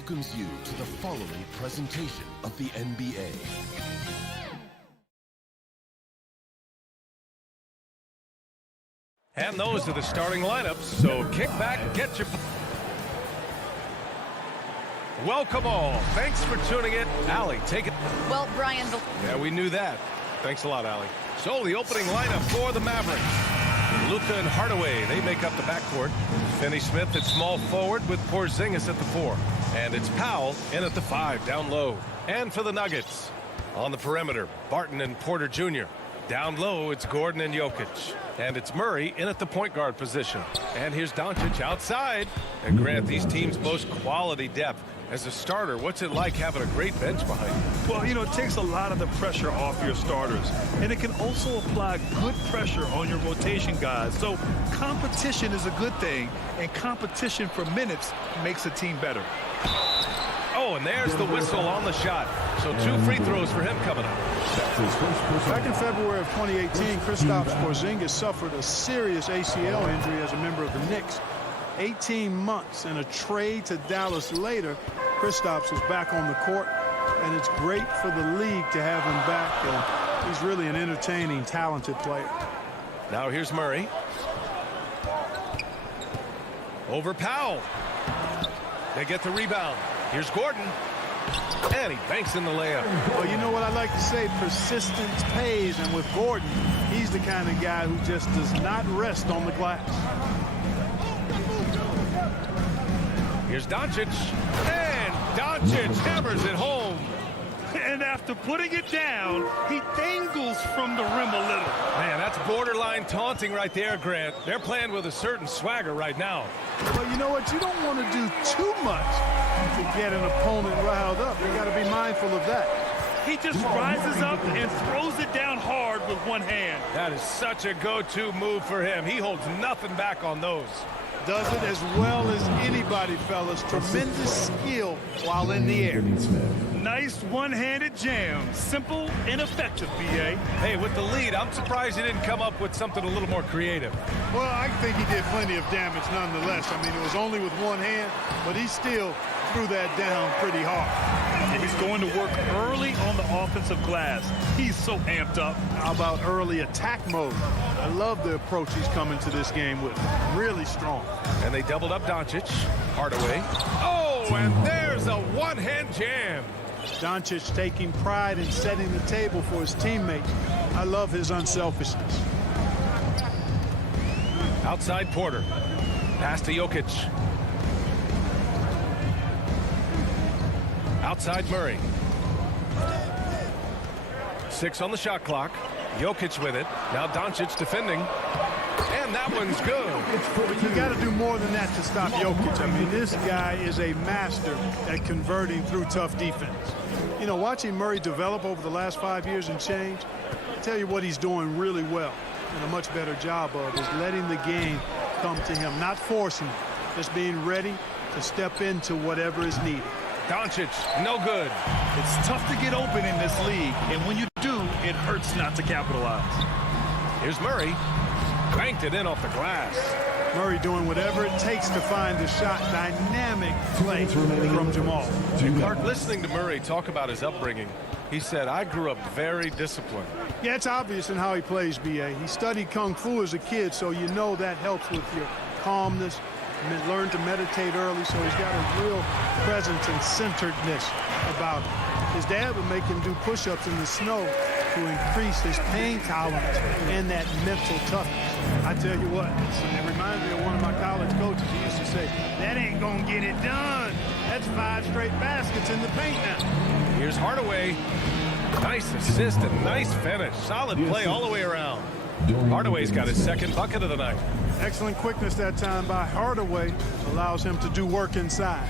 welcomes you to the following presentation of the NBA. And those are the starting lineups, so kick back, get your... Welcome all. Thanks for tuning in. Allie, take it. Well, Brian... Yeah, we knew that. Thanks a lot, Allie. So, the opening lineup for the Mavericks. Luka and Hardaway, they make up the backcourt. Finney-Smith at small forward with Porzingis at the 4. And it's Powell in at the 5, down low. And for the Nuggets, on the perimeter, Barton and Porter Jr. Down low, it's Gordon and Jokic. And it's Murray in at the point guard position. And here's Doncic outside. And Grant, these teams boast quality depth. As a starter, what's it like having a great bench behind you? Well, you know, it takes a lot of the pressure off your starters. And it can also apply good pressure on your rotation guys. So competition is a good thing. And competition for minutes makes a team better. Oh, and there's the whistle on the shot. So 2 free throws for him coming up. Back in February of 2018, Kristaps Porzingis suffered a serious ACL injury as a member of the Knicks. 18 months and a trade to Dallas later, Kristaps is back on the court, and it's great for the league to have him back. He's really an entertaining, talented player. Now here's Murray. Over Powell. They get the rebound. Here's Gordon. And he banks in the layup. Well, you know what I like to say? Persistence pays, and with Gordon, he's the kind of guy who just does not rest on the glass. Here's Doncic. And Doncic hammers it home. And after putting it down, he dangles from the rim a little. Man, that's borderline taunting right there, Grant. They're playing with a certain swagger right now. But you know what? You don't want to do too much to get an opponent riled up. You got to be mindful of that. He just rises up and throws it down hard with one hand. That is such a go-to move for him. He holds nothing back on those. Does it as well as anybody, fellas. Tremendous skill while in the air. Nice one-handed jam. Simple and effective, B.A. Hey, with the lead, I'm surprised he didn't come up with something a little more creative. Well, I think he did plenty of damage nonetheless. I mean, it was only with one hand, but he still threw that down pretty hard. He's going to work early on the offensive glass. He's so amped up. How about early attack mode? I love the approach he's coming to this game with. Really strong. And they doubled up Doncic. Hardaway. Oh, and there's a one-hand jam. Doncic taking pride in setting the table for his teammates. I love his unselfishness. Outside Porter. Pass to Jokic. Outside Murray. 6 on the shot clock. Jokic with it. Now Doncic defending. And that one's good. You got to do more than that to stop Jokic. I mean, this guy is a master at converting through tough defense. You know, watching Murray develop over the last 5 years and change, I tell you what he's doing really well and a much better job of is letting the game come to him, not forcing it, just being ready to step into whatever is needed. Doncic, no good. It's tough to get open in this league, and when you do, it hurts not to capitalize. Here's Murray. Banked it in off the glass. Murray doing whatever it takes to find the shot. Dynamic play from Jamal. Clark, listening to Murray talk about his upbringing, he said, I grew up very disciplined. Yeah, it's obvious in how he plays, B.A. He studied Kung Fu as a kid, so you know that helps with your calmness. Learned to meditate early, so he's got a real presence and centeredness about him. His dad would make him do push-ups in the snow to increase his pain tolerance and that mental toughness. I tell you what, it reminds me of one of my college coaches. He used to say, that ain't gonna get it done. That's 5 straight baskets in the paint now. Here's Hardaway. Nice assist and nice finish. Solid play all the way around. Hardaway's got his second bucket of the night. Excellent quickness that time by Hardaway. Allows him to do work inside.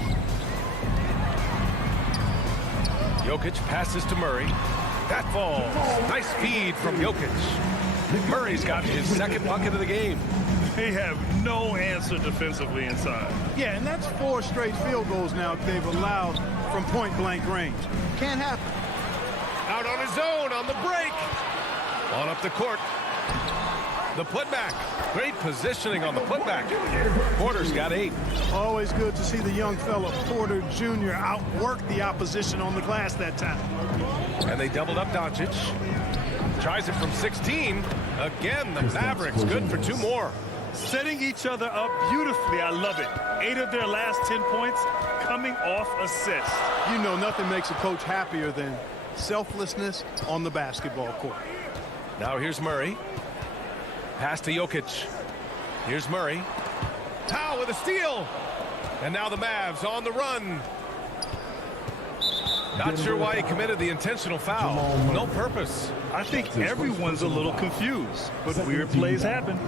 Jokic passes to Murray. That falls. Nice feed from Jokic. Murray's got his second bucket of the game. They have no answer defensively inside. Yeah, and that's 4 straight field goals now they've allowed from point-blank range. Can't happen. Out on his own on the break. On up the court. The putback. Great positioning on the putback. Porter's got 8. Always good to see the young fella Porter Jr. outwork the opposition on the glass that time. And they doubled up Doncic. Tries it from 16. Again, the Mavericks good for 2 more. Setting each other up beautifully. I love it. 8 of their last 10 points coming off assists. You know nothing makes a coach happier than selflessness on the basketball court. Now here's Murray. Pass to Jokic. Here's Murray. Powell with a steal. And now the Mavs on the run. Not sure why he committed the intentional foul. No purpose. I think everyone's a little confused, but weird plays happen.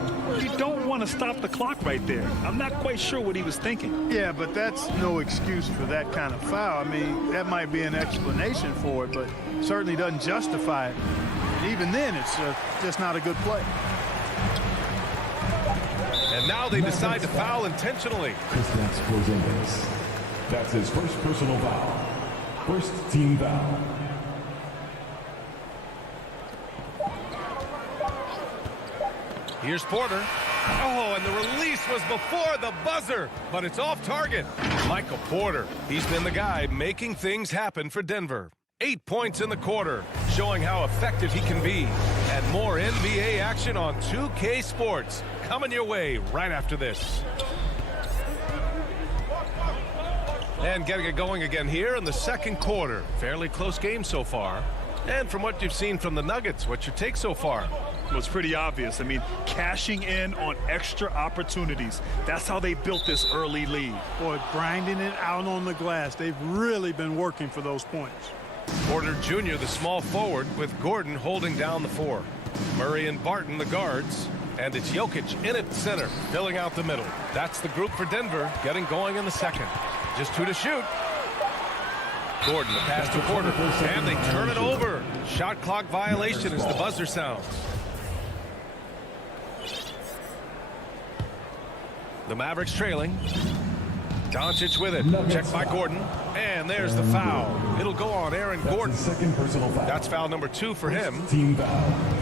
You don't want to stop the clock right there. I'm not quite sure what he was thinking. Yeah, but that's no excuse for that kind of foul. I mean, that might be an explanation for it, but certainly doesn't justify it. And even then, it's just not a good play. And now they decide to foul intentionally. That's his first personal foul. First team foul. Here's Porter. Oh, and the release was before the buzzer, but it's off target. Michael Porter, he's been the guy making things happen for Denver. 8 points in the quarter, showing how effective he can be. And more NBA action on 2K Sports coming your way right after this. And getting it going again here in the second quarter. Fairly close game so far. And from what you've seen from the Nuggets, what's your take so far? Well, it's pretty obvious. I mean, cashing in on extra opportunities. That's how they built this early lead. Boy, grinding it out on the glass. They've really been working for those points. Porter Jr., the small forward, with Gordon holding down the 4. Murray and Barton, the guards. And it's Jokic in at center, filling out the middle. That's the group for Denver, getting going in the second. Just 2 to shoot. Gordon, the pass to Porter, and they turn it over. Shot clock violation as the buzzer sounds. The Mavericks trailing. Doncic with it. Checked by Gordon. And there's the foul. It'll go on Aaron Gordon. Second personal foul. That's foul number 2 for him. Team foul.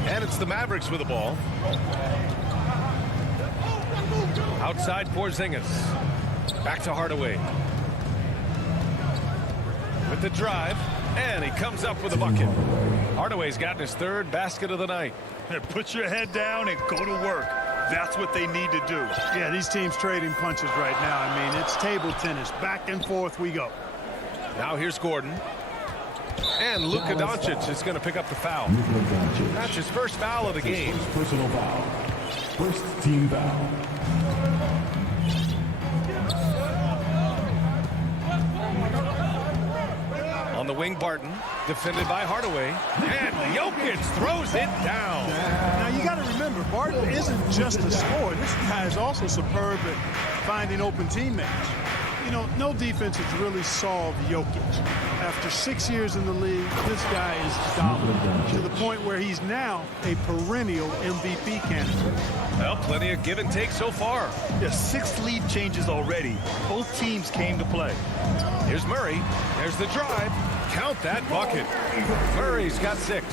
And it's the Mavericks with the ball. Outside Porzingis. Back to Hardaway. With the drive. And he comes up with a bucket. Hardaway's gotten his 3rd basket of the night. Put your head down and go to work. That's what they need to do. Yeah, these teams trading punches right now. I mean, it's table tennis. Back and forth we go. Now here's Gordon. And Luka Doncic is going to pick up the foul. That's his first foul of the game. First personal foul. First team foul. On the wing, Barton, defended by Hardaway. And Jokic throws it down. Now, you got to remember, Barton isn't just a scorer. This guy is also superb at finding open teammates. You know, no defense has really solved Jokic. After 6 years in the league, this guy is dominant to the point where he's now a perennial MVP candidate. Well, plenty of give and take so far. There's 6 lead changes already. Both teams came to play. Here's Murray. There's the drive. Count that bucket. Murray's got 6.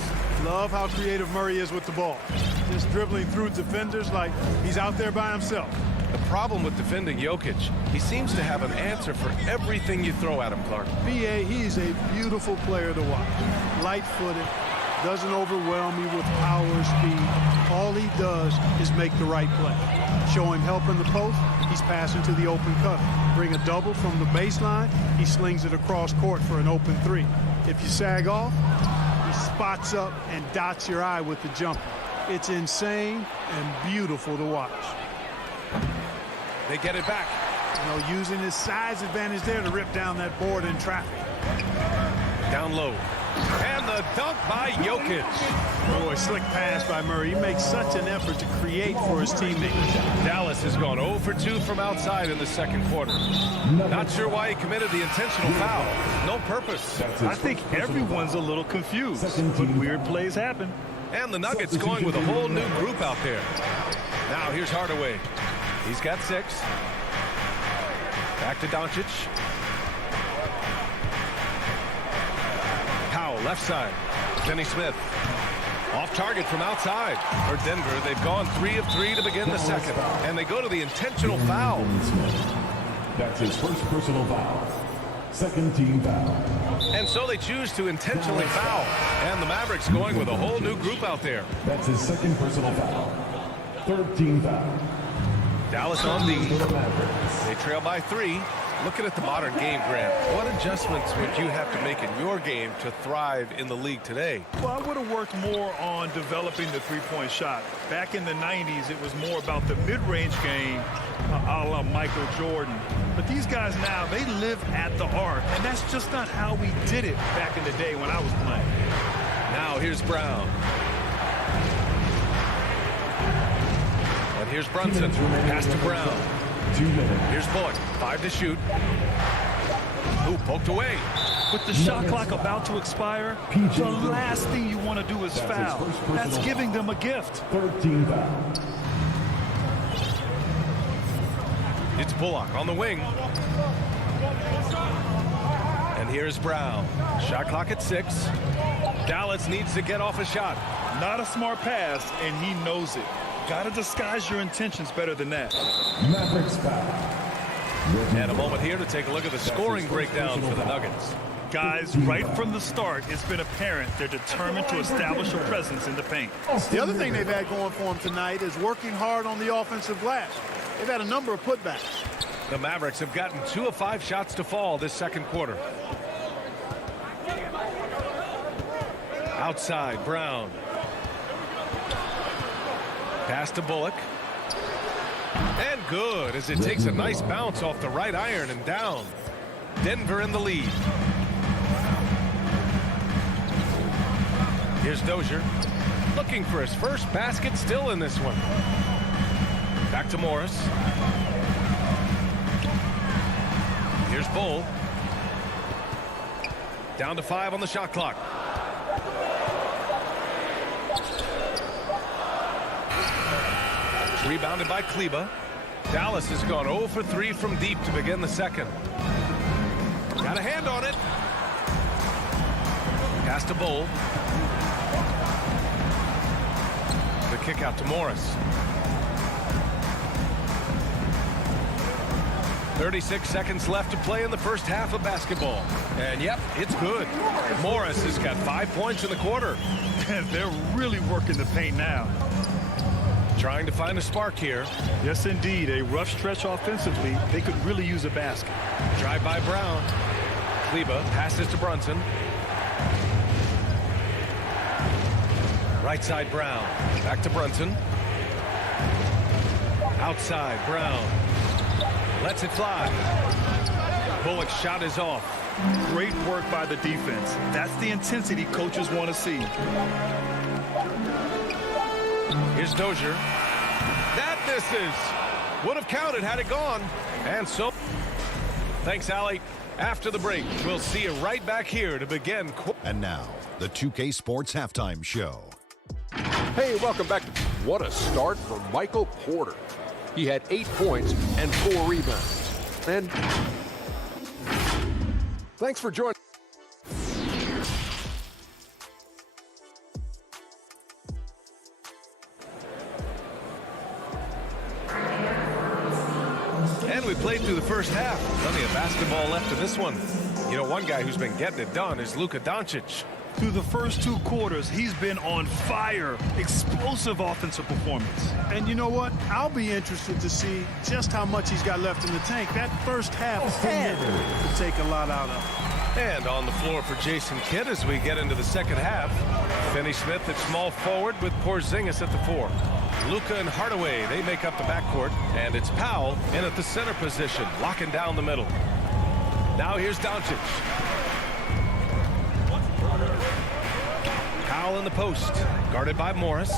Love how creative Murray is with the ball. Just dribbling through defenders like he's out there by himself. The problem with defending Jokic, he seems to have an answer for everything you throw at him, Clark. B.A., he's a beautiful player to watch. Light-footed, doesn't overwhelm you with power, speed. All he does is make the right play. Show him help in the post, he's passing to the open cutter. Bring a double from the baseline, he slings it across court for an open 3. If you sag off, he spots up and dots your eye with the jumper. It's insane and beautiful to watch. They get it back. You know, using his size advantage there to rip down that board in traffic. Down low. And the dunk by Jokic. Boy, slick pass by Murray. He makes such an effort to create for his teammates. Dallas has gone 0 for 2 from outside in the second quarter. Not sure why he committed the intentional foul. No purpose. I think everyone's a little confused, but weird plays happen. And the Nuggets going with a whole new group out there. Now here's Hardaway. He's got 6. Back to Doncic. Powell, left side. Finney Smith. Off target from outside. For Denver, they've gone 3 of 3 to begin the second. And they go to the intentional foul. That's his first personal foul. Second team foul. And so they choose to intentionally foul. And the Mavericks going with a whole new group out there. That's his second personal foul. Third team foul. Dallas on the. They trail by 3. Looking at the modern game, Grant, what adjustments would you have to make in your game to thrive in the league today? Well, I would have worked more on developing the three-point shot. Back in the 90s, it was more about the mid-range game, a la Michael Jordan. But these guys now, they live at the arc, and that's just not how we did it back in the day when I was playing. Now here's Brown. And here's Brunson. Pass to Brown. 2 minutes. Here's Bullock. 5 to shoot. Ooh, poked away. With the shot clock about to expire, the last thing you want to do is foul. That's giving them a gift. Third team foul. It's Bullock on the wing. And here's Brown. Shot clock at 6. Dallas needs to get off a shot. Not a smart pass, and he knows it. Got to disguise your intentions better than that. Mavericks foul. And a moment here to take a look at the scoring breakdown for the Nuggets. Guys, right from the start, it's been apparent they're determined to establish a presence in the paint. The other thing they've had going for them tonight is working hard on the offensive glass. They've had a number of putbacks. The Mavericks have gotten 2 of 5 shots to fall this second quarter. Outside, Brown. Pass to Bullock. And good, as it takes a nice bounce off the right iron and down. Denver in the lead. Here's Dozier. Looking for his first basket, still in this one. Back to Morris. Here's Bull. Down to 5 on the shot clock. Rebounded by Kleba. Dallas has gone 0 for 3 from deep to begin the second. Got a hand on it. Pass to Bull. The kick out to Morris. 36 seconds left to play in the first half of basketball. And yep, it's good. Morris has got 5 points in the quarter. And they're really working the paint now. Trying to find a spark here. Yes, indeed. A rough stretch offensively. They could really use a basket. Drive by Brown. Kleba passes to Brunson. Right side, Brown. Back to Brunson. Outside, Brown. Lets it fly. Bullock's shot is off. Great work by the defense. That's the intensity coaches want to see. Here's Dozier. That misses. Would have counted had it gone. And so, thanks, Allie. After the break, we'll see you right back here to begin. And now, the 2K Sports Halftime Show. Hey, welcome back. What a start for Michael Porter. He had 8 points and 4 rebounds. And thanks for joining. And we played through the first half. Plenty of basketball left in this one. You know, one guy who's been getting it done is Luka Doncic. Through the first 2 quarters, he's been on fire. Explosive offensive performance. And you know what? I'll be interested to see just how much he's got left in the tank. That first half had to take a lot out of him. And on the floor for Jason Kidd as we get into the second half. Finney Smith at small forward with Porzingis at the 4. Luka and Hardaway, they make up the backcourt. And it's Powell in at the center position, locking down the middle. Now here's Doncic. Powell in the post, guarded by Morris.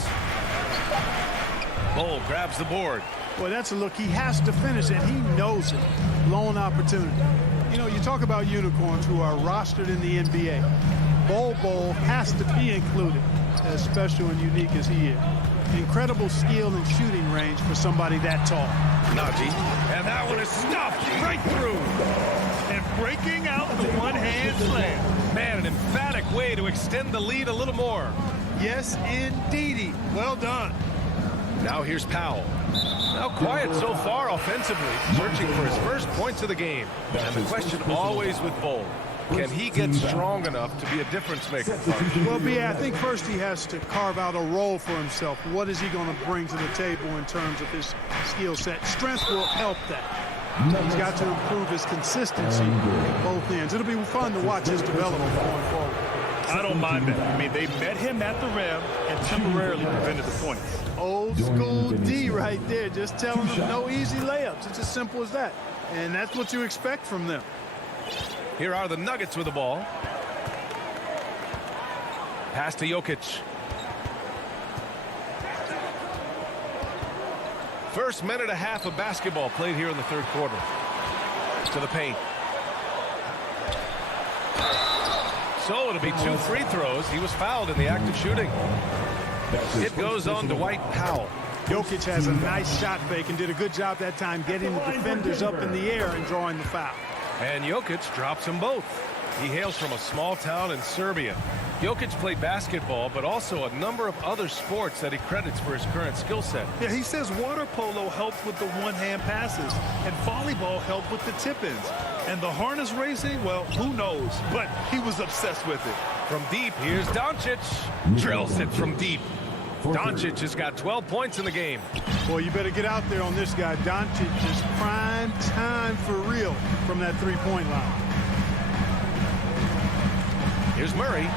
Bull grabs the board. Boy, that's a look. He has to finish it. He knows it. Blown opportunity. You know, you talk about unicorns who are rostered in the NBA. Bol has to be included, as special and unique as he is. Incredible skill and shooting range for somebody that tall. Najee, and that one is stuffed right through. And breaking out the one-hand slam. Man, an emphatic way to extend the lead a little more. Yes, indeedy. Well done. Now here's Powell. Now quiet so far offensively, searching for his first points of the game. And the question always with Bowl, can he get strong enough to be a difference maker? Well, I think first he has to carve out a role for himself. What is he going to bring to the table in terms of his skill set? Strength will help that. He's got to improve his consistency at both ends. It'll be fun to watch his development going forward. I don't mind that. I mean, they met him at the rim and temporarily prevented the points. Old school D right there, just telling them no easy layups. It's as simple as that. And that's what you expect from them. Here are the Nuggets with the ball. Pass to Jokic. First minute and a half of basketball played here in the third quarter. To the paint. So it'll be 2 free throws. He was fouled in the act of shooting. It goes on to Dwight Powell. Jokic has a nice shot fake and did a good job that time getting the defenders up in the air and drawing the foul. And Jokic drops them both. He hails from a small town in Serbia. Jokic played basketball, but also a number of other sports that he credits for his current skill set. Yeah, he says water polo helped with the one-hand passes, and volleyball helped with the tip-ins. And the harness racing, well, who knows? But he was obsessed with it. From deep, here's Doncic. Drills it from deep. Doncic has got 12 points in the game. Boy, you better get out there on this guy. Doncic is prime time for real from that three-point line. Here's Murray.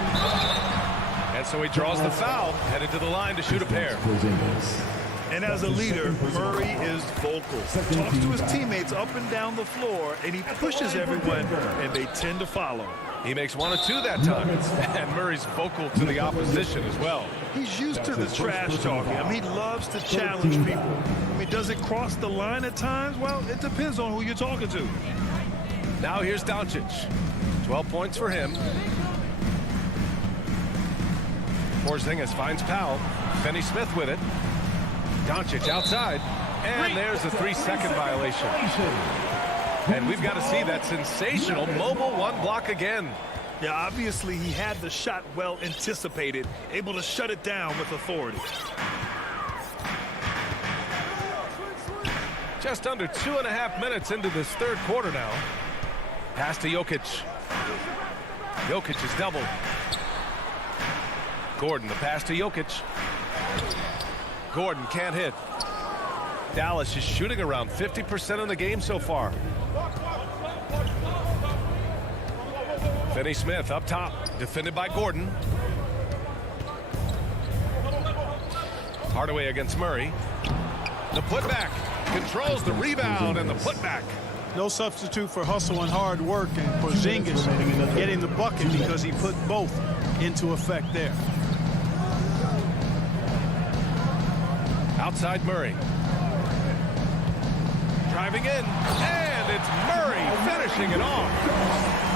And so he draws the foul, headed to the line to shoot a pair. And as a leader, Murray is vocal. Talks to his teammates up and down the floor, and he pushes everyone, and they tend to follow. He makes 1 of 2 that time. And Murray's vocal to the opposition as well. He's used to the trash talking. I mean, he loves to challenge people. I mean, does it cross the line at times? Well, it depends on who you're talking to. Now here's Doncic. 12 points for him. Porzingis finds Powell. Finney-Smith with it. Doncic outside. And there's a 3-second violation. And we've got to see that sensational mobile one block again. Yeah, obviously he had the shot well anticipated, able to shut it down with authority. Just under 2.5 minutes into this third quarter now. Pass to Jokic. Jokic is doubled. Gordon, the pass to Jokic. Gordon can't hit. Dallas is shooting around 50% in the game so far. Finney-Smith up top, defended by Gordon. Hardaway against Murray. The putback, controls the rebound and the putback. No substitute for hustle and hard work, and Porzingis getting the bucket because he put both into effect there. Outside Murray. Driving in, and it's Murray finishing it off.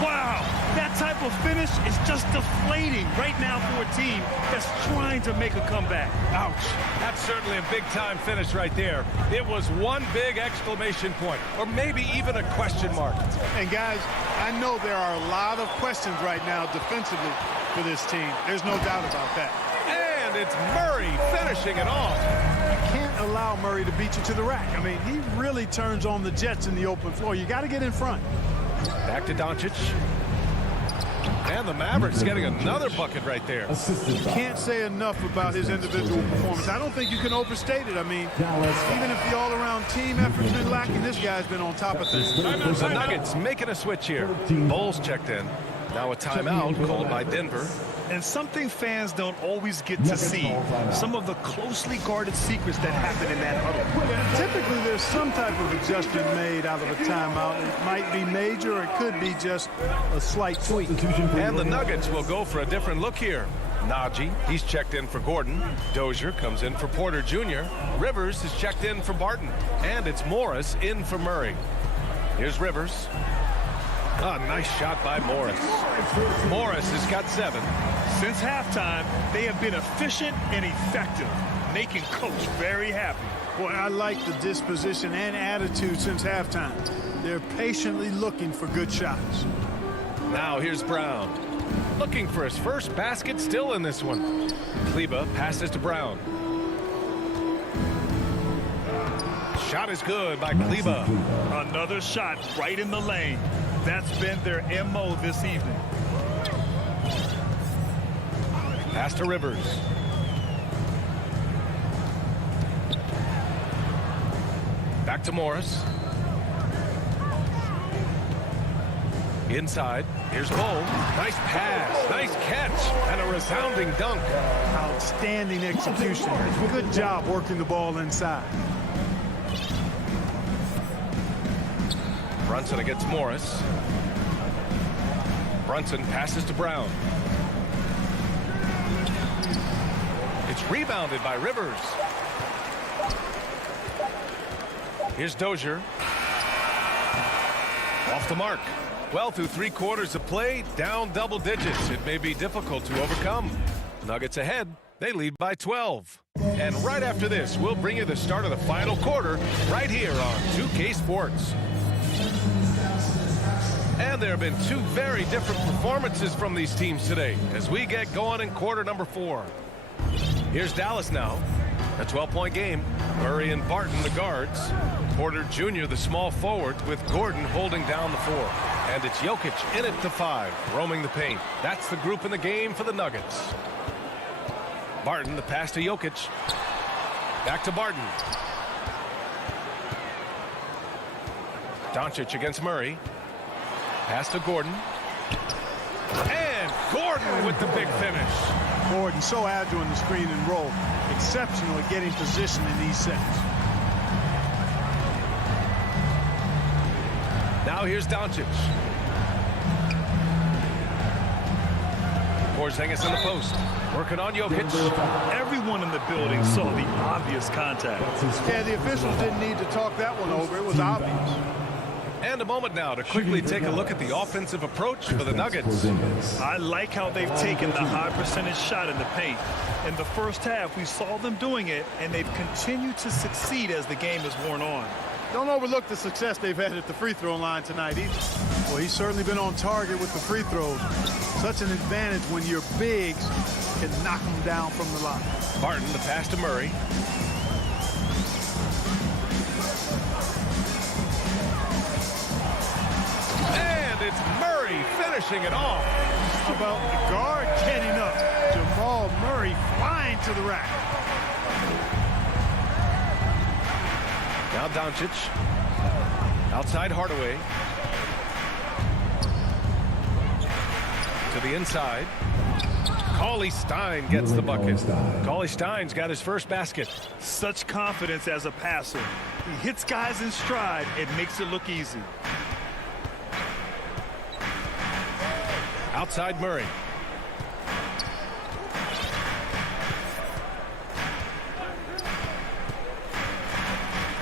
Wow, that type of finish is just deflating right now for a team that's trying to make a comeback. Ouch. That's certainly a big-time finish right there. It was one big exclamation point, or maybe even a question mark. And guys, I know there are a lot of questions right now defensively for this team. There's no doubt about that. And it's Murray finishing it off. You can't allow Murray to beat you to the rack. I mean, he really turns on the Jets in the open floor. You got to get in front. Back to Doncic. And the Mavericks getting another bucket right there. Can't say enough about his individual performance. I don't think you can overstate it. I mean, even if the all-around team effort's been lacking, this guy's been on top of things. The Nuggets making a switch here. Bulls checked in. Now a timeout called by Denver. And something fans don't always get to see, some of the closely guarded secrets that happen in that huddle. Yeah, typically there's some type of adjustment made out of a timeout. It might be major, or it could be just a slight tweak. And the Nuggets will go for a different look here. Najee, he's checked in for Gordon. Dozier comes in for Porter Jr. Rivers is checked in for Barton. And it's Morris in for Murray. Here's Rivers. A nice shot by Morris. Morris has got 7. Since halftime, they have been efficient and effective, making Coach very happy. Boy, I like the disposition and attitude since halftime. They're patiently looking for good shots. Now here's Brown. looking for his first basket still in this one. Kleba passes to Brown. Shot is good by Kleba. Another shot right in the lane. That's been their MO this evening. Pass to Rivers. Back to Morris. Inside. Here's Cole. Nice pass. Nice catch. And a resounding dunk. Outstanding execution. Good job working the ball inside. Brunson against Morris. Brunson passes to Brown. It's rebounded by Rivers. Here's Dozier. Off the mark. Well, through 3 quarters of play, down double digits. It may be difficult to overcome. Nuggets ahead. They lead by 12. And right after this, we'll bring you the start of the final quarter right here on 2K Sports. And there have been 2 very different performances from these teams today as we get going in quarter number 4. Here's Dallas now. A 12-point game. Murray and Barton, the guards. Porter Jr., the small forward, with Gordon holding down the 4. And it's Jokic in it to 5, roaming the paint. That's the group in the game for the Nuggets. Barton, the pass to Jokic. Back to Barton. Doncic against Murray. Pass to Gordon. And Gordon with the big finish. Gordon so agile in the screen and roll. Exceptional at getting position in these sets. Now here's Doncic. Porzingis in the post. Working on Jokic. Everyone in the building saw the obvious contact. Yeah, the officials didn't need to talk that one over. It was obvious. And a moment now to quickly take a look at the offensive approach for the Nuggets. I like how they've taken the high percentage shot in the paint. In the first half, we saw them doing it, and they've continued to succeed as the game has worn on. Don't overlook the success they've had at the free throw line tonight either. Well, he's certainly been on target with the free throws. Such an advantage when your bigs can knock them down from the line. Barton, the pass to Murray. And it's Murray finishing it off. How about the guard getting up? Jamal Murray flying to the rack. Now Doncic. Outside Hardaway. To the inside. Cauley Stein gets the bucket. Cauley Stein's got his first basket. Such confidence as a passer. He hits guys in stride. It makes it look easy. Outside Murray.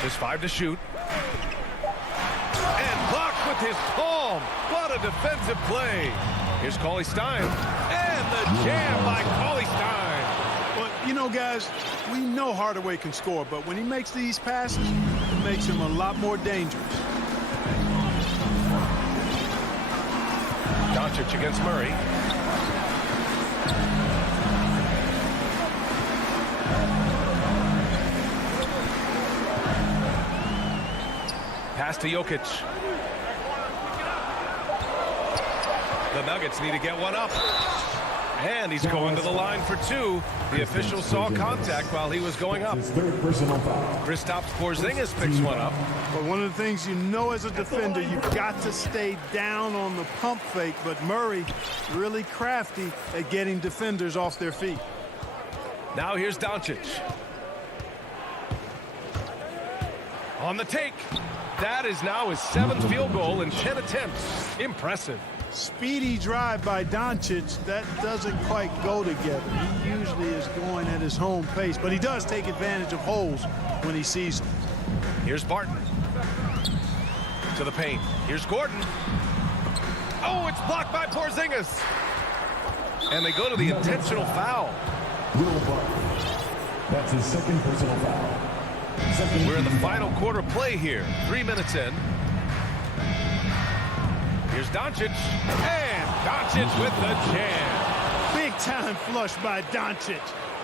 Just 5 to shoot. And blocked with his palm. What a defensive play. Here's Cauley Stein. And the jam by Cauley Stein. Well, you know, guys, we know Hardaway can score, but when he makes these passes, it makes him a lot more dangerous. Doncic against Murray. Pass to Jokic. The Nuggets need to get one up. And he's going to the line for 2. The official saw contact while he was going up. Kristaps Porzingis picks one up. But one of the things you know as a defender, you've got to stay down on the pump fake. But Murray, really crafty at getting defenders off their feet. Now here's Doncic. On the take. That is now his 7th field goal in 10 attempts. Impressive. Speedy drive by Doncic. That doesn't quite go together. He usually is going at his home pace, but he does take advantage of holes when he sees them. Here's Barton. To the paint. Here's Gordon. Oh, it's blocked by Porzingis. And they go to the intentional foul. Will Barton. That's his 2nd personal foul. We're in the final quarter play here. 3 minutes in. Here's Doncic. And Doncic with the jam. Big time flush by Doncic.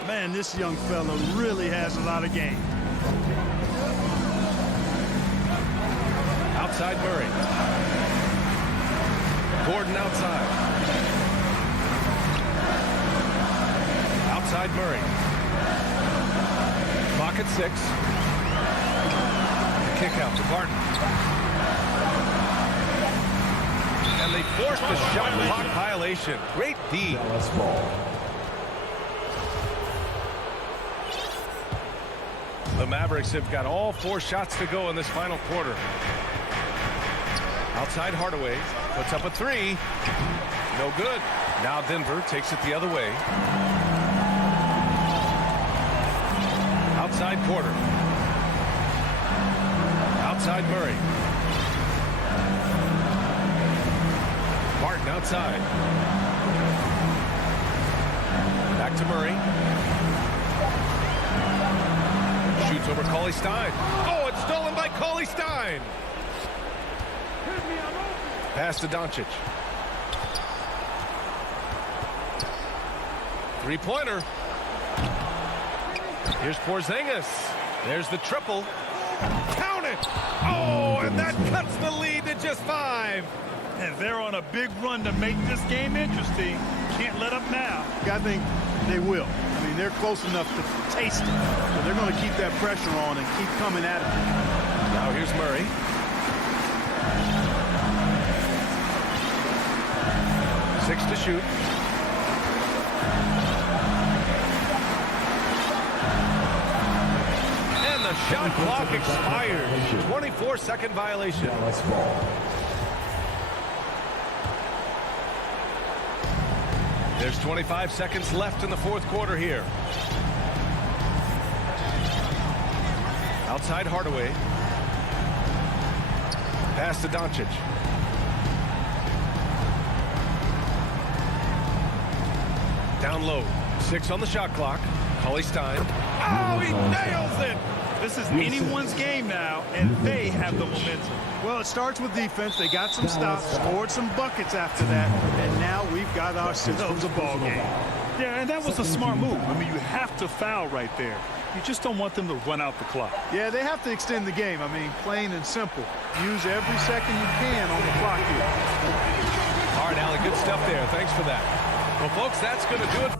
Man, this young fella really has a lot of game. Outside Murray. Gordon outside. Outside Murray. Clock at 6. The kick out to Barton. And they forced the shot clock violation. Great D. Dallas ball. The Mavericks have got all 4 shots to go in this final quarter. Outside Hardaway puts up a 3. No good. Now Denver takes it the other way. Outside Porter. Outside Murray. Martin outside. Back to Murray. Shoots over Cauley Stein. Oh, it's stolen by Cauley Stein. Pass to Doncic. Three-pointer. Here's Porzingis. There's the triple. Count it! Oh, and that cuts the lead to just 5. And they're on a big run to make this game interesting. Can't let up now. I think they will. I mean, they're close enough to taste it. So they're going to keep that pressure on and keep coming at it. Now here's Murray. Six to shoot. And the shot clock expired. 24-second violation. Dallas ball. There's 25 seconds left in the fourth quarter here. Outside Hardaway. Pass to Doncic. Down low. 6 on the shot clock. Cauley Stein. Oh, he nails it! This is anyone's game now, and they have the momentum. Well, it starts with defense. They got some stops, scored some buckets after that, and now we've got ourselves a ball game. Yeah, and that was a smart move. I mean, you have to foul right there. You just don't want them to run out the clock. Yeah, they have to extend the game. I mean, plain and simple. Use every second you can on the clock here. All right, Allie, good stuff there. Thanks for that. Well, folks, that's going to do it.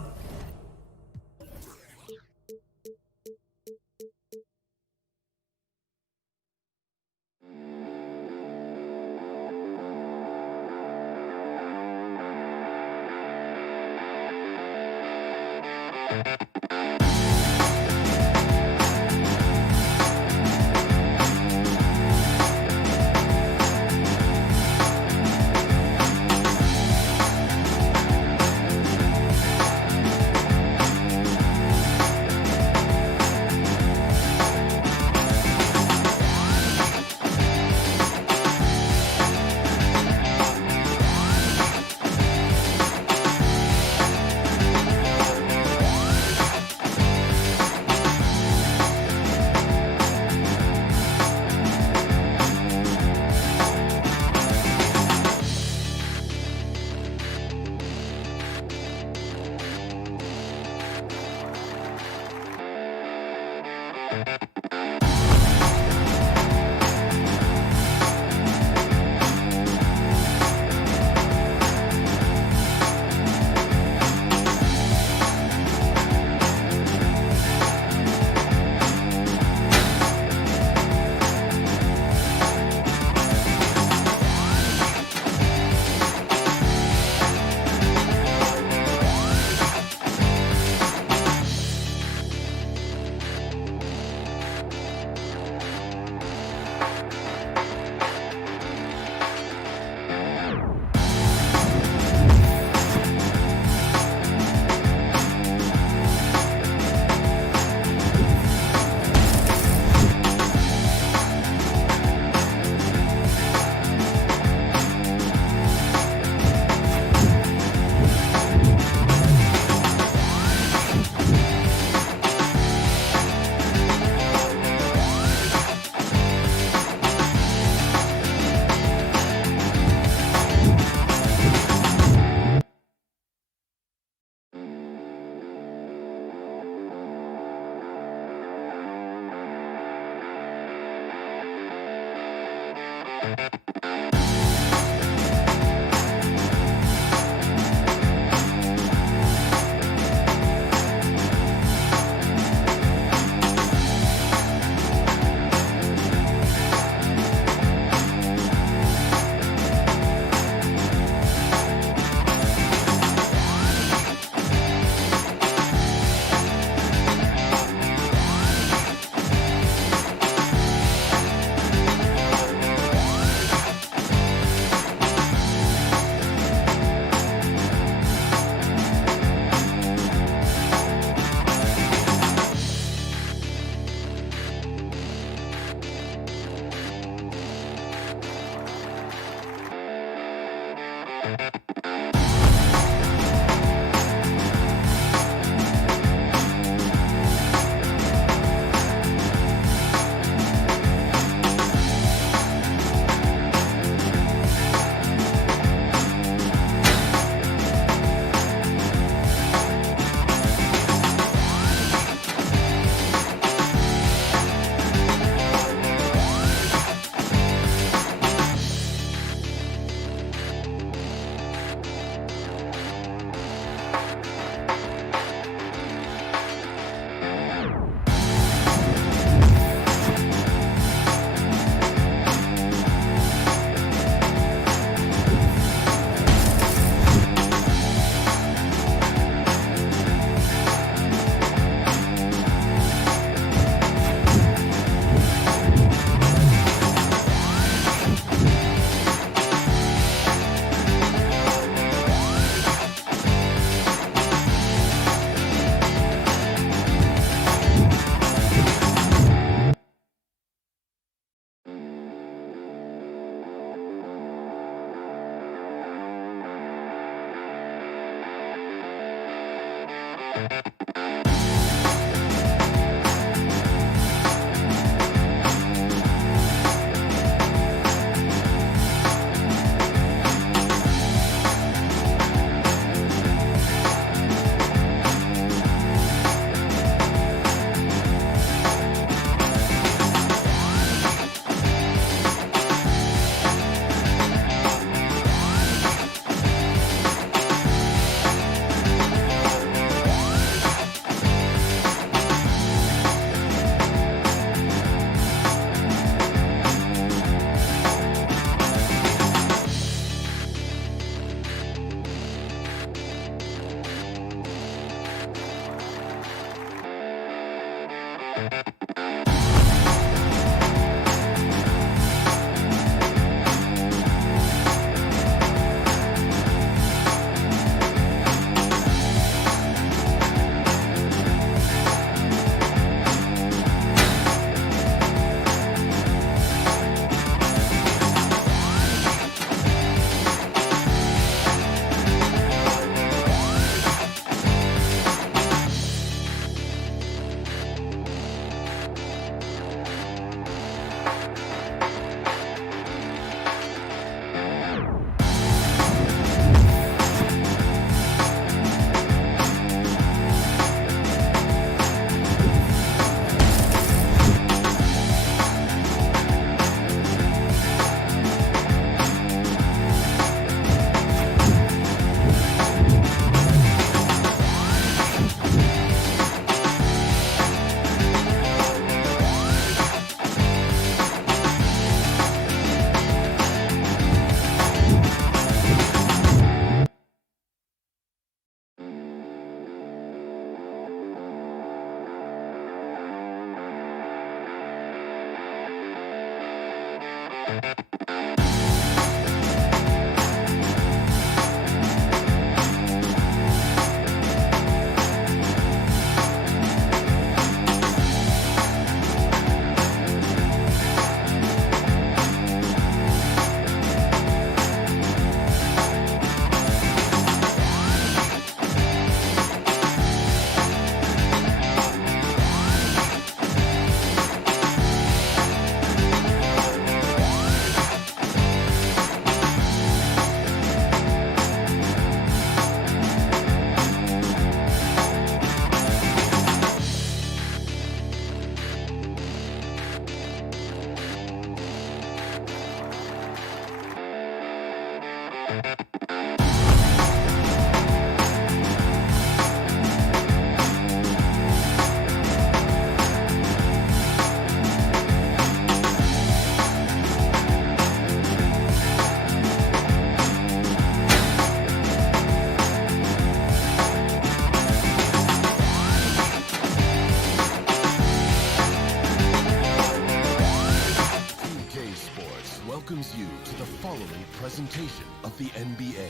welcomes you to the following presentation of the NBA.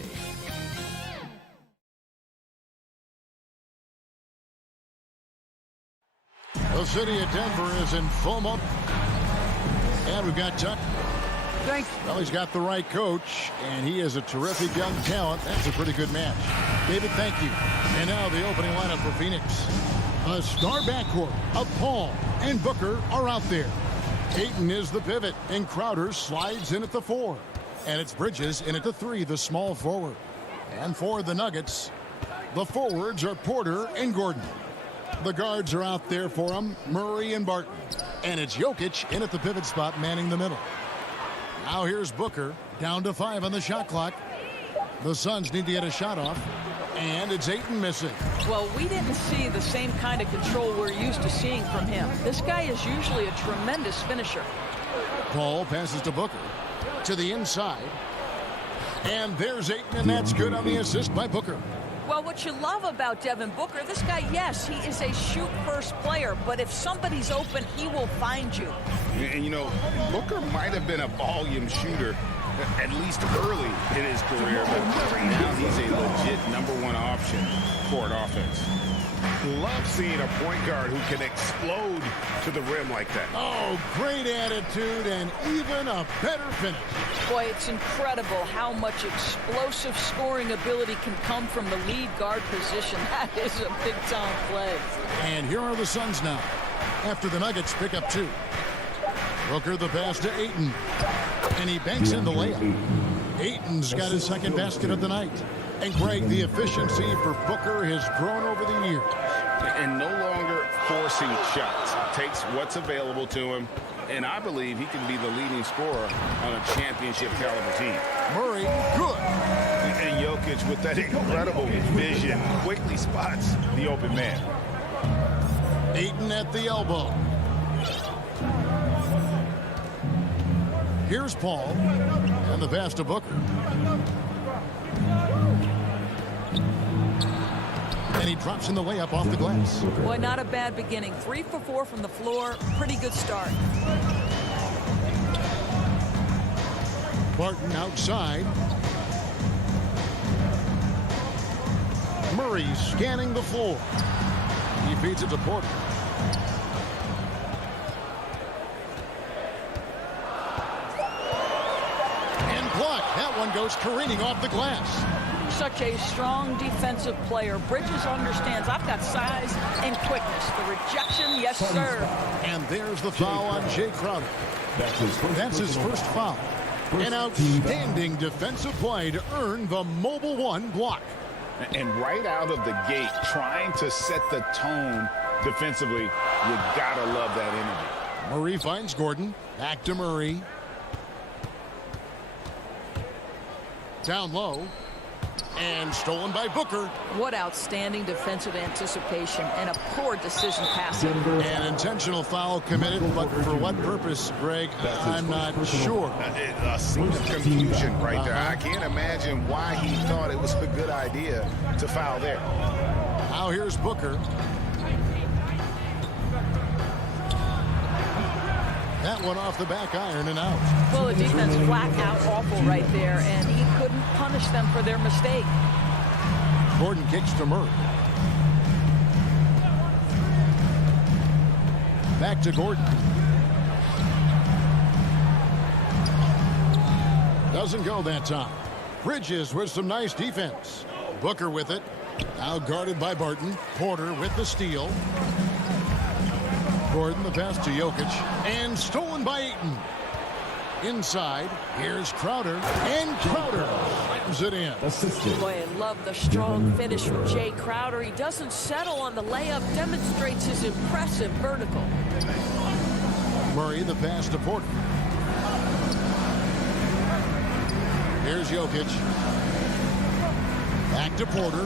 The city of Denver is in full mode. And we've got Tuck. Thanks. Well, he's got the right coach, and he is a terrific young talent. That's a pretty good match. David, thank you. And now the opening lineup for Phoenix. A star backcourt of Paul and Booker are out there. Ayton is the pivot, and Crowder slides in at the 4. And it's Bridges in at the 3, the small forward. And for the Nuggets, the forwards are Porter and Gordon. The guards are out there for him, Murray and Barton. And it's Jokic in at the pivot spot, manning the middle. Now here's Booker, down to 5 on the shot clock. The Suns need to get a shot off, and it's Ayton missing. Well, we didn't see the same kind of control we're used to seeing from him. This guy is usually a tremendous finisher. Paul passes to Booker, to the inside. And there's Ayton, and that's good on the assist by Booker. Well, what you love about Devin Booker, this guy, yes, he is a shoot-first player, but if somebody's open, he will find you. And, you know, Booker might have been a volume shooter, at least early in his career, but right now he's a legit #1 option for an offense. Love seeing a point guard who can explode to the rim like that. Oh, great attitude and even a better finish. Boy, it's incredible how much explosive scoring ability can come from the lead guard position. That is a big-time play. And here are the Suns now, after the Nuggets pick up 2. Booker the pass to Ayton, and he banks in the layup. Ayton's got his second basket of the night. And Greg, the efficiency for Booker has grown over the years. And no longer forcing shots. Takes what's available to him, and I believe he can be the leading scorer on a championship-caliber team. Murray, good. And Jokic, with that incredible vision, quickly spots the open man. Ayton at the elbow. Here's Paul, and the pass to Booker. And he drops in the layup off the glass. Boy, not a bad beginning. 3 for 4 from the floor. Pretty good start. Barton outside. Murray scanning the floor. He feeds it to Porter. And blocked. That one goes careening off the glass. Such a strong defensive player. Bridges understands I've got size and quickness. The rejection, yes, sir. And there's the foul on Jay Crowder. That's his first foul. An outstanding defensive play to earn the Mobile One block. And right out of the gate, trying to set the tone defensively, you gotta love that energy. Murray finds Gordon. Back to Murray. Down low. And stolen by Booker. What outstanding defensive anticipation and a poor decision passing. An intentional foul committed, but for what purpose, Greg, I'm not sure. A scene of confusion right there. I can't imagine why he thought it was a good idea to foul there. Now here's Booker. That one off the back iron and out. Well, the defense flat out awful right there, and he couldn't punish them for their mistake. Gordon kicks to Murray. Back to Gordon. Doesn't go that time. Bridges with some nice defense. Booker with it. Now guarded by Barton. Porter with the steal. Gordon the pass to Jokic. And stolen by Ayton. Inside, here's Crowder. And Crowder slams it in. Boy, I love the strong finish from Jay Crowder. He doesn't settle on the layup. Demonstrates his impressive vertical. Murray the pass to Porter. Here's Jokic. Back to Porter.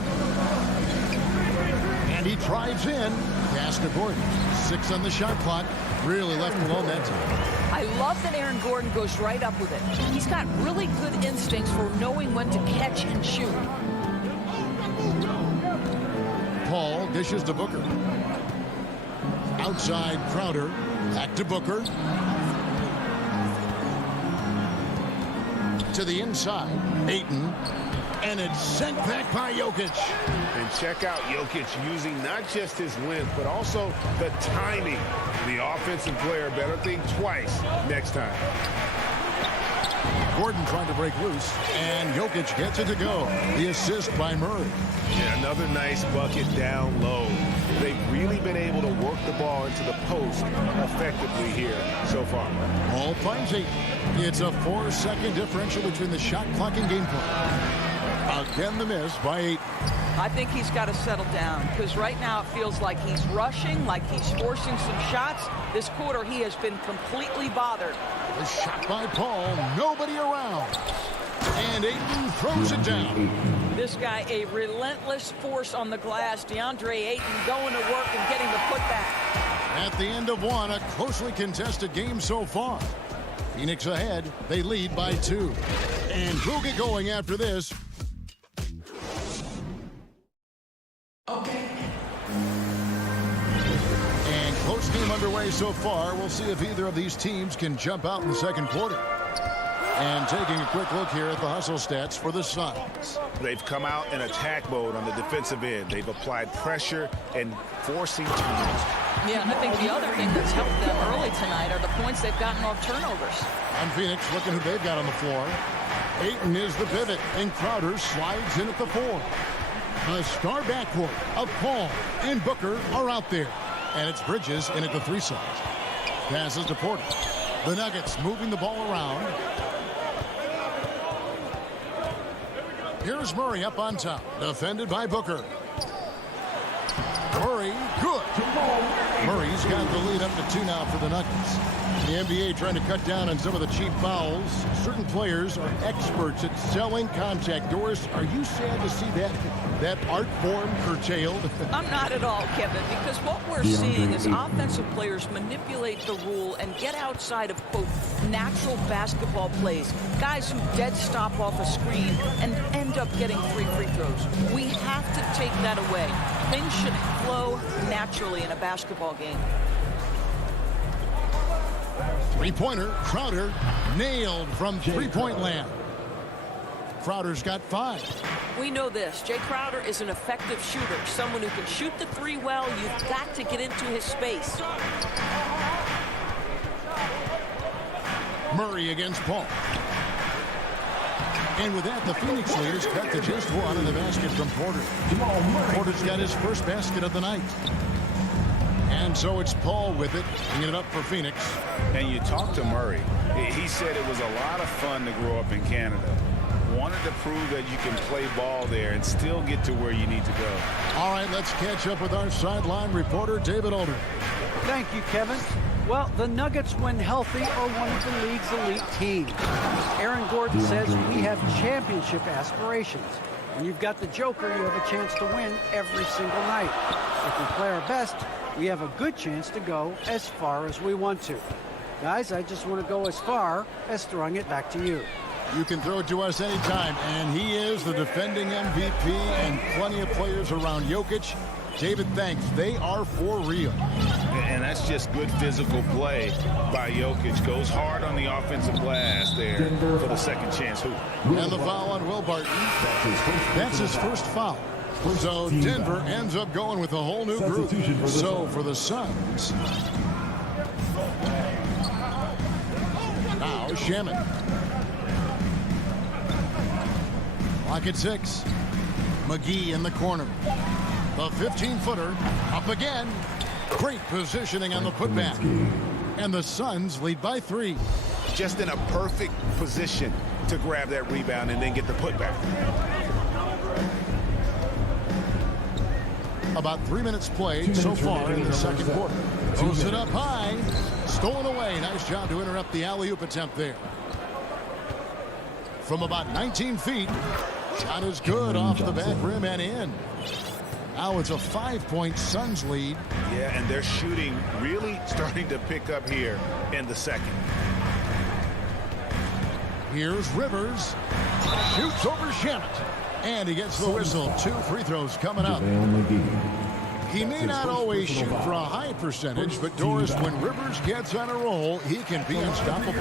And he drives in. Pass to Gordon. 6 on the shot clock. Really left alone that time. I love that Aaron Gordon goes right up with it. He's got really good instincts for knowing when to catch and shoot. Paul dishes to Booker. Outside Crowder. Back to Booker. To the inside. Ayton. And it's sent back by Jokic. And check out Jokic using not just his length, but also the timing. The offensive player better think twice next time. Gordon trying to break loose, and Jokic gets it to go. The assist by Murray. And another nice bucket down low. They've really been able to work the ball into the post effectively here so far. Paul finds Ayton. It's a 4-second differential between the shot clock and game clock. Again, the miss by Ayton. I think he's got to settle down because right now it feels like he's rushing, like he's forcing some shots. This quarter, he has been completely bothered. A shot by Paul. Nobody around. And Ayton throws it down. This guy, a relentless force on the glass. DeAndre Ayton going to work and getting the putback. At the end of one, a closely contested game so far. Phoenix ahead. They lead by 2. And we'll get going after this. And close game underway so far. We'll see if either of these teams can jump out in the second quarter. And taking a quick look here at the hustle stats for the Suns. They've come out in attack mode on the defensive end. They've applied pressure and forcing turnovers. Yeah, and I think the other thing that's helped them early tonight are the points they've gotten off turnovers. And Phoenix looking who they've got on the floor. Ayton is the pivot, and Crowder slides in at the 4. A star backcourt of Paul and Booker are out there. And it's Bridges in at the 3 side. Passes to Porter. The Nuggets moving the ball around. Here's Murray up on top. Defended by Booker. Murray, good. Murray's got the lead up to 2 now for the Nuggets. The NBA trying to cut down on some of the cheap fouls. Certain players are experts at selling contact. Doris, are you sad to see that art form curtailed? I'm not at all, Kevin, because what we're seeing is offensive players manipulate the rule and get outside of, quote, natural basketball plays. Guys who dead stop off a screen and end up getting free throws. We have to take that away. Things should flow naturally in a basketball game. Three-pointer, Crowder, nailed from three-point land. Crowder's got 5. We know this. Jay Crowder is an effective shooter, someone who can shoot the 3 well. You've got to get into his space. Murray against Paul. And with that, the Phoenix lead is cut to just 1 in the basket from Porter. Porter's got his first basket of the night. And so it's Paul with it, bringing it up for Phoenix. And you talk to Murray. He said it was a lot of fun to grow up in Canada. Wanted to prove that you can play ball there and still get to where you need to go. All right, let's catch up with our sideline reporter, David Older. Thank you, Kevin. Well, the Nuggets, when healthy, are one of the league's elite teams. Aaron Gordon says we have championship aspirations. When you've got the Joker, you have a chance to win every single night. If we play our best, we have a good chance to go as far as we want to. Guys, I just want to go as far as throwing it back to you. You can throw it to us anytime, and he is the defending MVP and plenty of players around Jokic. David, thanks. They are for real. And that's just good physical play by Jokic. Goes hard on the offensive glass there for the second chance hoop. And the foul on Will Barton. That's his first foul. So Denver ends up going with a whole new group. So for the Suns, now Shaman. Lock at 6. McGee in the corner. The 15-footer up again. Great positioning on the putback. And the Suns lead by 3. Just in a perfect position to grab that rebound and then get the putback. About 3 minutes played so far in the second quarter. Throws it up high. Stolen away. Nice job to interrupt the alley-oop attempt there. From about 19 feet. Shot is good off the back rim and in. Now it's a 5-point Suns lead. Yeah, and their shooting really starting to pick up here in the second. Here's Rivers. Shoots over Shamet. And he gets the whistle. 2 free throws coming up. He may not always shoot for a high percentage, but Doris, when Rivers gets on a roll, he can be unstoppable.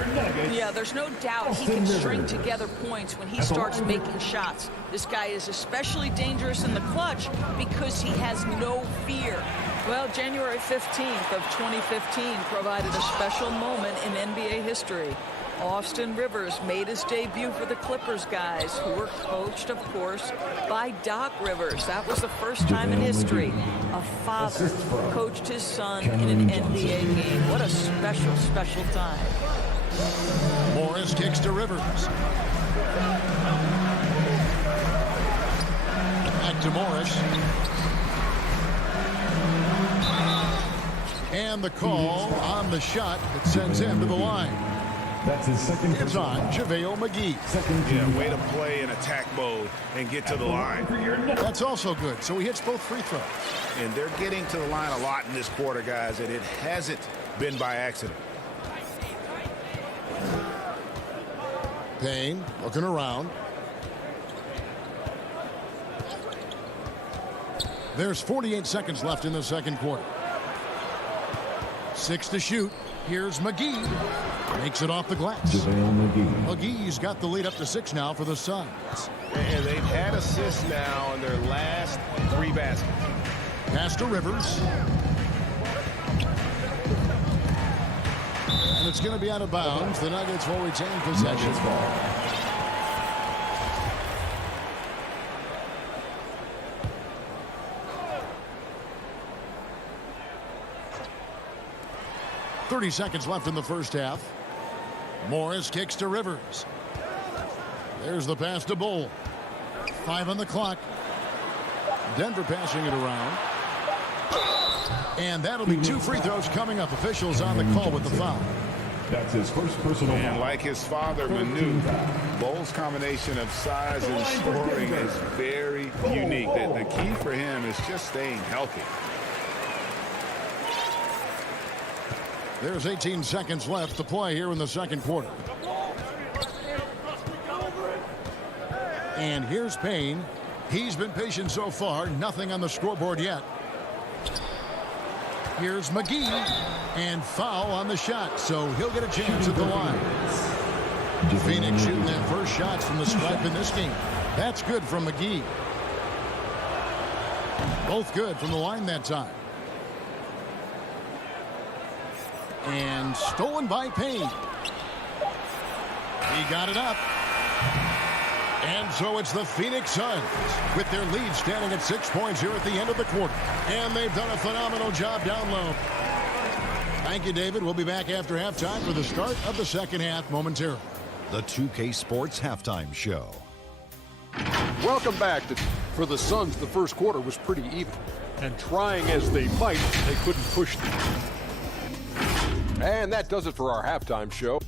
Yeah, there's no doubt he can string together points when he starts making shots. This guy is especially dangerous in the clutch because he has no fear. Well, January 15th of 2015 provided a special moment in NBA history. Austin Rivers made his debut for the Clippers, guys, who were coached, of course, by Doc Rivers. That was the first time in history a father coached his son in an NBA game. What a special, special time. Morris kicks to Rivers. Back to Morris. And the call on the shot that sends him to the line. That's his second. It's on JaVale McGee. Yeah, way to play in attack mode and get to the line. That's also good. So he hits both free throws. And they're getting to the line a lot in this quarter, guys, and it hasn't been by accident. Payne looking around. There's 48 seconds left in the second quarter. 6 to shoot. Here's McGee. Makes it off the glass. McGee's got the lead up to 6 now for the Suns. And they've had assists now in their last 3 baskets. Pass to Rivers. And it's going to be out of bounds. The Nuggets will retain possession. Ball. 30 seconds left in the first half. Morris kicks to Rivers. There's the pass to Bull. 5 on the clock. Denver passing it around. And that'll be 2 free throws coming up. Officials on the call with the foul. That's his first personal foul. And like his father, Manu, Bull's combination of size and scoring is very unique. The key for him is just staying healthy. There's 18 seconds left to play here in the second quarter. And here's Payne. He's been patient so far. Nothing on the scoreboard yet. Here's McGee. And foul on the shot, so he'll get a chance at the line. Phoenix shooting their first shots from the stripe in this game. That's good from McGee. Both good from the line that time. And stolen by Payne. He got it up. And so it's the Phoenix Suns with their lead standing at 6 points here at the end of the quarter. And they've done a phenomenal job down low. Thank you, David. We'll be back after halftime for the start of the second half momentarily. The 2K Sports Halftime Show. Welcome back. For the Suns, the first quarter was pretty even. And trying as they might, they couldn't push them. And that does it for our halftime show.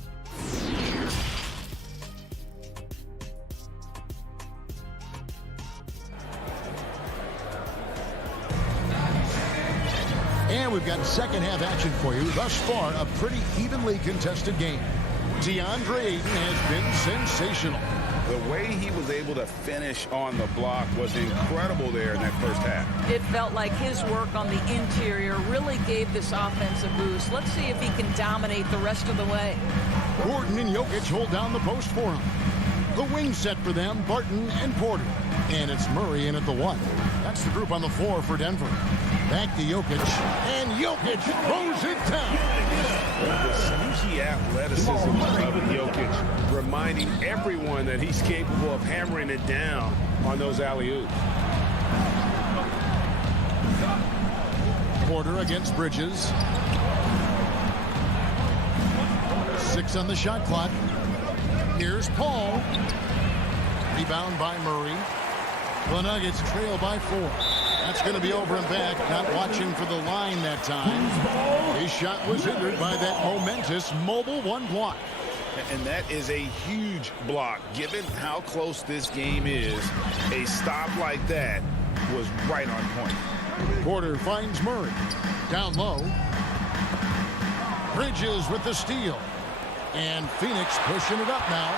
And we've got second half action for you. Thus far, a pretty evenly contested game. DeAndre Ayton has been sensational. The way he was able to finish on the block was incredible there in that first half. It felt like his work on the interior really gave this offense a boost. Let's see if he can dominate the rest of the way. Gordon and Jokic hold down the post for him. The wing set for them, Barton and Porter. And it's Murray in at the 1. That's the group on the floor for Denver. Back to Jokic. And Jokic throws it down. The sneaky athleticism of Jokic, reminding everyone that he's capable of hammering it down on those alley-oops. Porter against Bridges. 6 on the shot clock. Here's Paul. Rebound by Murray. The Nuggets trail by 4. That's going to be over and back. Not watching for the line that time. His shot was hindered by that momentous mobile 1 block. And that is a huge block. Given how close this game is, a stop like that was right on point. Porter finds Murray. Down low. Bridges with the steal. And Phoenix pushing it up now.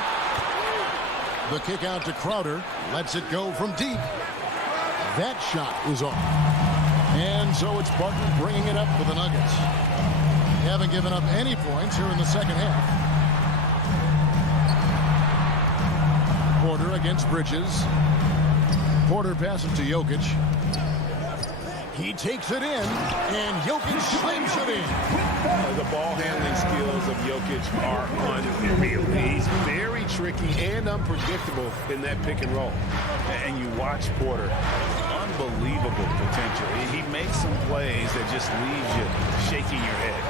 The kick out to Crowder. Lets it go from deep. That shot is off. And so it's Barton bringing it up for the Nuggets. They haven't given up any points here in the second half. Porter against Bridges. Porter passes to Jokic. He takes it in, and Jokic slams it in. The ball handling skills of Jokic are unreal. He's very tricky and unpredictable in that pick and roll. And you watch Porter, unbelievable potential. He makes some plays that just leaves you shaking your head.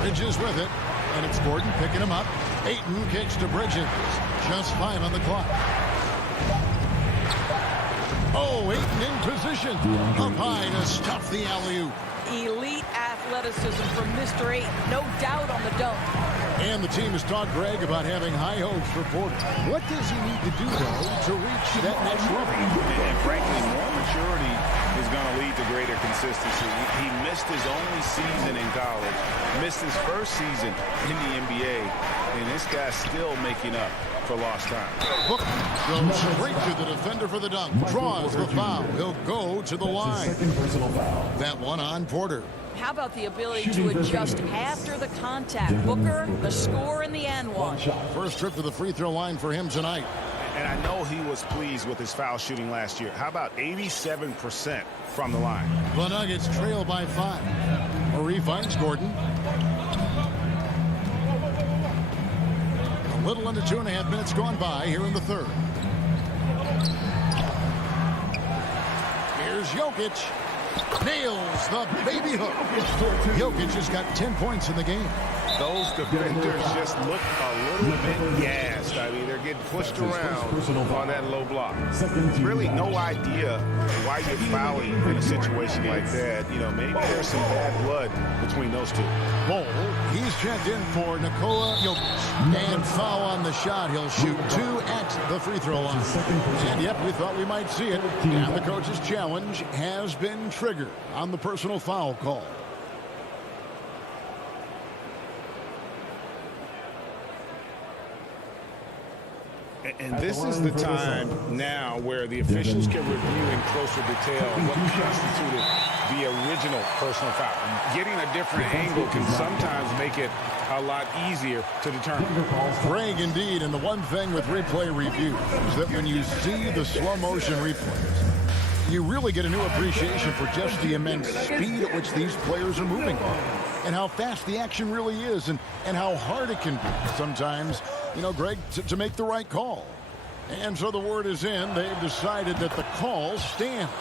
Bridges with it, and it's Gordon picking him up. Ayton kicks to Bridges. Just 5 on the clock. Oh, Ayton in position. Up high to stuff the alley-oop. Elite athleticism from Mr. Ayton. No doubt on the dunk. And the team has talked Greg about having high hopes for Porter. What does he need to do, though, to reach that next level? And frankly, more maturity is going to lead to greater consistency. He missed his only season in college, missed his first season in the NBA, and this guy's still making up for lost time. Book goes straight to the defender for the dunk. Draws the foul. He'll go to the line. Second personal foul. That one on Porter. How about the ability to adjust after the contact? Booker, the score in the and one. First trip to the free throw line for him tonight. And I know he was pleased with his foul shooting last year. How about 87% from the line? The Nuggets trail by 5. Murray finds Gordon. A little under 2.5 minutes gone by here in the third. Here's Jokic. Nails the baby hook. Jokic has got 10 points in the game. Those defenders just look a little bit gassed. I mean, they're getting pushed around on that low block. Really no idea why you're fouling in a situation like that. You know, maybe there's some bad blood between those two. Ball, he's checked in for Nikola Jokic. And foul on the shot. He'll shoot 2 at the free throw line. And yep, we thought we might see it. And the coach's challenge has been triggered on the personal foul call. And this is the time now where the officials can review in closer detail what constituted the original personal foul. Getting a different angle can sometimes make it a lot easier to determine. Greg, indeed, and the one thing with replay review is that when you see the slow motion replays, you really get a new appreciation for just the immense speed at which these players are moving and how fast the action really is and how hard it can be sometimes, you know, Greg, to make the right call. And so the word is in. They've decided that the call stands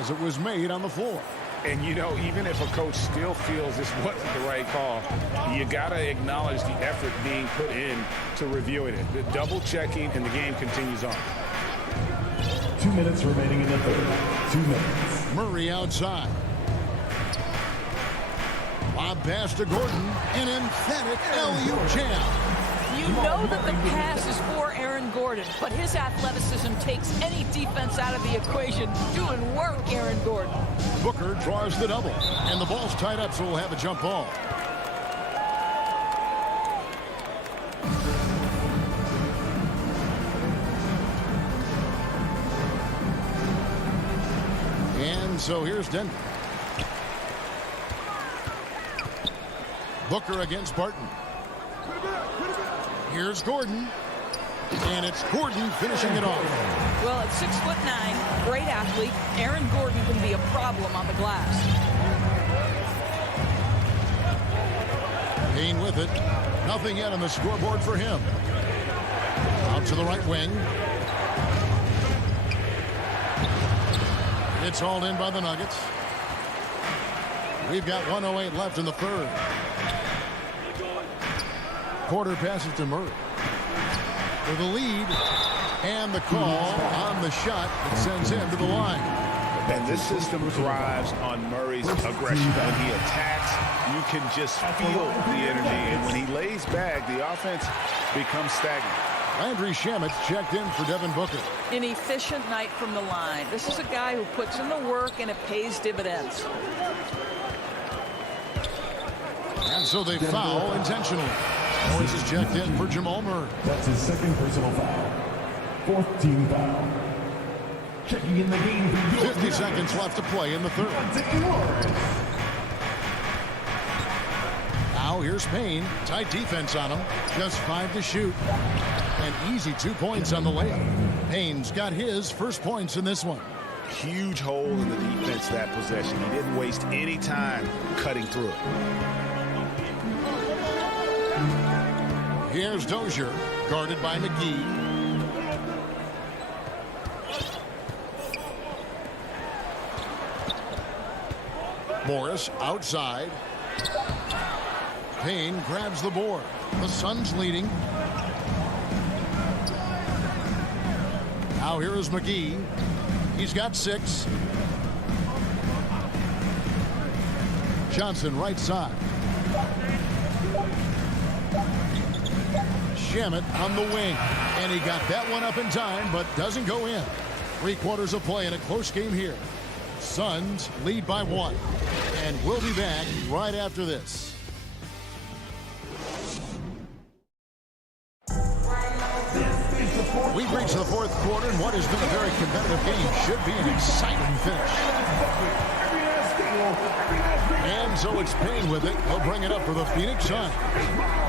as it was made on the floor. And, you know, even if a coach still feels this wasn't the right call, you got to acknowledge the effort being put in to reviewing it. The double checking, and the game continues on. 2 minutes remaining in the third. 2 minutes. Murray outside. Lob pass to Gordon. An emphatic LU jam. You know that the pass is for Aaron Gordon, but his athleticism takes any defense out of the equation. Doing work, Aaron Gordon. Booker draws the double, and the ball's tied up, so we'll have a jump ball. And so here's Denver. Booker against Barton. Here's Gordon. And it's Gordon finishing it off. Well, at 6'9", great athlete, Aaron Gordon can be a problem on the glass. Payne with it. Nothing yet on the scoreboard for him. Out to the right wing. It's hauled in by the Nuggets. We've got 1:08 left in the third. Porter passes to Murray. For the lead, and the call on the shot that sends him to the line. And this system thrives on Murray's aggression. When he attacks, you can just feel the energy. And when he lays back, the offense becomes stagnant. Landry Shamet checked in for Devin Booker. An efficient night from the line. This is a guy who puts in the work, and it pays dividends. And so they foul intentionally. Morris is checked in for Jamal Murray. That's his second personal foul. 4th team foul. Checking in the game. 50 seconds left to play in the third. Now here's Payne. Tight defense on him. Just 5 to shoot. An easy 2 points on the layup. Payne's got his first points in this one. Huge hole in the defense that possession. He didn't waste any time cutting through it. Here's Dozier, guarded by McGee. Morris outside. Payne grabs the board. The Suns leading. Now here is McGee. He's got 6. Johnson right side. Shamet on the wing, and he got that one up in time, but doesn't go in. 3 quarters of play in a close game here. Suns lead by 1, and we'll be back right after this. We've reached the 4th quarter, and what has been a very competitive game should be an exciting finish. And so it's Payne with it. He'll bring it up for the Phoenix Suns.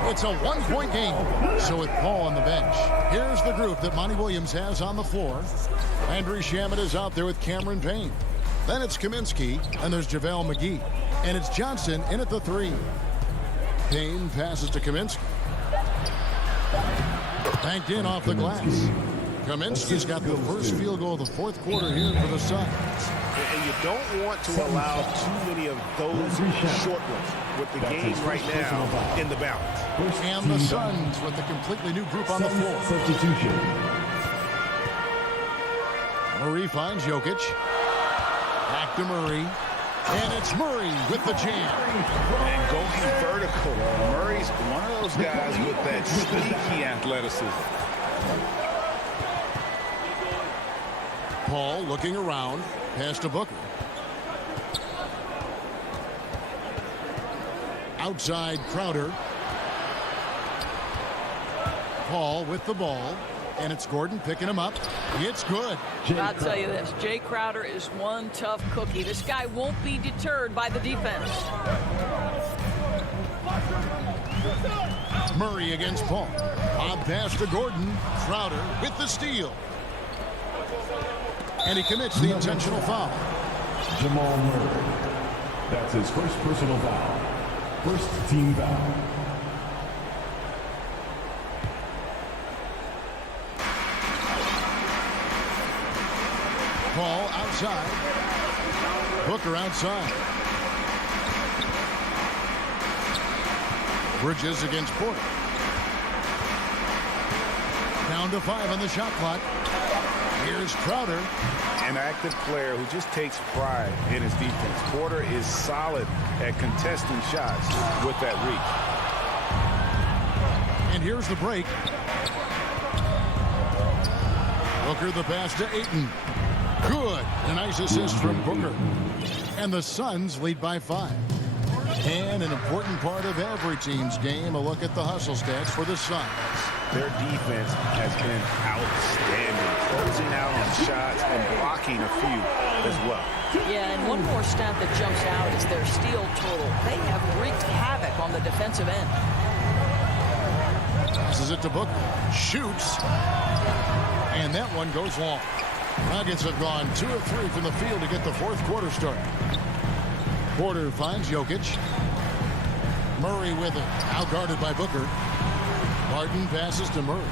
It's a one-point game. So with Paul on the bench, here's the group that Monty Williams has on the floor. Landry Shamet is out there with Cameron Payne. Then it's Kaminsky, and there's JaVale McGee. And it's Johnson in at the 3. Payne passes to Kaminsky. Banked in off the glass. Kaminsky's got the first field goal of the fourth quarter here for the Suns. And you don't want to allow too many of those short ones with the game right now in the balance. And the Suns with a completely new group on the floor. Substitution. Murray finds Jokic. Back to Murray. And it's Murray with the jam. And going vertical. Murray's one of those guys with that sneaky athleticism. Paul looking around. Pass to Booker. Outside Crowder. Paul with the ball. And it's Gordon picking him up. It's good. I'll tell you this. Jay Crowder is one tough cookie. This guy won't be deterred by the defense. Murray against Paul. Bob pass to Gordon. Crowder with the steal. And he commits the intentional foul. Jamal Murray. That's his first personal foul. First team foul. Paul outside. Booker outside. Bridges against Porter. Down to 5 on the shot clock. Here's Crowder. An active player who just takes pride in his defense. Porter is solid at contesting shots with that reach. And here's the break. Booker the pass to Ayton. Good. A nice assist from Booker. And the Suns lead by 5. And an important part of every team's game, a look at the hustle stats for the Suns. Their defense has been outstanding, closing out on shots and blocking a few as well. Yeah, and one more stat that jumps out is their steal total. They have wreaked havoc on the defensive end. Passes it to Booker. Shoots. And that one goes long. Nuggets have gone 2 of 3 from the field to get the fourth quarter started. Porter finds Jokic. Murray with it. Out guarded by Booker. Martin passes to Murray.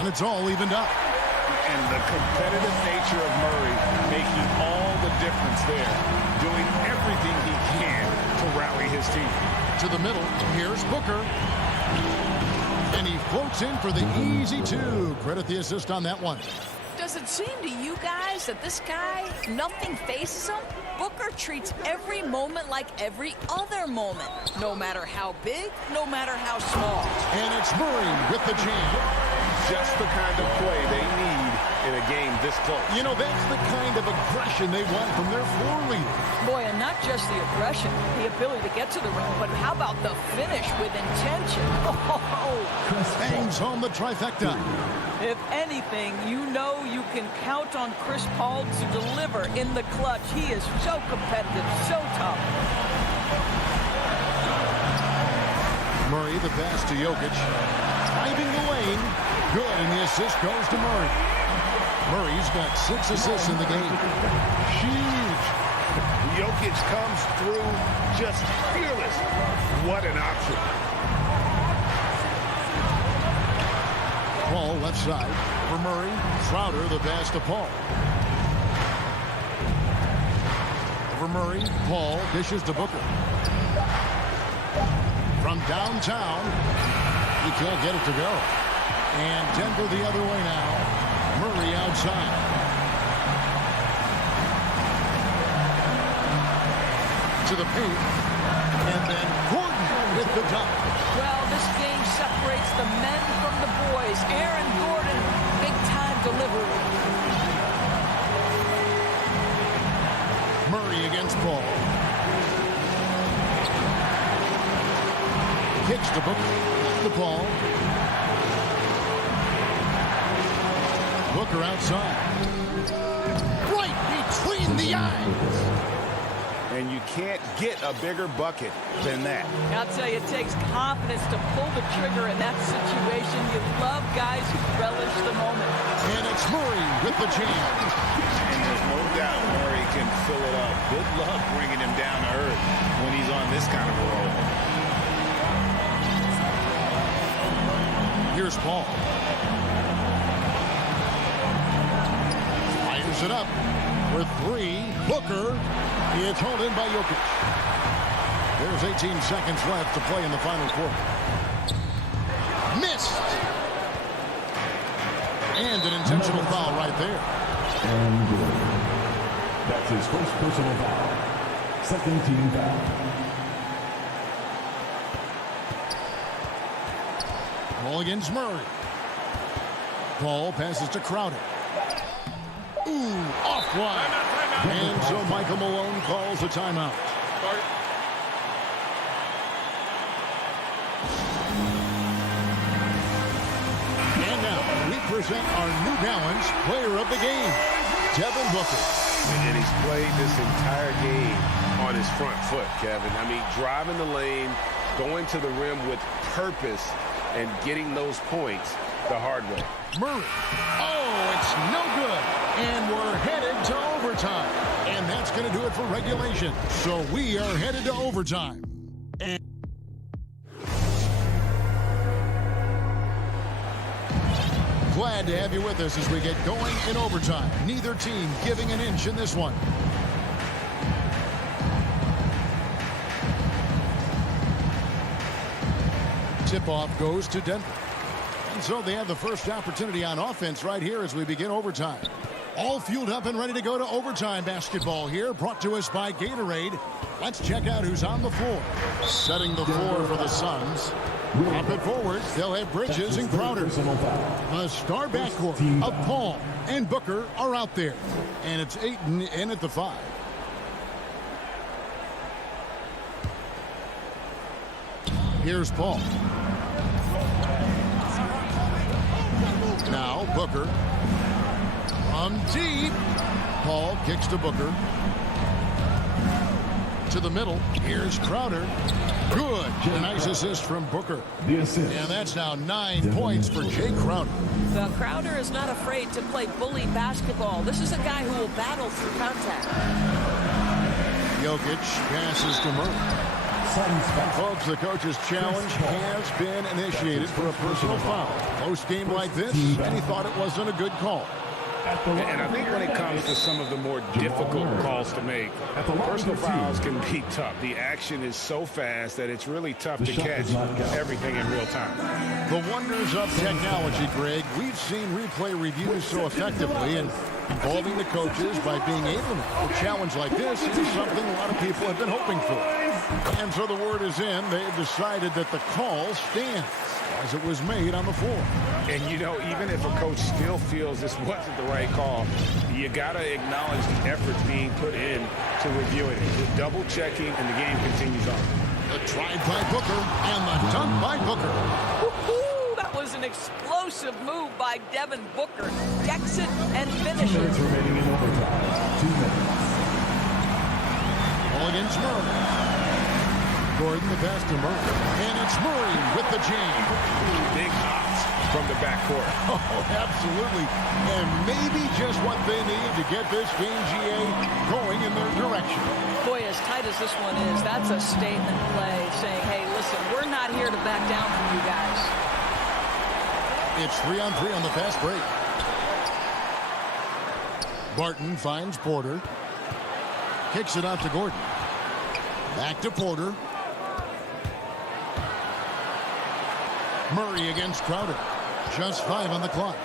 And it's all evened up. And the competitive nature of Murray making all the difference there. Doing everything he can to rally his team. To the middle. Here's Booker. And he floats in for the easy 2. Credit the assist on that one. Does it seem to you guys that this guy, nothing faces him? Booker treats every moment like every other moment. No matter how big, no matter how small. And it's Murray with the jam. Just the kind of play they need in a game this close. You know, that's the kind of aggression they want from their floor leader. Boy, and not just the aggression, the ability to get to the rim, but how about the finish with intention? Bangs home the trifecta. If anything, you know you can count on Chris Paul to deliver in the clutch. He is so competitive, so tough. Murray, the pass to Jokic. Driving the lane. Good, and the assist goes to Murray. Murray's got 6 assists in the game. Huge. Jokic comes through just fearless. What an option. Paul left side for Murray. Crowder the pass to Paul. For Murray, Paul dishes to Booker. From downtown, he can't get it to go. And Denver the other way now. Murray outside. To the paint. And then Gordon with the dunk. Well, this game separates the men from the boys. Aaron Gordon, big-time delivery. Murray against Paul. Kicks to Booker. The ball. Booker outside. Right between between the eyes. And you can't get a bigger bucket than that. I'll tell you, it takes confidence to pull the trigger in that situation. You love guys who relish the moment. And it's Murray with the jam. And there's no doubt Murray can fill it up. Good luck bringing him down to earth when he's on this kind of a roll. Here's Paul. Fires it up for three. Booker. It's hauled in by Jokic. There's 18 seconds left to play in the final quarter. Missed. And an intentional foul right there. And good. That's his first personal foul. Second team foul. Ball against Murray. Ball passes to Crowder. Ooh, offline. And so Michael Malone calls a timeout. And now we present our New Balance player of the game, Devin Booker. And he's played this entire game on his front foot, Kevin. I mean, driving the lane, going to the rim with purpose, and getting those points the hard way. Murray. Oh, it's no good. And we're headed to overtime. And that's going to do it for regulation. So we are headed to overtime. And glad to have you with us as we get going in overtime. Neither team giving an inch in this one. Tip-off goes to Denver. And so they have the first opportunity on offense right here as we begin overtime. All fueled up and ready to go to overtime basketball here, brought to us by Gatorade. Let's check out who's on the floor. Setting the floor for the Suns. Up it forward, they'll have Bridges and Crowder. The star backcourt of Paul and Booker are out there. And it's Ayton in at the 5. Here's Paul. Now Booker. From deep. Paul kicks to Booker. To the middle. Here's Crowder. Good. A nice assist from Booker. And that's now 9 points for Jay Crowder. Well, Crowder is not afraid to play bully basketball. This is a guy who will battle through contact. Jokic passes to Murray. Folks, the coach's challenge has been initiated for a personal foul. Post game like this, and he thought it wasn't a good call. And I think when it comes to some of the more difficult calls to make, personal fouls can be tough. The action is so fast that it's really tough to catch everything in real time. The wonders of technology, Greg. We've seen replay reviews so effectively, and involving the coaches by being able to make a challenge like this is something a lot of people have been hoping for. And so the word is in. They've decided that the call stands as it was made on the floor. And, you know, even if a coach still feels this wasn't the right call, you got to acknowledge the efforts being put in to reviewing it. The double checking, and the game continues on. The drive by Booker and the dunk by Booker. Woo-hoo, that was an explosive move by Devin Booker. Decks it and finishes. Remaining in overtime. 2 minutes. Ball against Murray. Gordon, the pass to Murray. And it's Murray with the jam. Big hops from the backcourt. Oh, absolutely. And maybe just what they need to get this game, GA, going in their direction. Boy, as tight as this one is, that's a statement play saying, hey, listen, we're not here to back down from you guys. It's 3-on-3 on the fast break. Barton finds Porter. Kicks it out to Gordon. Back to Porter. Murray against Crowder. Just 5 on the clock.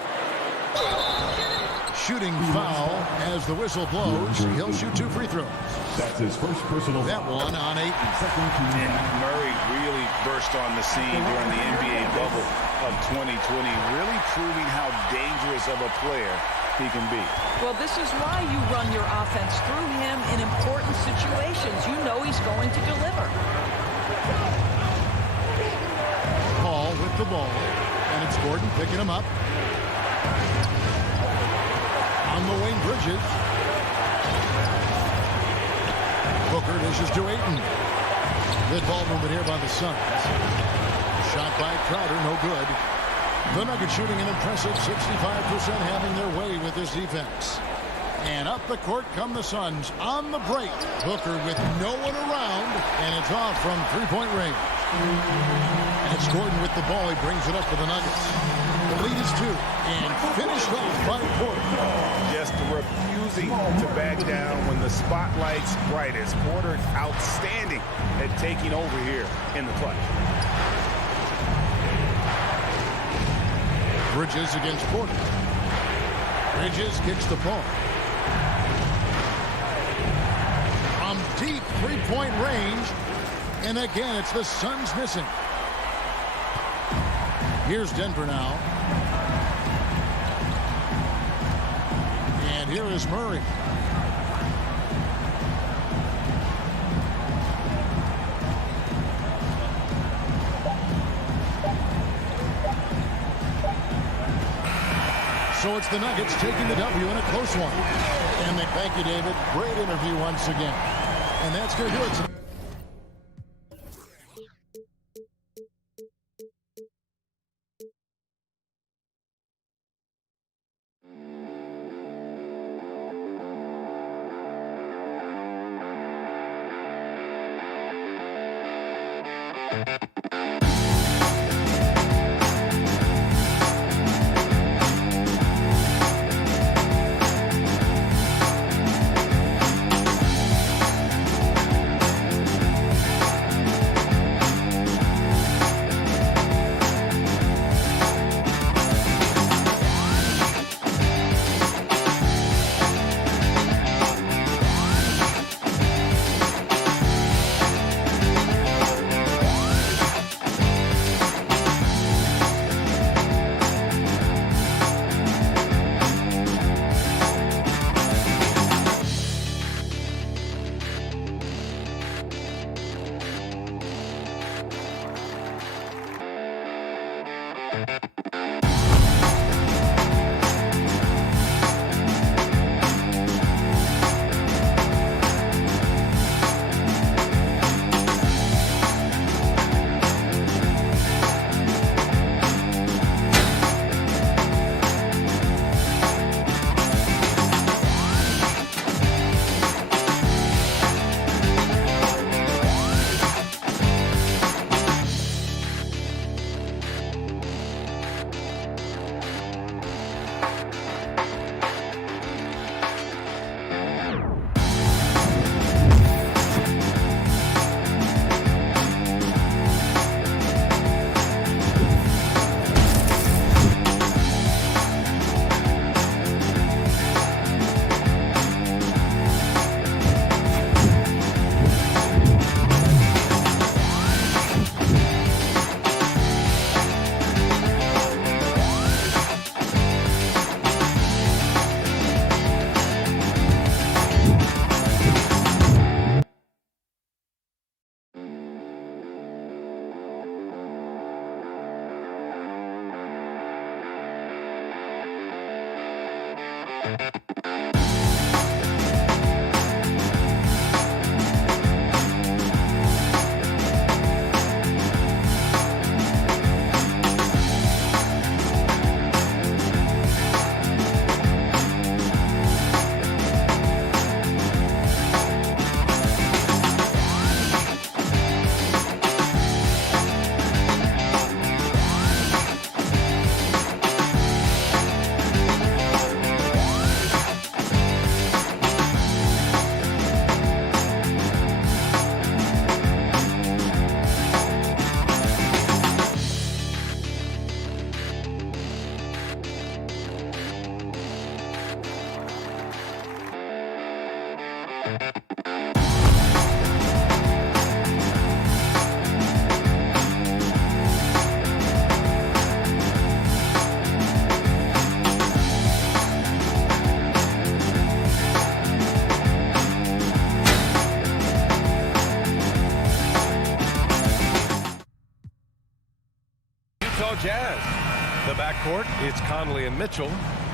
Shooting foul as the whistle blows. He'll shoot 2 free throws. That's his first personal. That one on 8. And Murray really burst on the scene during the NBA bubble of 2020, really proving how dangerous of a player he can be. Well, this is why you run your offense through him in important situations. You know he's going to deliver. Paul with the ball, and it's Gordon picking him up. On the wing, Bridges. Booker dishes to Ayton. Good ball movement here by the Suns. Shot by Crowder, no good. The Nuggets shooting an impressive 65%, having their way with this defense. And up the court come the Suns on the break. Booker with no one around, and it's off from three-point range. And it's Gordon with the ball. He brings it up for the Nuggets. The lead is 2, and finished off by Porter. Just refusing to back down when the spotlight's brightest. Porter outstanding at taking over here in the clutch. Bridges against Porter. Bridges kicks the ball. From deep three-point range. And again, it's the Suns missing. Here's Denver now. And here is Murray. So it's the Nuggets taking the W in a close one. And thank you, David. Great interview once again. And that's going to do it. Jazz. The backcourt, it's Conley and Mitchell.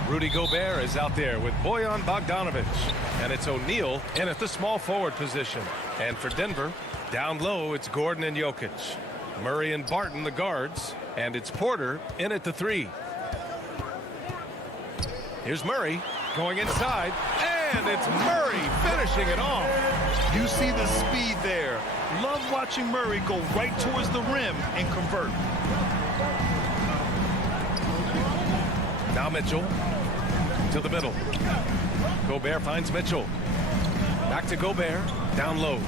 Rudy Gobert is out there with Bojan Bogdanovic. And it's O'Neal in at the small forward position. And for Denver, down low, it's Gordon and Jokic. Murray and Barton, the guards. And it's Porter in at the 3. Here's Murray going inside. And it's Murray finishing it off. You see the speed there. Love watching Murray go right towards the rim and convert. Now Mitchell to the middle. Gobert finds Mitchell. Back to Gobert. Down low.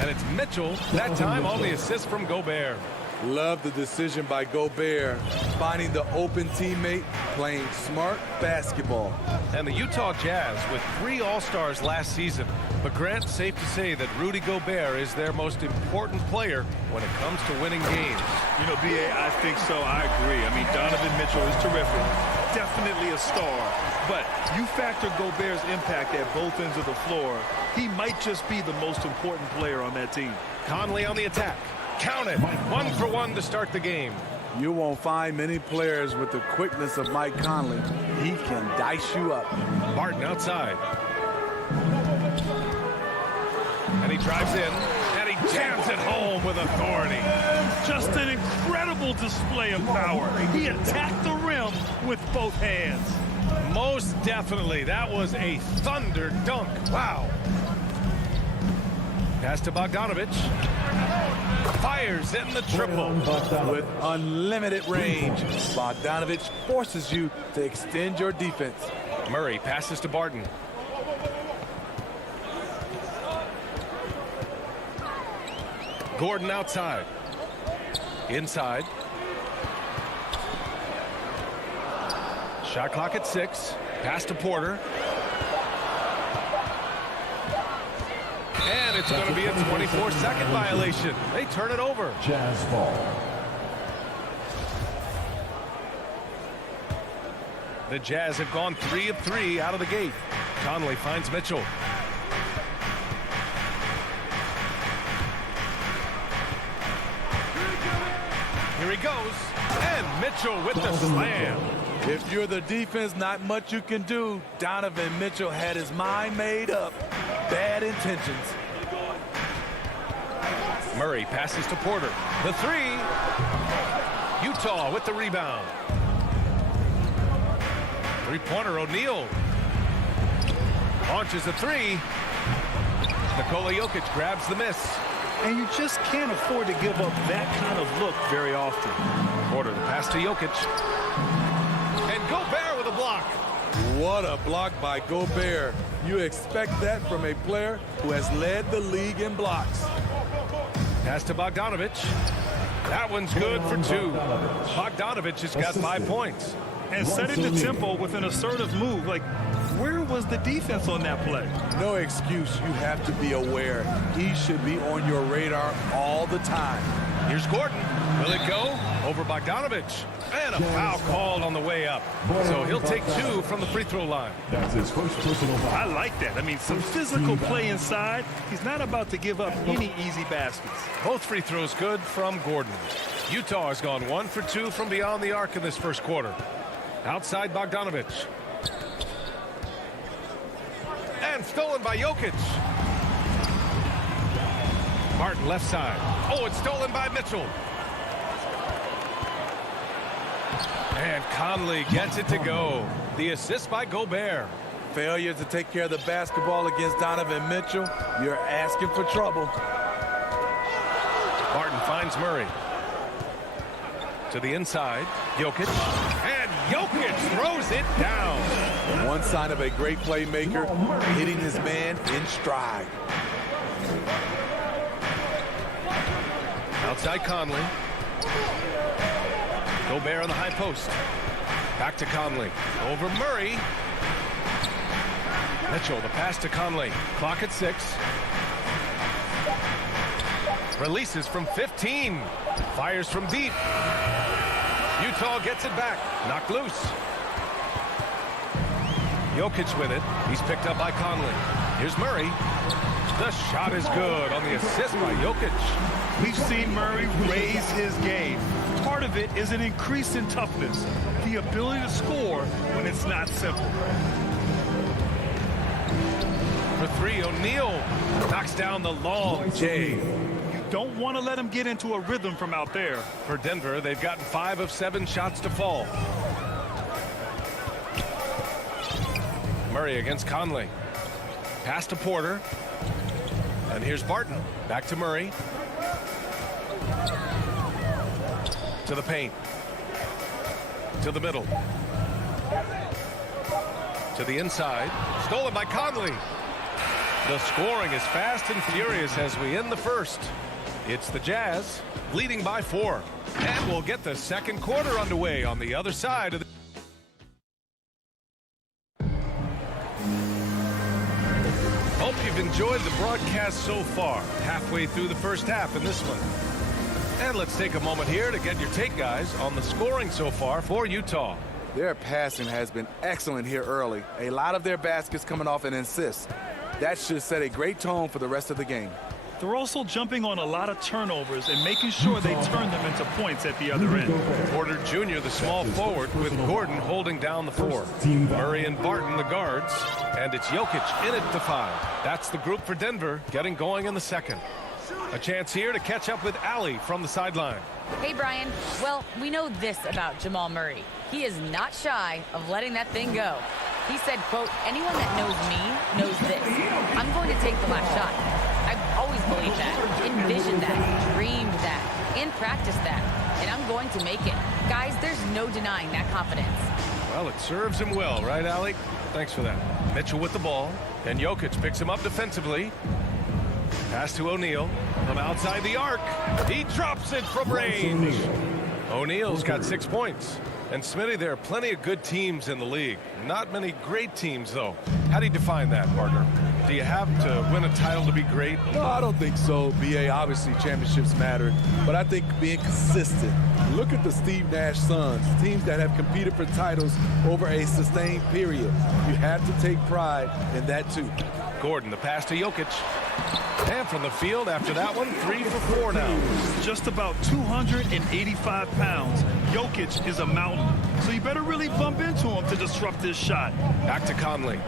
And it's Mitchell. That time on the assist from Gobert. Love the decision by Gobert, finding the open teammate, playing smart basketball. And the Utah Jazz with 3 All-Stars last season. But Grant, safe to say that Rudy Gobert is their most important player when it comes to winning games. You know, B.A., I think so. I agree. I mean, Donovan Mitchell is terrific. Definitely a star. But you factor Gobert's impact at both ends of the floor, he might just be the most important player on that team. Conley on the attack. Count it. 1 for 1 to start the game. You won't find many players with the quickness of Mike Conley. He can dice you up. Martin outside. And he drives in. And he jams it home with authority. Just an incredible display of power. He attacked the rim with both hands. Most definitely. That was a thunder dunk. Wow. Pass to Bogdanovic. Fires in the triple. With unlimited range, Bogdanovic forces you to extend your defense. Murray passes to Barton. Gordon outside. Inside. Shot clock at 6. Pass to Porter. And it's going to be a 24-second violation. They turn it over. Jazz ball. The Jazz have gone 3 of 3 out of the gate. Conley finds Mitchell. Here he goes. And Mitchell with the slam. If you're the defense, not much you can do. Donovan Mitchell had his mind made up. Bad intentions. Murray passes to Porter. The 3. Utah with the rebound. Three-pointer, O'Neal. Launches a 3. Nikola Jokic grabs the miss. And you just can't afford to give up that kind of look very often. Porter, the pass to Jokic. And Gobert with a block. What a block by Gobert. You expect that from a player who has led the league in blocks. Pass to Bogdanovic. That one's good for 2. Bogdanovic has got 5 points. And setting the tempo with an assertive move. Like, where was the defense on that play? No excuse. You have to be aware. He should be on your radar all the time. Here's Gordon. Will it go? Over Bogdanovic. And a foul called on the way up. So he'll take 2 from the free throw line. That's his first personal foul. I like that. I mean, some physical play inside. He's not about to give up any easy baskets. Both free throws good from Gordon. Utah has gone 1 for 2 from beyond the arc in this first quarter. Outside Bogdanovic. And stolen by Jokic. Martin left side. Oh, it's stolen by Mitchell. And Conley gets it to go. The assist by Gobert. Failure to take care of the basketball against Donovan Mitchell. You're asking for trouble. Barton finds Murray. To the inside. Jokic. And Jokic throws it down. One sign of a great playmaker, hitting his man in stride. Outside Conley. Gobert on the high post. Back to Conley. Over Murray. Mitchell, the pass to Conley. Clock at 6. Releases from 15. Fires from deep. Utah gets it back. Knocked loose. Jokic with it. He's picked up by Conley. Here's Murray. The shot is good on the assist by Jokic. We've seen Murray raise his game. part of it is an increase in toughness, the ability to score when it's not simple. For three, O'Neal knocks down the long J. You don't want to let him get into a rhythm from out there. For Denver, they've gotten 5 of 7 shots to fall. Murray against Conley. Pass to Porter. And here's Barton. Back to Murray. To the paint. To the middle. To the inside. Stolen by Conley. The scoring is fast and furious as we end the first. It's the Jazz leading by 4. And we'll get the second quarter underway on the other side of the... Hope you've enjoyed the broadcast so far. Halfway through the first half in this one. And let's take a moment here to get your take, guys, on the scoring so far for Utah. Their passing has been excellent here early. A lot of their baskets coming off an assist. That should set a great tone for the rest of the game. They're also jumping on a lot of turnovers and making sure they turn them into points at the other end. Porter Jr., the small forward, with Gordon holding down the 4. Murray and Barton, the guards. And it's Jokic in at the 5. That's the group for Denver getting going in the second. A chance here to catch up with Allie from the sideline. Hey, Brian. Well, we know this about Jamal Murray. He is not shy of letting that thing go. He said, quote, anyone that knows me knows this. I'm going to take the last shot. I've always believed that, envisioned that, dreamed that, and practiced that. And I'm going to make it. Guys, there's no denying that confidence. Well, it serves him well, right, Allie? Thanks for that. Mitchell with the ball, and Jokic picks him up defensively. Pass to O'Neal from outside the arc. He drops it from range. O'Neal's got 6 points. And Smitty, there are plenty of good teams in the league. Not many great teams, though. How do you define that, partner? Do you have to win a title to be great? No, I don't think so, B.A. Obviously, championships matter. But I think being consistent. Look at the Steve Nash Suns, teams that have competed for titles over a sustained period. You have to take pride in that, too. Gordon, the pass to Jokic. And from the field after that one, 3 for 4 now. Just about 285 pounds. Jokic is a mountain, so you better really bump into him to disrupt this shot. Back to Conley.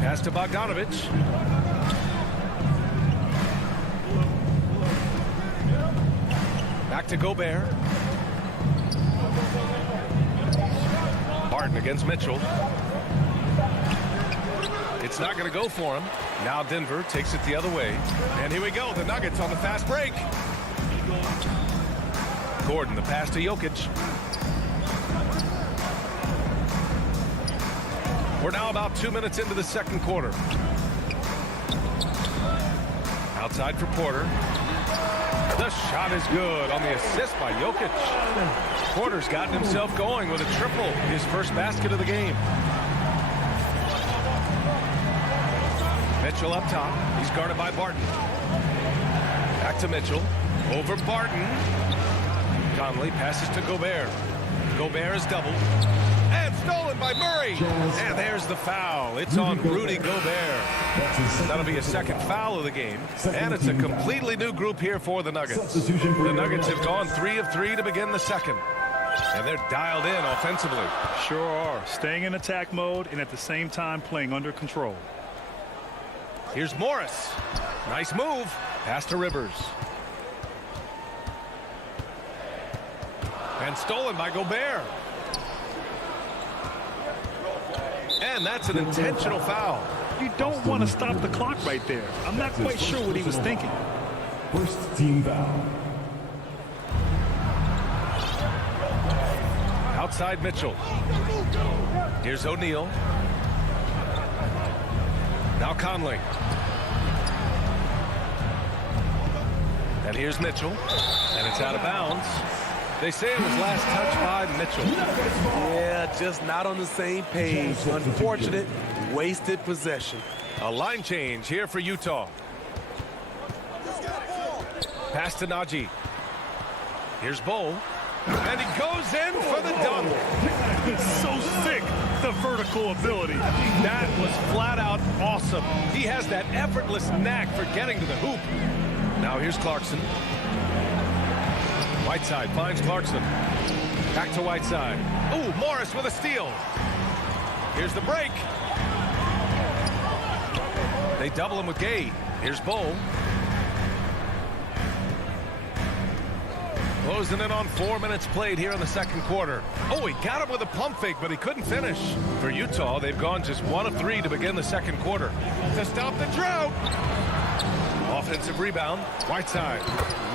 Pass to Bogdanovich. Back to Gobert. Barton against Mitchell. It's not going to go for him. Now Denver takes it the other way. And here we go. The Nuggets on the fast break. Gordon, the pass to Jokic. We're now about 2 minutes into the second quarter. Outside for Porter. The shot is good on the assist by Jokic. Porter's gotten himself going with a triple, his first basket of the game. Mitchell up top. He's guarded by Barton. Back to Mitchell. Over Barton. Conley passes to Gobert. Gobert is doubled. And stolen by Murray. And there's the foul. It's on Rudy Gobert. That'll be a second foul of the game. And it's a completely new group here for the Nuggets. The Nuggets have gone 3 of 3 to begin the second. And they're dialed in offensively. Sure are. Staying in attack mode and at the same time playing under control. Here's Morris. Nice move. Pass to Rivers. And stolen by Gobert. And that's an intentional foul. You don't want to stop the clock right there. I'm not quite sure what he was thinking. First team foul. Outside Mitchell. Here's O'Neal. Now Conley. And here's Mitchell. And it's out of bounds. They say it was last touched by Mitchell. Yeah, just not on the same page. Unfortunate, wasted possession. A line change here for Utah. Pass to Najee. Here's Bo. And he goes in for the dunk. It's so sick, the vertical ability. That was flat out awesome. He has that effortless knack for getting to the hoop. Now here's Clarkson. Whiteside finds Clarkson. Back to Whiteside. Ooh, Morris with a steal. Here's the break. They double him with Gay. Here's Bull. Closing in on 4 minutes played here in the second quarter. Oh, he got him with a pump fake, but he couldn't finish. For Utah, they've gone just 1 of 3 to begin the second quarter. To stop the drought. Offensive rebound. Whiteside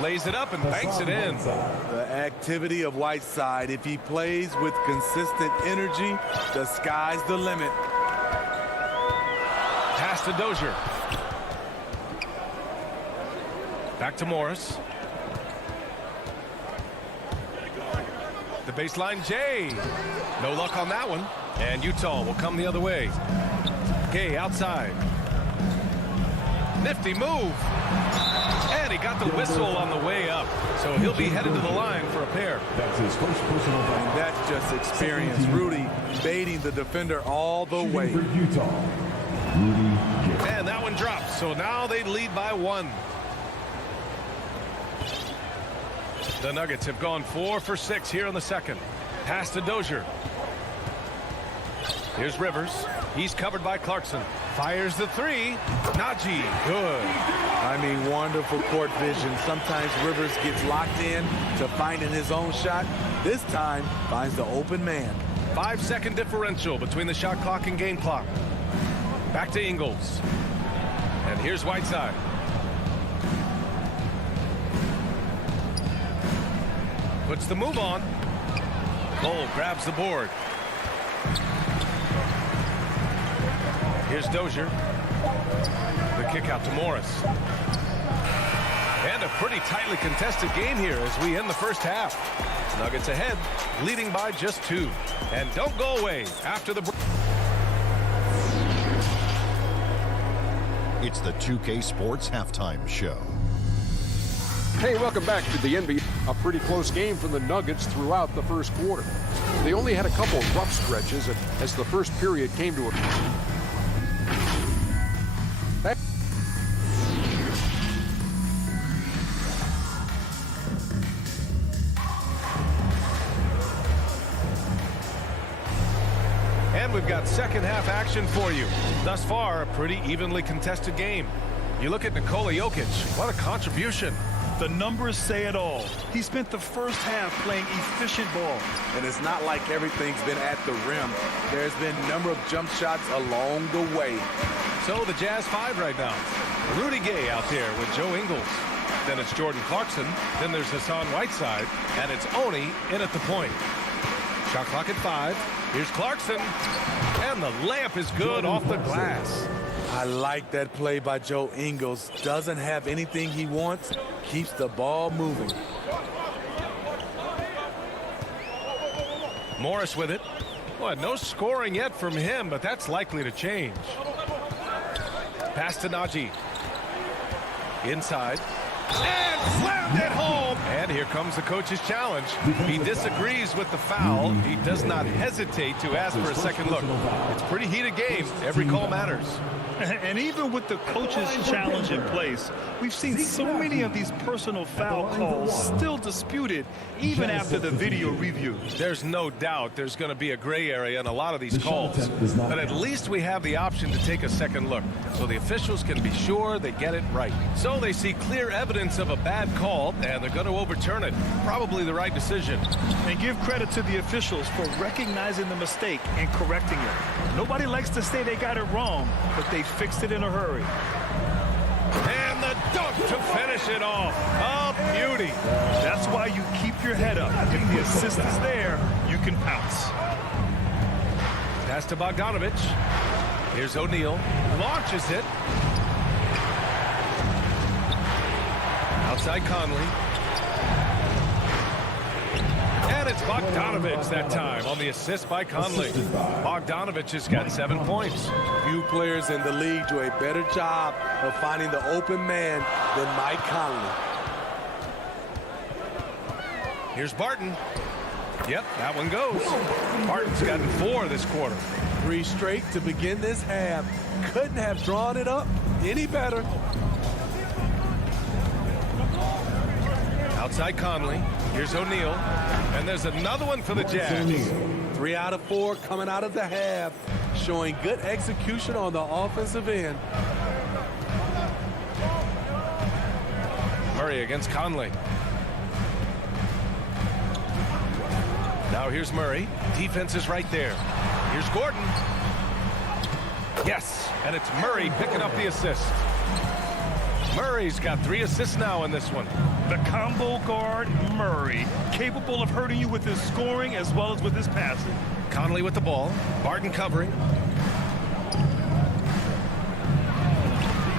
lays it up and banks it in. The activity of Whiteside, if he plays with consistent energy, the sky's the limit. Pass to Dozier. Back to Morris. The baseline, Jay. No luck on that one. And Utah will come the other way. Gay outside. Nifty move. And he got the whistle on the way up. So he'll be headed to the line for a pair. That's his first personal foul. That's just experience. Rudy baiting the defender all the way. For Utah, Rudy Gay. And that one drops. So now they lead by 1. The Nuggets have gone 4 for 6 here in the second. Pass to Dozier. Here's Rivers. He's covered by Clarkson. Fires the 3. Najee. Good. I mean, wonderful court vision. Sometimes Rivers gets locked in to finding his own shot. This time, finds the open man. 5-second differential between the shot clock and game clock. Back to Ingles. And here's Whiteside. Puts the move on. Cole grabs the board. Here's Dozier. The kick out to Morris. And a pretty tightly contested game here as we end the first half. Nuggets ahead, leading by just 2. And don't go away after the break. It's the 2K Sports Halftime Show. Hey, welcome back to the NBA. A pretty close game for the Nuggets throughout the first quarter. They only had a couple of rough stretches as the first period came to a... And we've got second half action for you. Thus far, a pretty evenly contested game. You look at Nikola Jokic. What a contribution. The numbers say it all. He spent the first half playing efficient ball. And it's not like everything's been at the rim. There's been a number of jump shots along the way. So the Jazz 5 right now. Rudy Gay out there with Joe Ingles. Then it's Jordan Clarkson. Then there's Hassan Whiteside. And it's Oni in at the point. Shot clock at 5. Here's Clarkson. And the layup is good off the glass. I like that play by Joe Ingles. Doesn't have anything he wants. Keeps the ball moving. Morris with it. Well, no scoring yet from him, but that's likely to change. Pass to Najee. Inside. And slammed it home. And here comes the coach's challenge. He disagrees with the foul. He does not hesitate to ask for a second look. It's a pretty heated game. Every call matters. And even with the coach's challenge in place, we've seen so many of these personal foul calls still disputed even after the video review. There's no doubt there's going to be a gray area in a lot of these calls. But at least we have the option to take a second look so the officials can be sure they get it right. So they see clear evidence of a bad call, and they're going to overturn it. Probably the right decision. And give credit to the officials for recognizing the mistake and correcting it. Nobody likes to say they got it wrong, but they fixed it in a hurry. And the dunk to finish it off. A beauty. That's why you keep your head up. If the assist is there, you can pounce. Pass to Bogdanovich. Here's O'Neal. Launches it. Outside Conley. And it's Bogdanovich that time on the assist by Conley. Bogdanovich has got 7 points. Few players in the league do a better job of finding the open man than Mike Conley. Here's Barton. Yep, that one goes. Barton's gotten 4 this quarter. 3 straight to begin this half. Couldn't have drawn it up any better. Outside Conley. Here's O'Neal. And there's another one for the Jazz. 3 out of 4 coming out of the half, showing good execution on the offensive end. Murray against Conley. Now here's Murray. Defense is right there. Here's Gordon. Yes, and it's Murray picking up the assist. Murray's got 3 assists now in this one. The combo guard, Murray, capable of hurting you with his scoring as well as with his passing. Conley with the ball. Barton covering.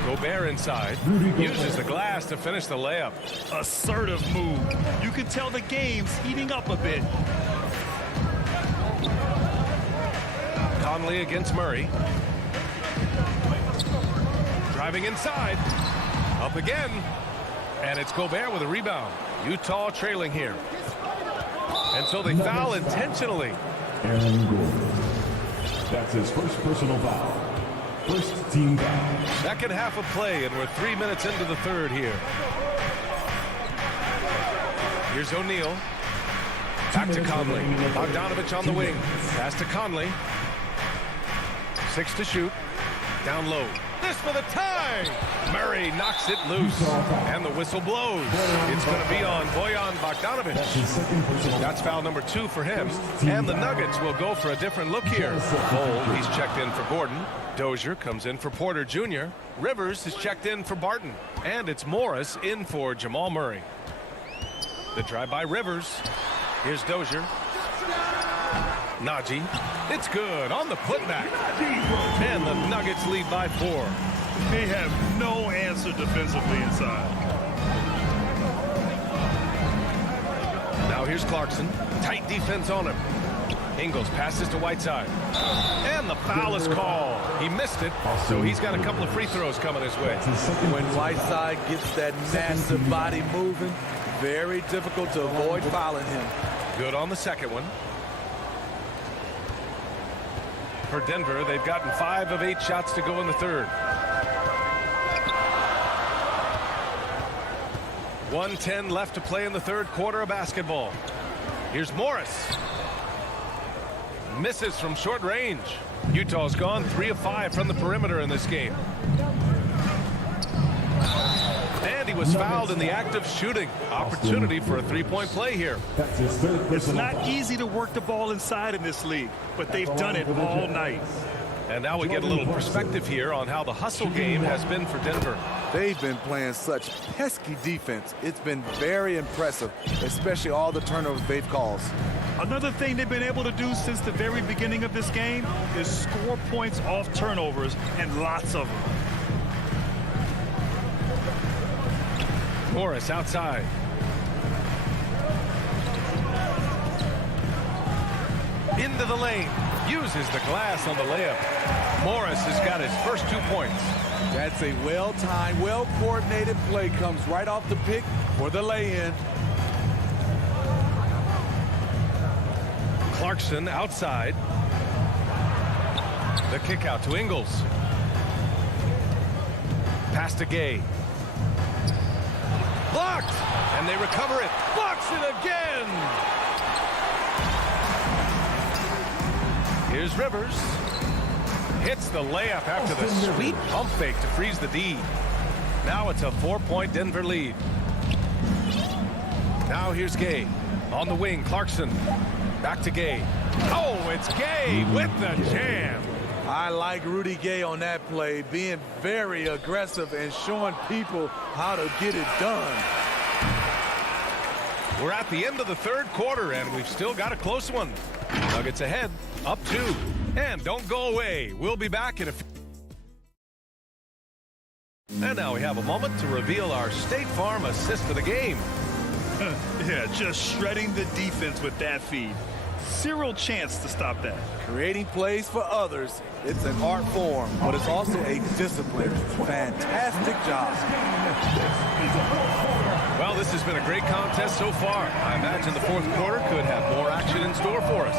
Gobert inside. Uses the glass to finish the layup. Assertive move. You can tell the game's heating up a bit. Conley against Murray. Driving inside. Up again. And it's Gobert with a rebound. Utah trailing here. And so they foul intentionally. Aaron Gordon. That's his first personal foul. First team foul. Second half of play, and we're 3 minutes into the third here. Here's O'Neal. Back to Conley. Bogdanovich on the wing. Pass to Conley. 6 to shoot. Down low. This for the tie. Murray knocks it loose. And the whistle blows. It's going to be on Bojan Bogdanovich. That's foul number 2 for him. And the Nuggets will go for a different look here. Gold, he's checked in for Gordon. Dozier comes in for Porter Jr. Rivers is checked in for Barton. And it's Morris in for Jamal Murray. The drive by Rivers. Here's Dozier. Najee. It's good on the putback. And the Nuggets lead by 4. They have no answer defensively inside. Now here's Clarkson. Tight defense on him. Ingles passes to Whiteside. And the foul is called. He missed it, so he's got a couple of free throws coming his way. When Whiteside gets that massive body moving, very difficult to avoid fouling him. Good on the second one. For Denver, they've gotten 5 of 8 shots to go in the third. 1:10 left to play in the third quarter of basketball. Here's Morris. Misses from short range. Utah's gone 3 of 5 from the perimeter in this game. And he was fouled in the act of shooting. Opportunity for a 3-point play here. It's not easy to work the ball inside in this league, but they've done it all night. And now we get a little perspective here on how the hustle game has been for Denver. They've been playing such pesky defense. It's been very impressive, especially all the turnovers they've caused. Another thing they've been able to do since the very beginning of this game is score points off turnovers, and lots of them. Morris outside. Into the lane. Uses the glass on the layup. Morris has got his first 2 points. That's a well-timed, well-coordinated play. Comes right off the pick for the lay-in. Clarkson outside. The kick out to Ingles. Pass to Gay. Blocked! And they recover it. Blocks it again! Here's Rivers. Hits the layup after the sweet pump fake to freeze the D. Now it's a 4-point Denver lead. Now here's Gay. On the wing, Clarkson. Back to Gay. Oh, it's Gay with the jam. I like Rudy Gay on that play, being very aggressive and showing people how to get it done. We're at the end of the third quarter, and we've still got a close one. Nuggets ahead, up 2. And don't go away. We'll be back in a few. And now we have a moment to reveal our State Farm assist of the game. Yeah, just shredding the defense with that feed. Zero chance to stop that. Creating plays for others. It's an art form, but it's also a discipline. Fantastic job. Well, this has been a great contest so far. I imagine the fourth quarter could have more action in store for us.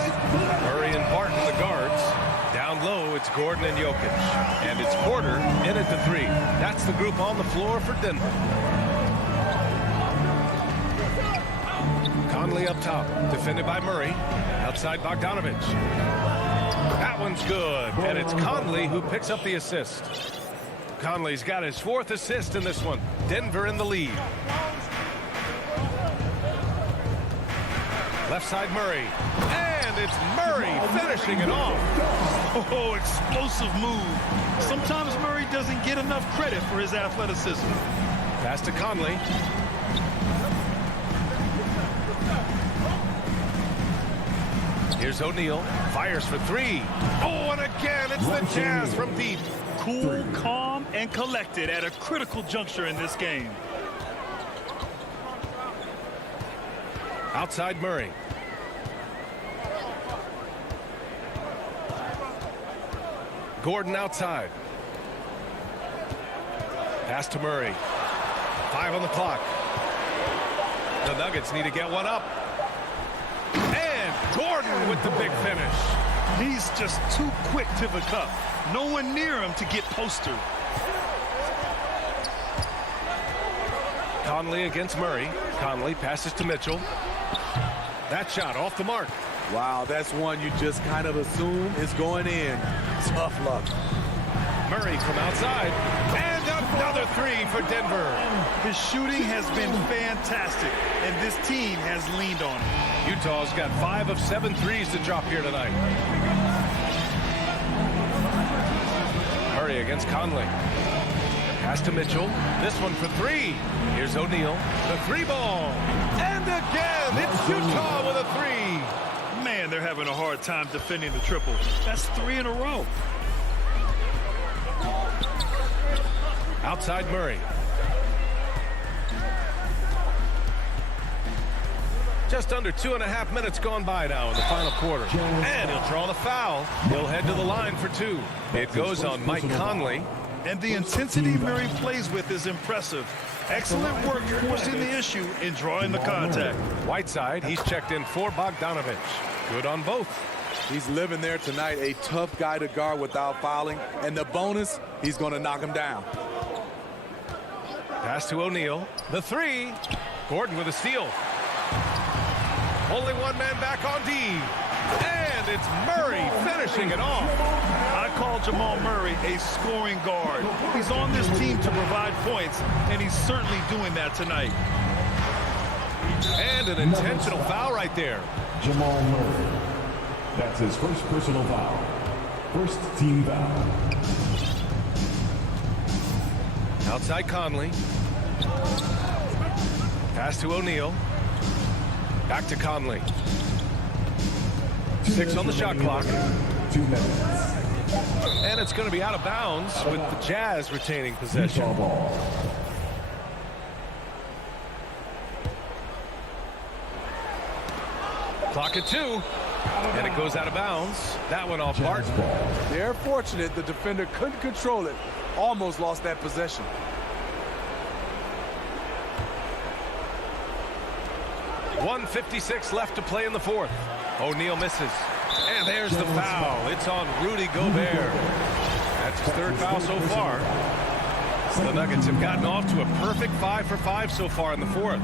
Murray and Barton, the guards. Down low, it's Gordon and Jokic. And it's Porter in at the 3. That's the group on the floor for Denver. Conley up top, defended by Murray. Outside Bogdanovich. That one's good, and it's Conley who picks up the assist. Conley's got his 4th assist in this one. Denver in the lead. Left side Murray, and it's Murray finishing it off. Oh, explosive move. Sometimes Murray doesn't get enough credit for his athleticism. Pass to Conley. Here's O'Neal, fires for 3. Oh, and again, it's the Jazz from deep. Cool, calm, and collected at a critical juncture in this game. Outside Murray. Gordon outside. Pass to Murray. 5 on the clock. The Nuggets need to get one up. And Gordon with the big finish. He's just too quick to the cup. No one near him to get postered. Conley against Murray. Conley passes to Mitchell. That shot off the mark. Wow, that's one you just kind of assume is going in. Tough luck. Murray from outside. And another 3 for Denver. His shooting has been fantastic, and this team has leaned on it. Utah's got 5 of 7 threes to drop here tonight. Murray against Conley. Pass to Mitchell. This one for 3. Here's O'Neal. The 3-ball. And again, it's Utah with a 3. Man, they're having a hard time defending the triple. That's 3 in a row. Outside Murray. Just under 2.5 minutes gone by now in the final quarter. And he'll draw the foul. He'll head to the line for 2. It goes on Mike Conley. And the intensity Murray plays with is impressive. Excellent work forcing the issue in drawing the contact. Whiteside, he's checked in for Bogdanovich. Good on both. He's living there tonight, a tough guy to guard without fouling. And the bonus, he's going to knock him down. Pass to O'Neal. The 3. Gordon with a steal. Only one man back on D. And it's Murray finishing it off. I call Jamal Murray a scoring guard. He's on this team to provide points, and he's certainly doing that tonight. And an intentional foul right there. Jamal Murray. That's his first personal foul. First team foul. Outside Conley. Pass to O'Neal. Back to Conley. 6 on the shot clock. 2 minutes. And it's going to be out of bounds with the Jazz retaining possession. Clock at 2. And it goes out of bounds. That one off Barton. They're fortunate the defender couldn't control it. Almost lost that possession. .156 left to play in the 4th. O'Neal misses. And there's the foul. It's on Rudy Gobert. That's his 3rd foul so far. The Nuggets have gotten off to a perfect 5 for 5 so far in the 4th.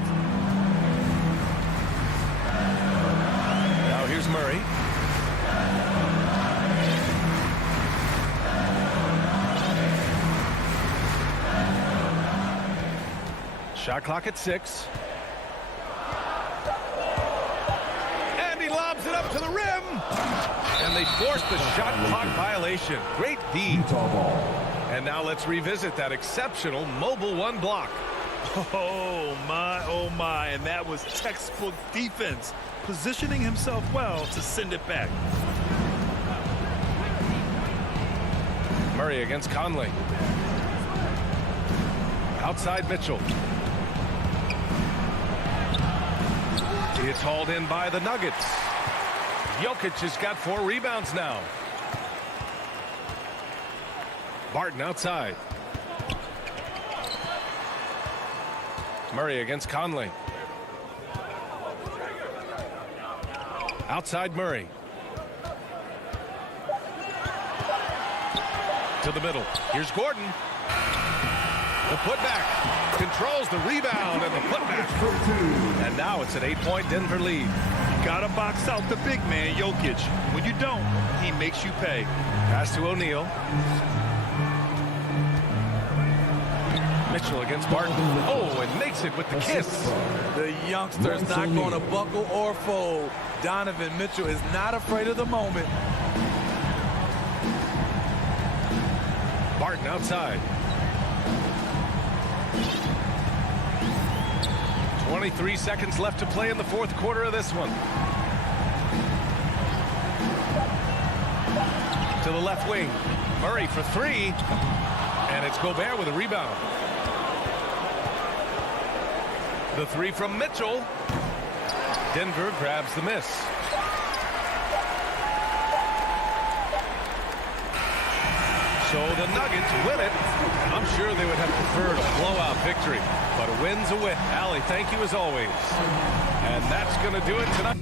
Now here's Murray. Shot clock at 6. And he lobs it up to the rim. And they force the shot clock violation. Great D. And now let's revisit that exceptional mobile 1 block. Oh my, and that was textbook defense, positioning himself well to send it back. Murray against Conley. Outside Mitchell. It's hauled in by the Nuggets. Jokic has got 4 rebounds now. Barton outside. Murray against Conley. Outside Murray. To the middle. Here's Gordon. The putback controls the rebound and the putback. And now it's an 8-point Denver lead. You got to box out the big man, Jokic. When you don't, he makes you pay. Pass to O'Neal. Mitchell against Barton. Oh, and makes it with the kiss. The youngster's not going to buckle or fold. Donovan Mitchell is not afraid of the moment. Barton outside. 23 seconds left to play in the fourth quarter of this one. To the left wing. Murray for three. And it's Gobert with a rebound. The three from Mitchell. Denver grabs the miss. So the Nuggets win it. I'm sure they would have preferred a blowout victory, but a win's a win. Allie, thank you as always. And that's going to do it tonight.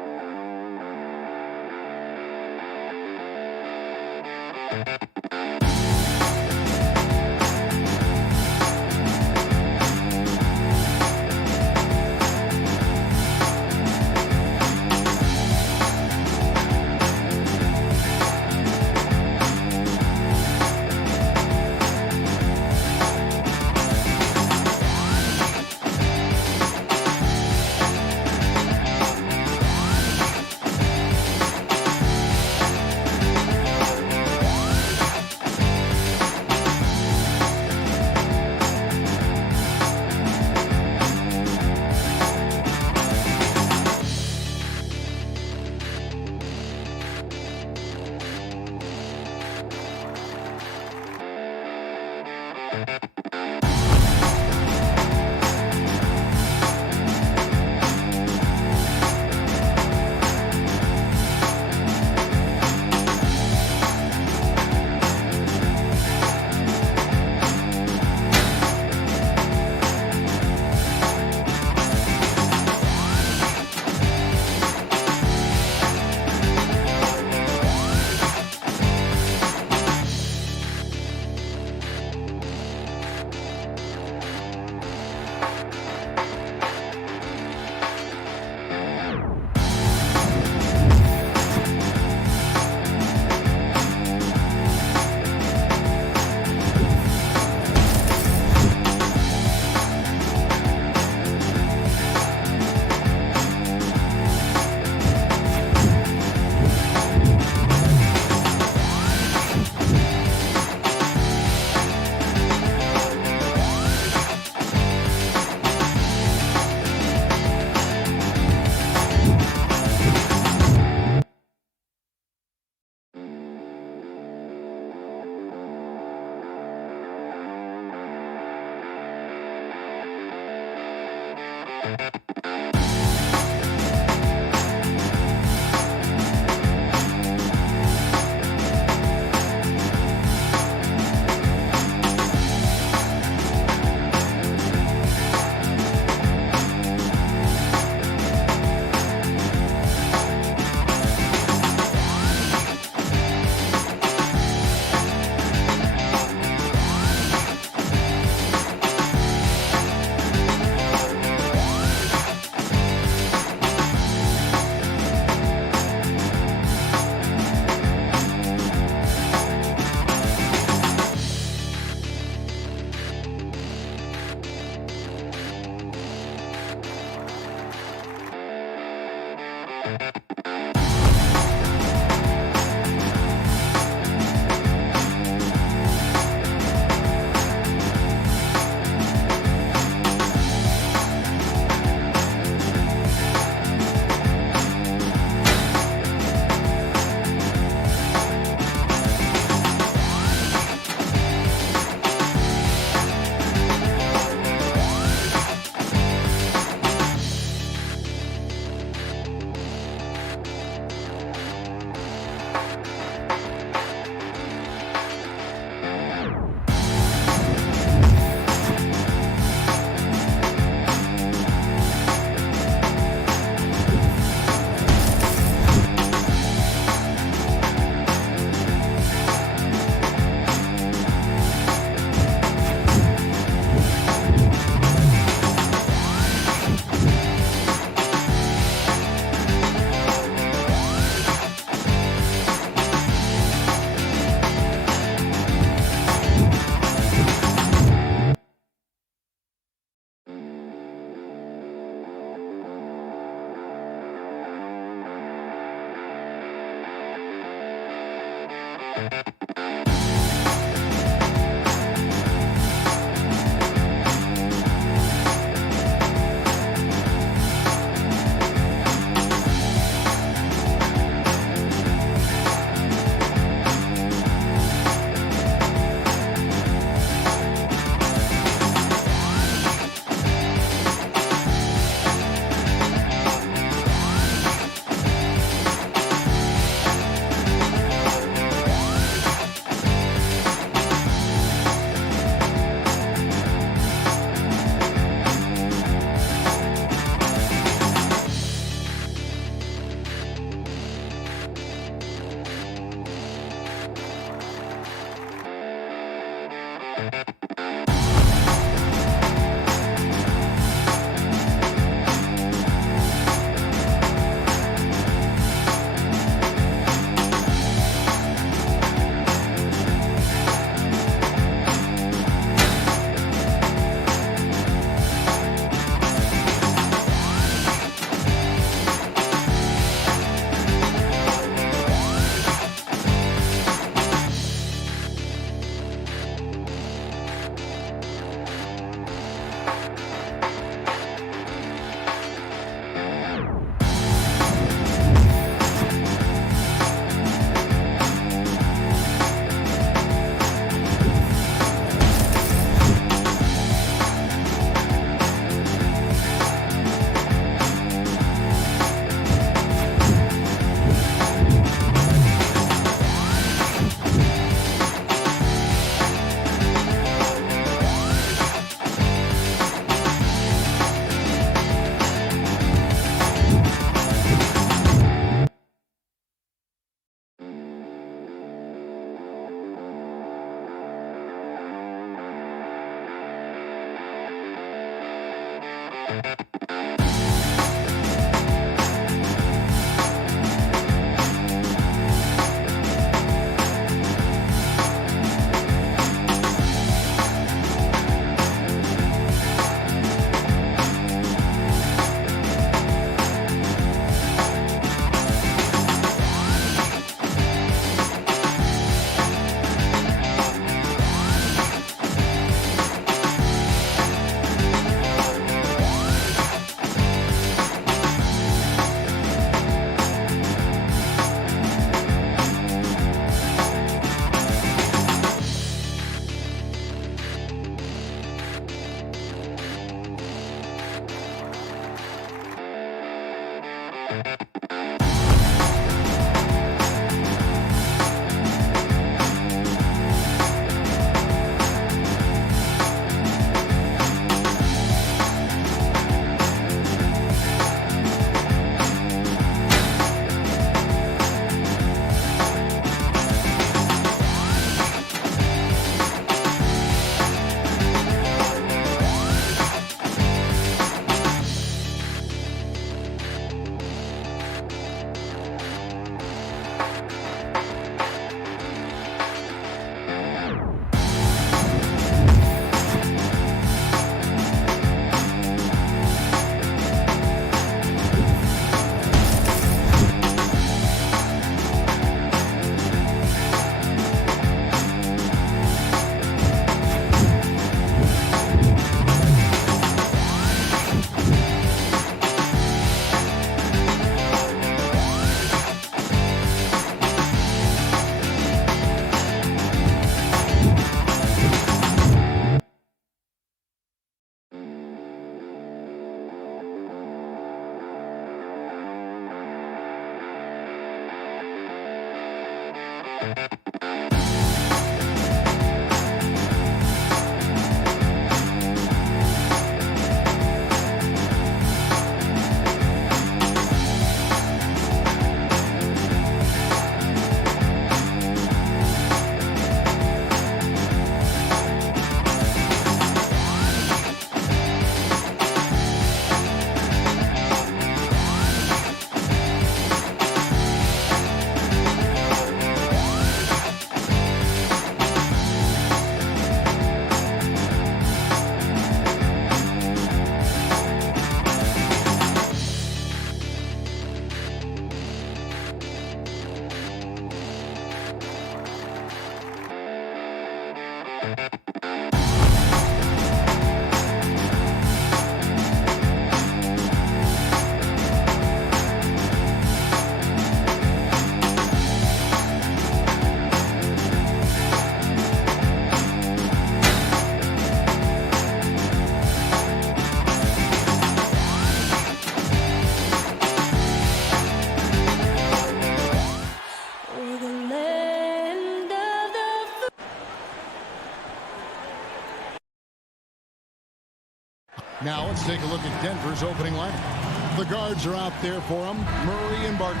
Now let's take a look at Denver's opening lineup. The guards are out there for them, Murray and Barton.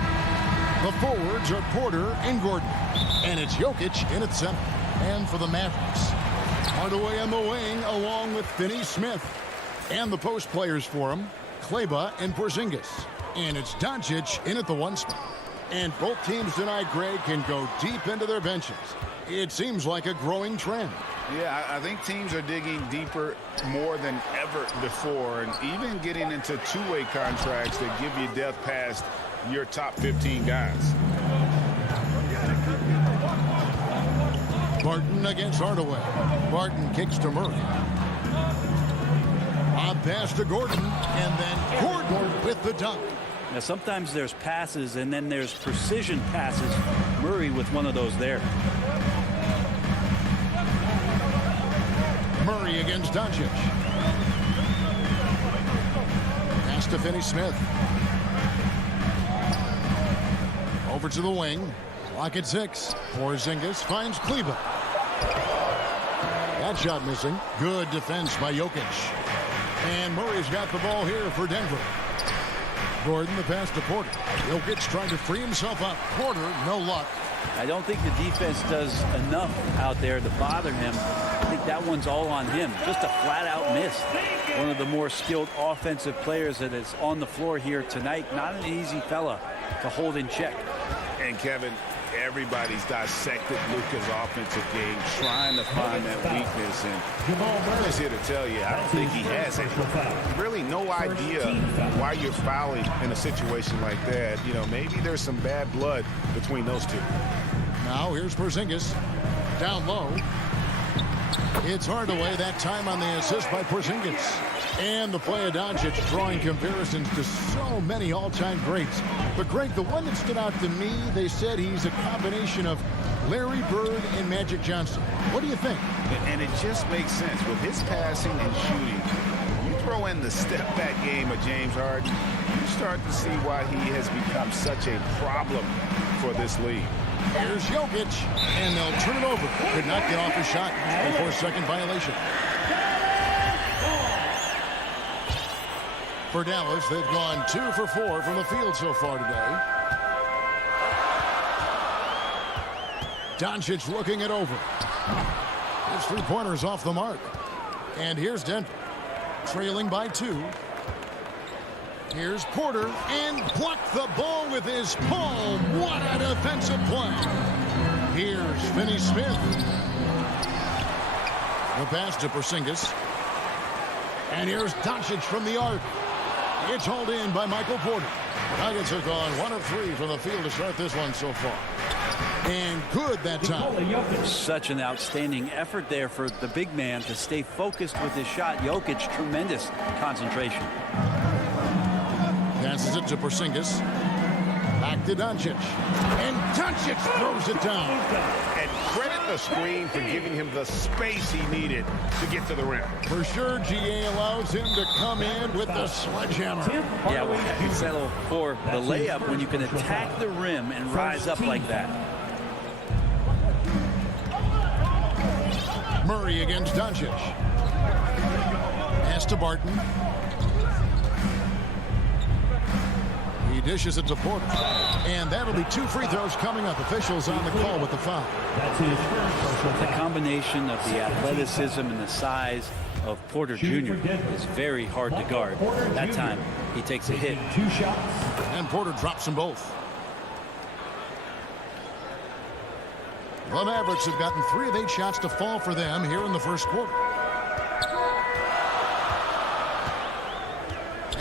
The forwards are Porter and Gordon. And it's Jokic in at center. And for the Mavericks, Hardaway on the wing along with Finney-Smith. And the post players for him, Kleba and Porzingis. And it's Doncic in at the 1 spot. And both teams tonight, Greg, can go deep into their benches. It seems like a growing trend. Yeah, I think teams are digging deeper more than ever before, and even getting into two-way contracts that give you depth past your top 15 guys. Barton against Hardaway. Barton kicks to Murray. On pass to Gordon, and then Gordon with the dunk. Now, sometimes there's passes, and then there's precision passes. Murray with one of those there. Murray against Doncic. Pass to Finney-Smith. Over to the wing. Clock at 6. Porzingis finds Kleba. That shot missing. Good defense by Jokic. And Murray's got the ball here for Denver. Gordon the pass to Porter. Jokic trying to free himself up. Porter, no luck. I don't think the defense does enough out there to bother him. I think that one's all on him. Just a flat-out miss. One of the more skilled offensive players that is on the floor here tonight. Not an easy fella to hold in check. And Kevin, everybody's dissected Luka's offensive game, trying to find that weakness. And I'm just here to tell you, I don't think he has any. Really no idea why you're fouling in a situation like that. You know, maybe there's some bad blood between those two. Now here's Porzingis down low. It's Hardaway that time on the assist by Porzingis. And the play of Doncic drawing comparisons to so many all-time greats. But Greg, the one that stood out to me, they said he's a combination of Larry Bird and Magic Johnson. What do you think? And it just makes sense. With his passing and shooting, you throw in the step-back game of James Harden, you start to see why he has become such a problem for this league. Here's Jokic, and they'll turn it over. Could not get off his shot before second violation. For Dallas, they've gone 2 for 4 from the field so far today. Doncic looking it over. His three-pointers off the mark. And here's Denver, trailing by 2. Here's Porter, and blocked the ball with his palm. What a defensive play. Here's Finney-Smith. The pass to Porzingis. And here's Doncic from the arc. It's hauled in by Michael Porter. Nuggets have gone 1 of 3 from the field to start this one so far. And good that time. Such an outstanding effort there for the big man to stay focused with his shot. Jokic, tremendous concentration. Passes it to Porzingis. Back to Doncic. And Doncic throws it down. And credit the screen for giving him the space he needed to get to the rim. For sure, GA allows him to come in with the sledgehammer. Yeah, well, you can settle for the layup when you can attack the rim and rise up like that. Murray against Doncic. Pass to Barton. He dishes it to Porter. And that'll be 2 free throws coming up. Officials on the call with the foul. The combination of the athleticism and the size of Porter Jr. is very hard to guard. That time, he takes a hit. 2 shots. And Porter drops them both. The Mavericks have gotten 3 of 8 shots to fall for them here in the first quarter.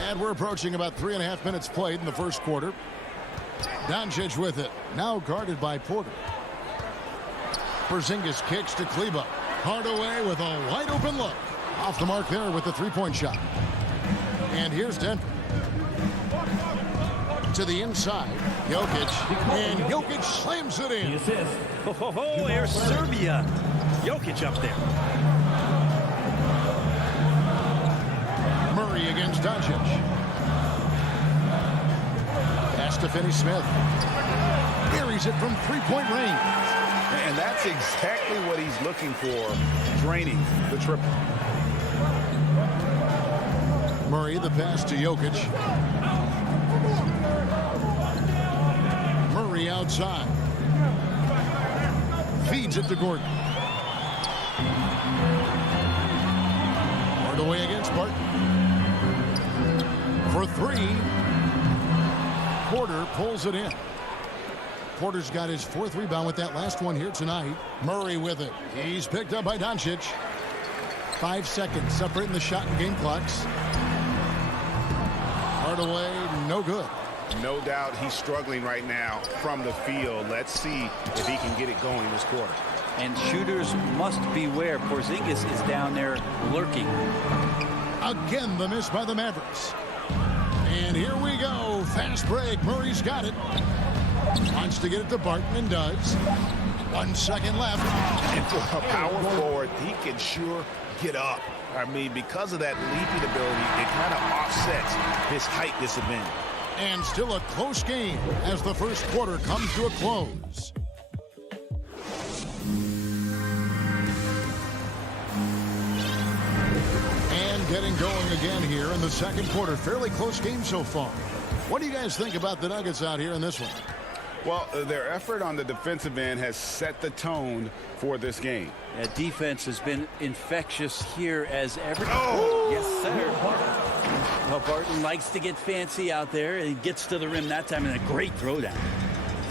And we're approaching about 3.5 minutes played in the first quarter. Doncic with it. Now guarded by Porter. Porzingis kicks to Kleba. Hardaway with a wide open look. Off the mark there with the 3-point shot. And here's Denver. To the inside. Jokic. And Jokic slams it in. Oh, there's Serbia. Jokic up there. Murray against Doncic. Pass to Finney-Smith. Buries it from 3-point range. And that's exactly what he's looking for, draining the triple. Murray, the pass to Jokic. Murray outside. Feeds it to Gordon. Hardaway against Barton. For 3. Porter pulls it in. Porter's got his 4th rebound with that last one here tonight. Murray with it. He's picked up by Doncic. 5 seconds separating the shot and game clocks. Hardaway, no good. No doubt he's struggling right now from the field. Let's see if he can get it going this quarter. And shooters must beware. Porzingis is down there lurking. Again, the miss by the Mavericks. And here we go. Fast break. Murray's got it. Wants to get it to Barton and does. 1 second left. And for a power forward, he can sure get up. I mean, because of that leaping ability, it kind of offsets his height disadvantage. And still a close game as the first quarter comes to a close. And getting going again here in the second quarter. Fairly close game so far. What do you guys think about the Nuggets out here in this one? Well, their effort on the defensive end has set the tone for this game. Yeah, defense has been infectious here as ever. Oh! Yes, sir. Well, Barton likes to get fancy out there, and he gets to the rim that time in a great throwdown.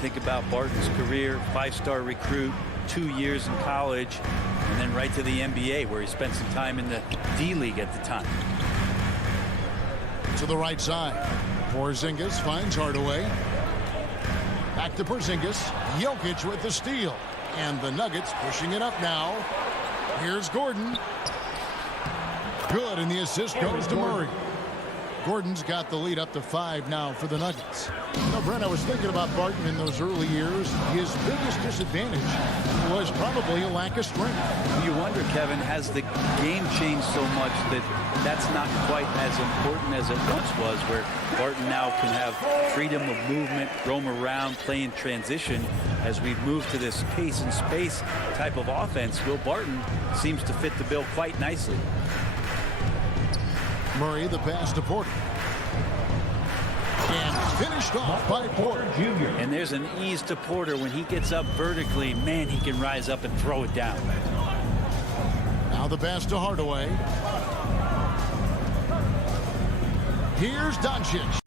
Think about Barton's career, 5-star recruit, 2 years in college, and then right to the NBA, where he spent some time in the D-League at the time. To the right side. Porzingis finds Hardaway. Back to Porzingis. Jokic with the steal. And the Nuggets pushing it up now. Here's Gordon. Good, and the assist goes to Murray. Gordon's got the lead up to 5 now for the Nuggets. Now, Brent, I was thinking about Barton in those early years. His biggest disadvantage was probably a lack of strength. You wonder, Kevin, has the game changed so much that that's not quite as important as it once was, where Barton now can have freedom of movement, roam around, play in transition. As we've moved to this pace and space type of offense, Will Barton seems to fit the bill quite nicely. Murray, the pass to Porter. And finished off by Porter Jr. And there's an ease to Porter when he gets up vertically. Man, he can rise up and throw it down. Now the pass to Hardaway. Here's Doncic.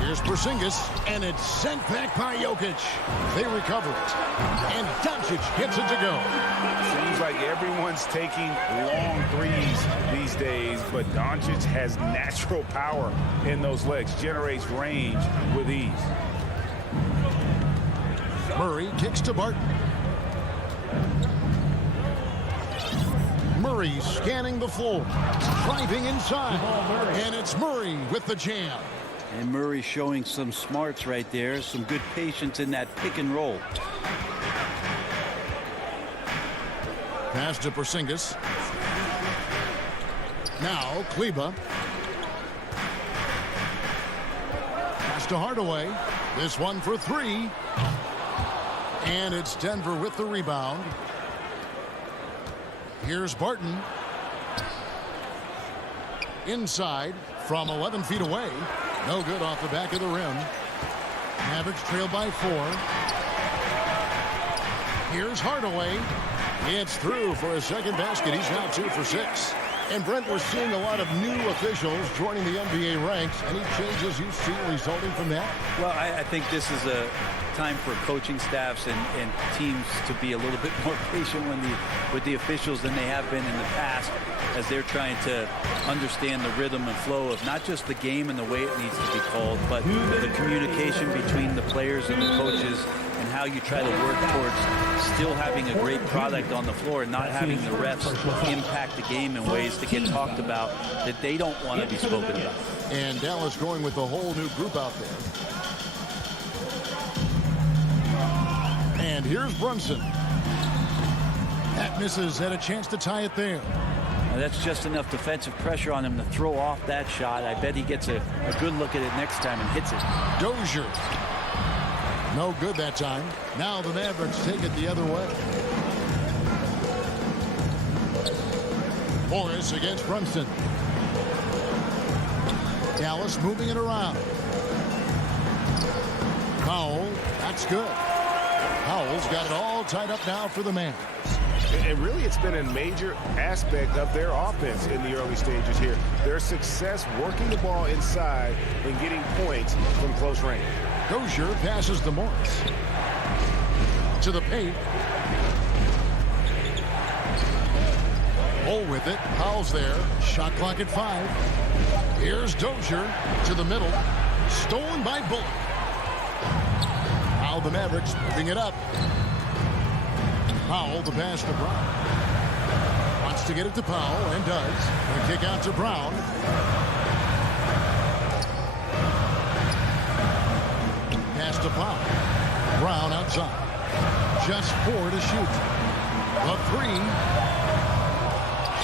Here's Porzingis, and it's sent back by Jokic. They recover it, and Doncic gets it to go. Seems like everyone's taking long threes these days, but Doncic has natural power in those legs, generates range with ease. Murray kicks to Barton. Murray scanning the floor, driving inside, and it's Murray with the jam. And Murray showing some smarts right there, some good patience in that pick and roll. Pass to Porzingis. Now Kleba. Pass to Hardaway. This one for 3. And it's Denver with the rebound. Here's Barton. Inside from 11 feet away. No good off the back of the rim. Mavericks trail by 4. Here's Hardaway. It's through for a second basket. He's now 2 for 6. And Brent, we're seeing a lot of new officials joining the NBA ranks. Any changes you see resulting from that? Well, I think this is a time for coaching staffs and teams to be a little bit more patient with the officials than they have been in the past, as they're trying to understand the rhythm and flow of not just the game and the way it needs to be called, but the communication between the players and the coaches, and how you try to work towards still having a great product on the floor and not having the refs impact the game in ways that get talked about that they don't want to be spoken about. And Dallas going with a whole new group out there. And here's Brunson. That misses, had a chance to tie it there. Now that's just enough defensive pressure on him to throw off that shot. I bet he gets a good look at it next time and hits it. Dozier. No good that time. Now the Mavericks take it the other way. Morris against Brunson. Dallas moving it around. Powell, that's good. Powell's got it all tied up now for the Mavericks. And really, it's been a major aspect of their offense in the early stages here. Their success working the ball inside and getting points from close range. Dozier passes to Morris. To the paint. Bull with it. Powell's there. Shot clock at 5. Here's Dozier to the middle. Stolen by Bullock. Now the Mavericks moving it up. Powell, the pass to Brown. Wants to get it to Powell, and does. The kick out to Brown. Pass to Powell. Brown outside. Just 4 to shoot. The 3.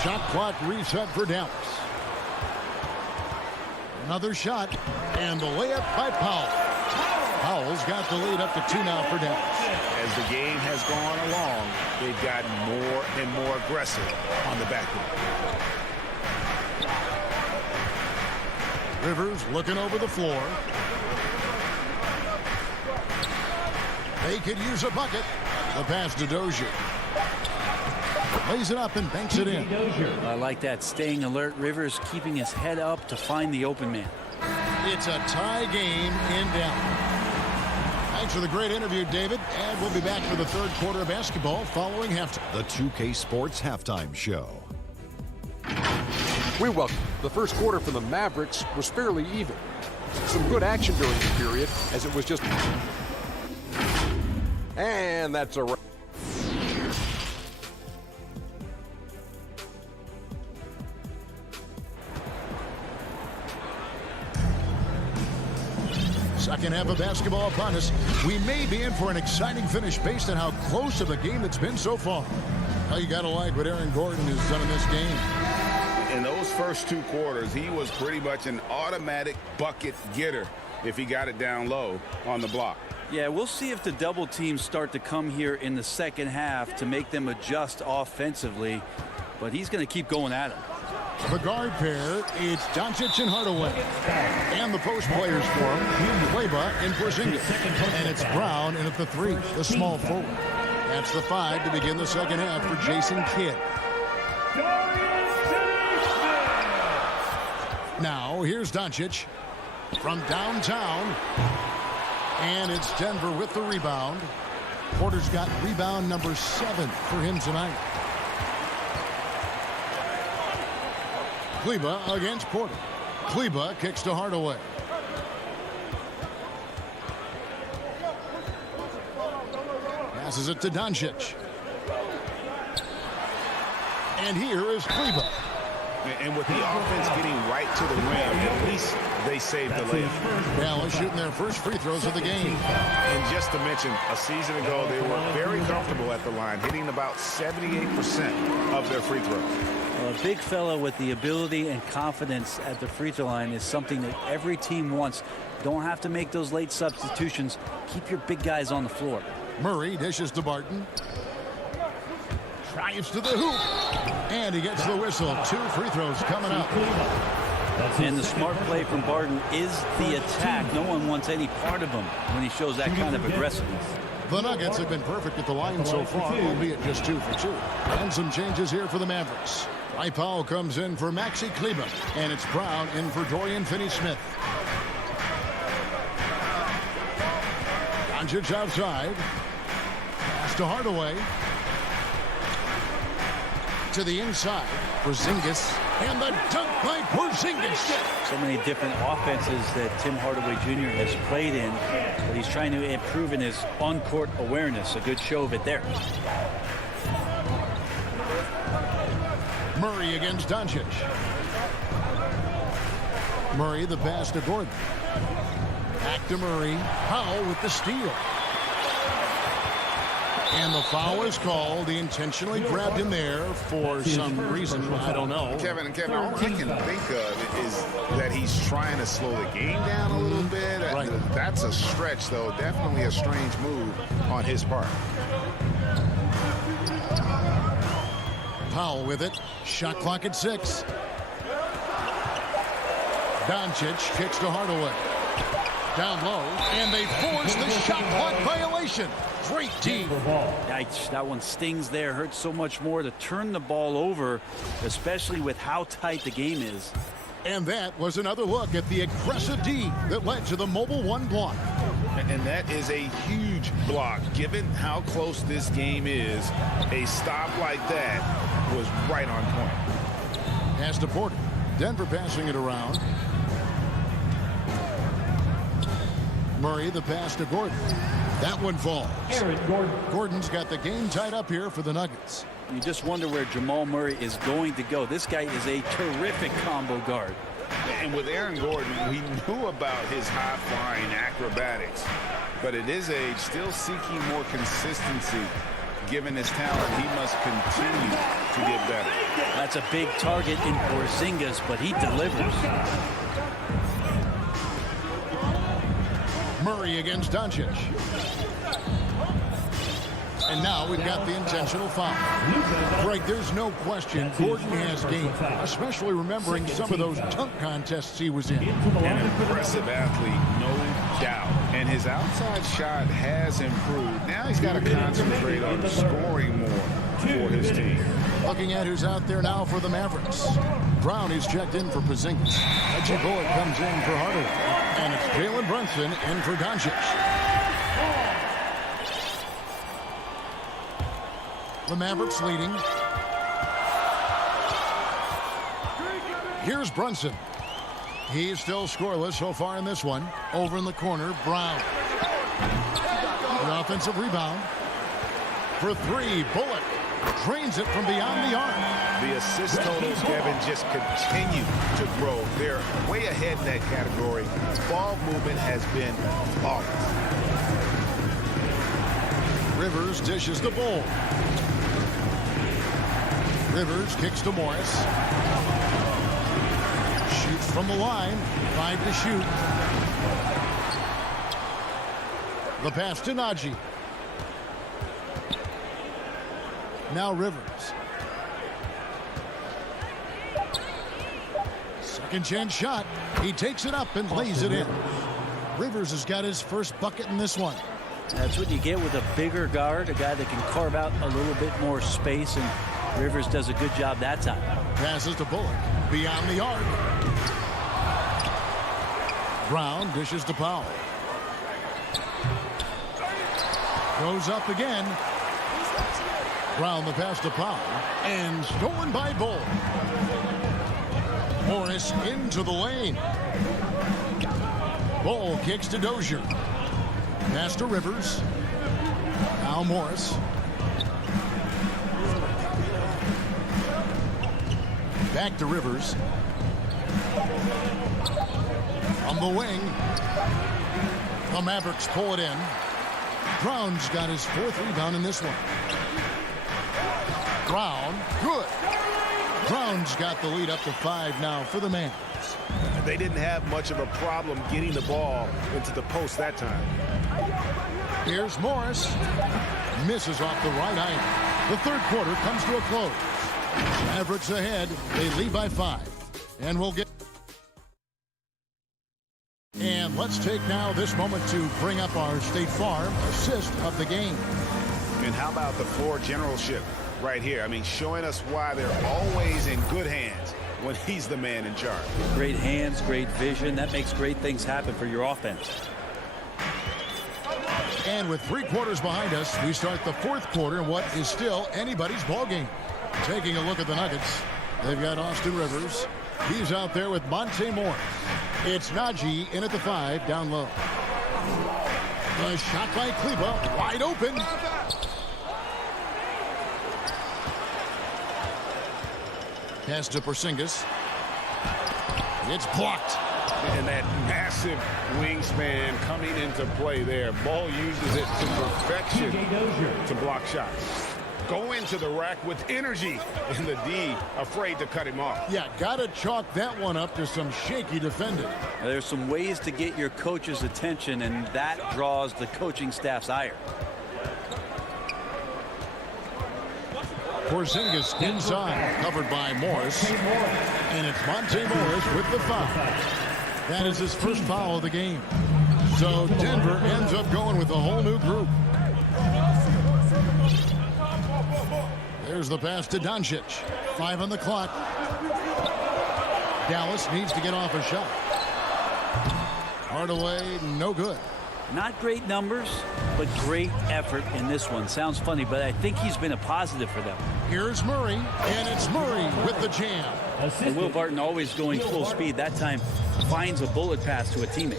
Shot clock reset for Dallas. Another shot, and the layup by Powell. Powell's got the lead up to 2 now for Dallas. As the game has gone along, they've gotten more and more aggressive on the back end. Rivers looking over the floor. They could use a bucket. The pass to Dozier. Lays it up and banks it in. I like that. Staying alert. Rivers keeping his head up to find the open man. It's a tie game in Dallas. Thanks for the great interview, David. And we'll be back for the third quarter of basketball following halftime. The 2K Sports Halftime Show. We welcome. The first quarter for the Mavericks was fairly even. Some good action during the period as it was just... And that's a wrap. Second half of basketball upon us. We may be in for an exciting finish based on how close of a game it's been so far. Well, you got to like what Aaron Gordon has done in this game. In those first two quarters, he was pretty much an automatic bucket getter if he got it down low on the block. Yeah, we'll see if the double teams start to come here in the second half to make them adjust offensively, but he's going to keep going at him. The guard pair, it's Doncic and Hardaway. And the post players for him, Kleber and Porzingis. And it's Brown in at the 3, the small forward. That's the 5 to begin the second half for Jason Kidd. Now, here's Doncic from downtown. And it's Denver with the rebound. Porter's got rebound number 7 for him tonight. Kleber against Porter. Kleber kicks to Hardaway. Passes it to Doncic. And here is Kleber. And with the offense getting right to the rim, at least they saved the layup. Dallas shooting their first free throws of the game. And just to mention, a season ago, they were very comfortable at the line, hitting about 78% of their free throws. Well, a big fella with the ability and confidence at the free throw line is something that every team wants. Don't have to make those late substitutions. Keep your big guys on the floor. Murray dishes to Barton. Drives to the hoop. And he gets the whistle. 2 free throws coming up. And the smart play from Barton is the attack. No one wants any part of him when he shows that kind of aggressiveness. The Nuggets have been perfect at the line so far, albeit just 2 for 2. And some changes here for the Mavericks. Dwight Powell comes in for Maxi Kleber. And it's Brown in for Dorian Finney-Smith. Doncic outside. Pass to Hardaway. To the inside. Porzingis. And the dunk by Porzingis. So many different offenses that Tim Hardaway Jr. has played in, but he's trying to improve in his on-court awareness. A good show of it there. Murray against Doncic. Murray the pass to Gordon. Back to Murray. Powell with the steal. And the foul is called. He intentionally grabbed him there for some reason. I don't know. Kevin, all I can think of is that he's trying to slow the game down a little bit. Right. That's a stretch, though. Definitely a strange move on his part. Powell with it. Shot clock at 6. Doncic kicks to Hardaway. Down low, and they force the shot clock violation. Great team. Yikes, that one stings there. Hurts so much more to turn the ball over, especially with how tight the game is. And that was another look at the aggressive D that led to the Mobile 1 block. And that is a huge block. Given how close this game is, a stop like that was right on point. Pass to Porter. Denver passing it around. Murray the pass to Gordon. That one falls. Gordon's got the game tied up here for the Nuggets. You just wonder where Jamal Murray is going to go. This guy is a terrific combo guard. And with Aaron Gordon, we knew about his high-flying acrobatics. But at his age, still seeking more consistency. Given his talent, he must continue to get better. That's a big target in Porzingis, but he delivers. Murray against Doncic. And now we've got the intentional foul. Greg, there's no question Gordon has game, especially remembering some of those dunk contests he was in. An impressive athlete, no doubt. And his outside shot has improved. Now he's got to concentrate on scoring more for his team. Looking at who's out there now for the Mavericks. Brown is checked in for Porzingis. Reggie Bullock comes in for Hardaway. And it's Jalen Brunson in for Doncic. The Mavericks leading. Here's Brunson. He's still scoreless so far in this one. Over in the corner, Brown. The offensive rebound. For three, Bullock drains it from beyond the arc. The assist totals, Kevin, just continue to grow. They're way ahead in that category. Ball movement has been flawless. Rivers dishes the ball. Rivers kicks to Morris. Shoots from the line. 5 to shoot. The pass to Najee. Now Rivers. Second chance shot. He takes it up and lays it in. Rivers has got his first bucket in this one. That's what you get with a bigger guard, a guy that can carve out a little bit more space, and Rivers does a good job that time. Passes to Bullock. Beyond the arc. Brown dishes to Powell. Goes up again. Brown the pass to Powell. And stolen by Bull. Morris into the lane. Bull kicks to Dozier. Pass to Rivers. Now Morris. Back to Rivers. On the wing. The Mavericks pull it in. Brown's got his 4th rebound in this one. Brown, good. Brown's got the lead up to 5 now for the Mavs. They didn't have much of a problem getting the ball into the post that time. Here's Morris. Misses off the right eye. The third quarter comes to a close. Mavericks ahead. They lead by 5. And we'll get... And let's take now this moment to bring up our State Farm assist of the game. And how about the floor generalship right here? I mean, showing us why they're always in good hands when he's the man in charge. Great hands, great vision. That makes great things happen for your offense. And with 3 quarters behind us, we start the 4th quarter in what is still anybody's ball game. Taking a look at the Nuggets, they've got Austin Rivers. He's out there with Monte Morris. It's Najee in at the 5, down low. The shot by Kleba, wide open. Pass to Porzingis. It's blocked. And that massive wingspan coming into play there. Ball uses it to perfection to block shots. Go into the rack with energy, and the D afraid to cut him off. Yeah, gotta chalk that one up to some shaky defending. There's some ways to get your coach's attention, and that draws the coaching staff's ire. Porzingis inside, covered by Morris. And it's Monte Morris with the foul. That is his first foul of the game. So Denver ends up going with a whole new group. There's the pass to Doncic. 5 on the clock. Dallas needs to get off a shot. Hardaway, no good. Not great numbers, but great effort in this one. Sounds funny, but I think he's been a positive for them. Here's Murray, and it's Murray with the jam. And Will Barton, always going full speed, that time finds a bullet pass to a teammate.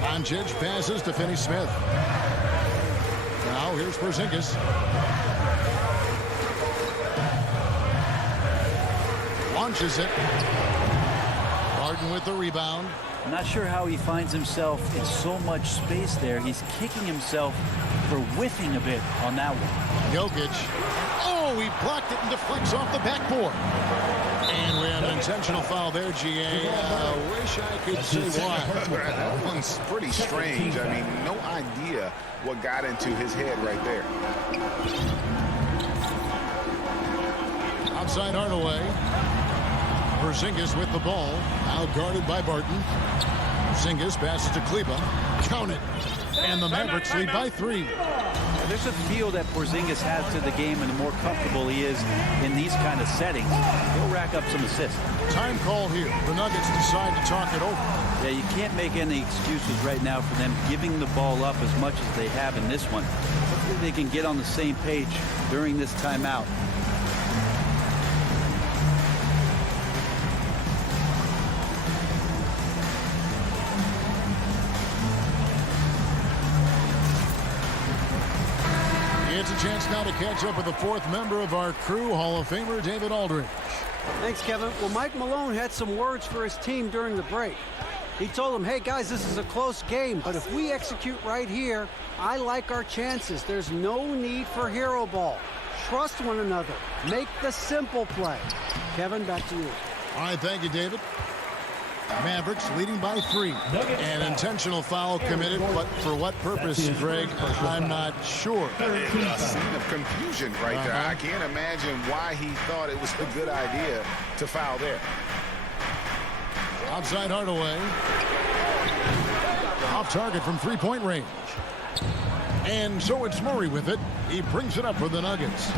Doncic passes to Finney-Smith. Now here's Porzingis. Launches it. Barton with the rebound. I'm not sure how he finds himself in so much space there. He's kicking himself for whiffing a bit on that one. Jokic. Oh, he blocked it and deflects off the backboard. And we have an intentional foul there, GA. Wish I could say why. That one's pretty strange. I mean, no idea what got into his head right there. Outside Hardaway. Porzingis with the ball. Out guarded by Barton. Porzingis passes to Kleba. Count it. And the Mavericks lead by 3. There's a feel that Porzingis has to the game, and the more comfortable he is in these kind of settings, he'll rack up some assists. Time call here. The Nuggets decide to talk it over. Yeah, you can't make any excuses right now for them giving the ball up as much as they have in this one. Hopefully they can get on the same page during this timeout. It's a chance now to catch up with the 4th member of our crew, Hall of Famer David Aldridge. Thanks, Kevin. Well, Mike Malone had some words for his team during the break. He told them, hey, guys, this is a close game, but if we execute right here, I like our chances. There's no need for hero ball. Trust one another. Make the simple play. Kevin, back to you. All right, thank you, David. Mavericks leading by 3. An intentional foul committed, but for what purpose, Greg? I'm not sure. A scene of confusion right there. I can't imagine why he thought it was a good idea to foul there. Outside Hardaway. Off target from 3-point range. And so it's Murray with it. He brings it up for the Nuggets.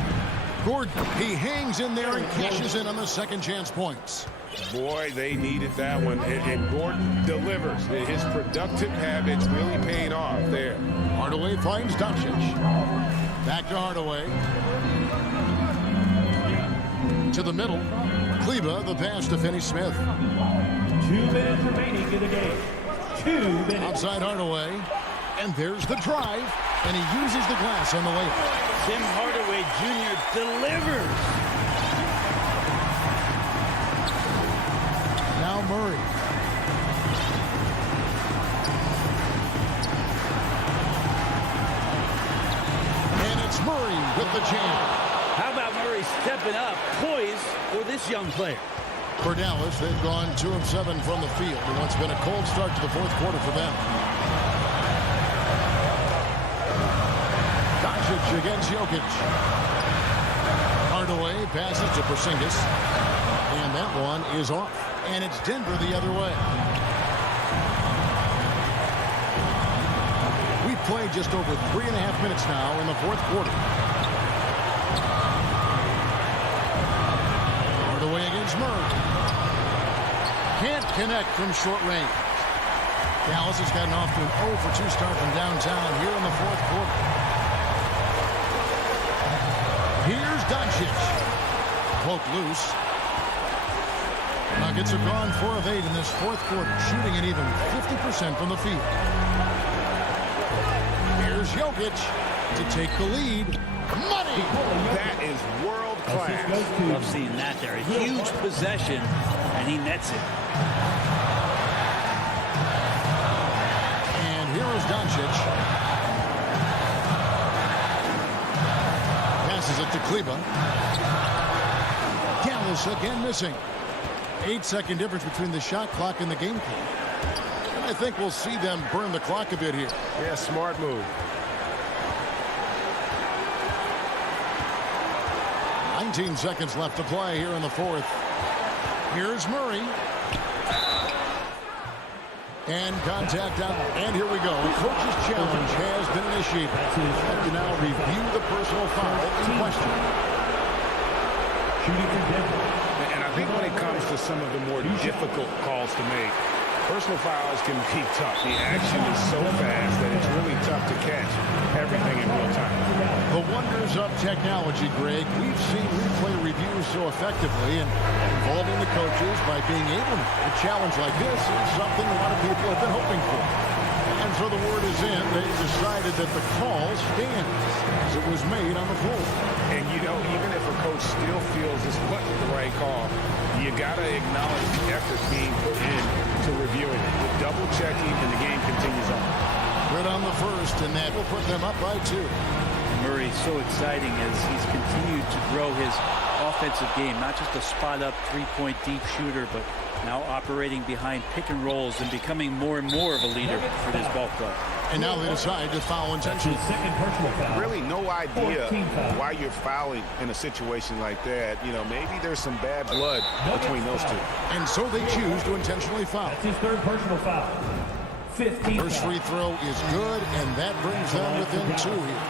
Gordon, he hangs in there and cashes in on the second chance points. Boy, they needed that one, and Gordon delivers. His productive habits really paying off there. Hardaway finds Doncic. Back to Hardaway. To the middle. Kleba, the pass to Finney-Smith. 2 minutes remaining in the game. 2 minutes. Outside Hardaway. And there's the drive. And he uses the glass on the layup. Tim Hardaway Jr. delivers. Now Murray. And it's Murray with the jam. How about Murray stepping up, poised for this young player? For Dallas, they've gone 2 of 7 from the field in what's been a cold start to the 4th quarter for them. Doncic against Jokic. Hardaway passes to Porzingis. And that one is off. And it's Denver the other way. We've played just over 3.5 minutes now in the 4th quarter. Hardaway against Murray. Can't connect from short range. Dallas has gotten off to an 0 for 2 start from downtown here in the 4th quarter. Here's Doncic. Poke loose. Nuggets have gone 4 of 8 in this 4th quarter, shooting an even 50% from the field. Here's Jokic to take the lead. Money! That is world class. Love seeing that there. A huge possession, and he nets it. And here is Doncic. Passes it to Kleba. Dallas again missing. 8-second difference between the shot clock and the game clock. And I think we'll see them burn the clock a bit here. Yeah, smart move. 19 seconds left to play here in the 4th. Here's Murray. And contact out. And here we go. A coach's challenge has been initiated. To now review the personal foul in question. Shooting for Denver. And I think when it comes to some of the more difficult calls to make, personal fouls can be tough. The action is so fast that it's really tough to catch everything in real time. The wonders of technology, Greg. We've seen replay reviews so effectively, and involving the coaches by being able to a challenge like this is something a lot of people have been hoping for. And so the word is in. They've decided that the call stands as it was made on the floor. And, you know, even if a coach still feels this wasn't the right call, you got to acknowledge the effort being put in to reviewing it. With double checking, and the game continues on. Good on the first, and that will put them up by 2. Murray so exciting as he's continued to grow his offensive game, not just a spot-up, three-point deep shooter, but now operating behind pick and rolls and becoming more and more of a leader for this ball club. And now they decide to foul intentionally. Really no idea why you're fouling in a situation like that. You know, maybe there's some bad blood between those two. And so they choose to intentionally foul. That's his third personal foul. 15. First free throw is good, and that brings them within 2 here.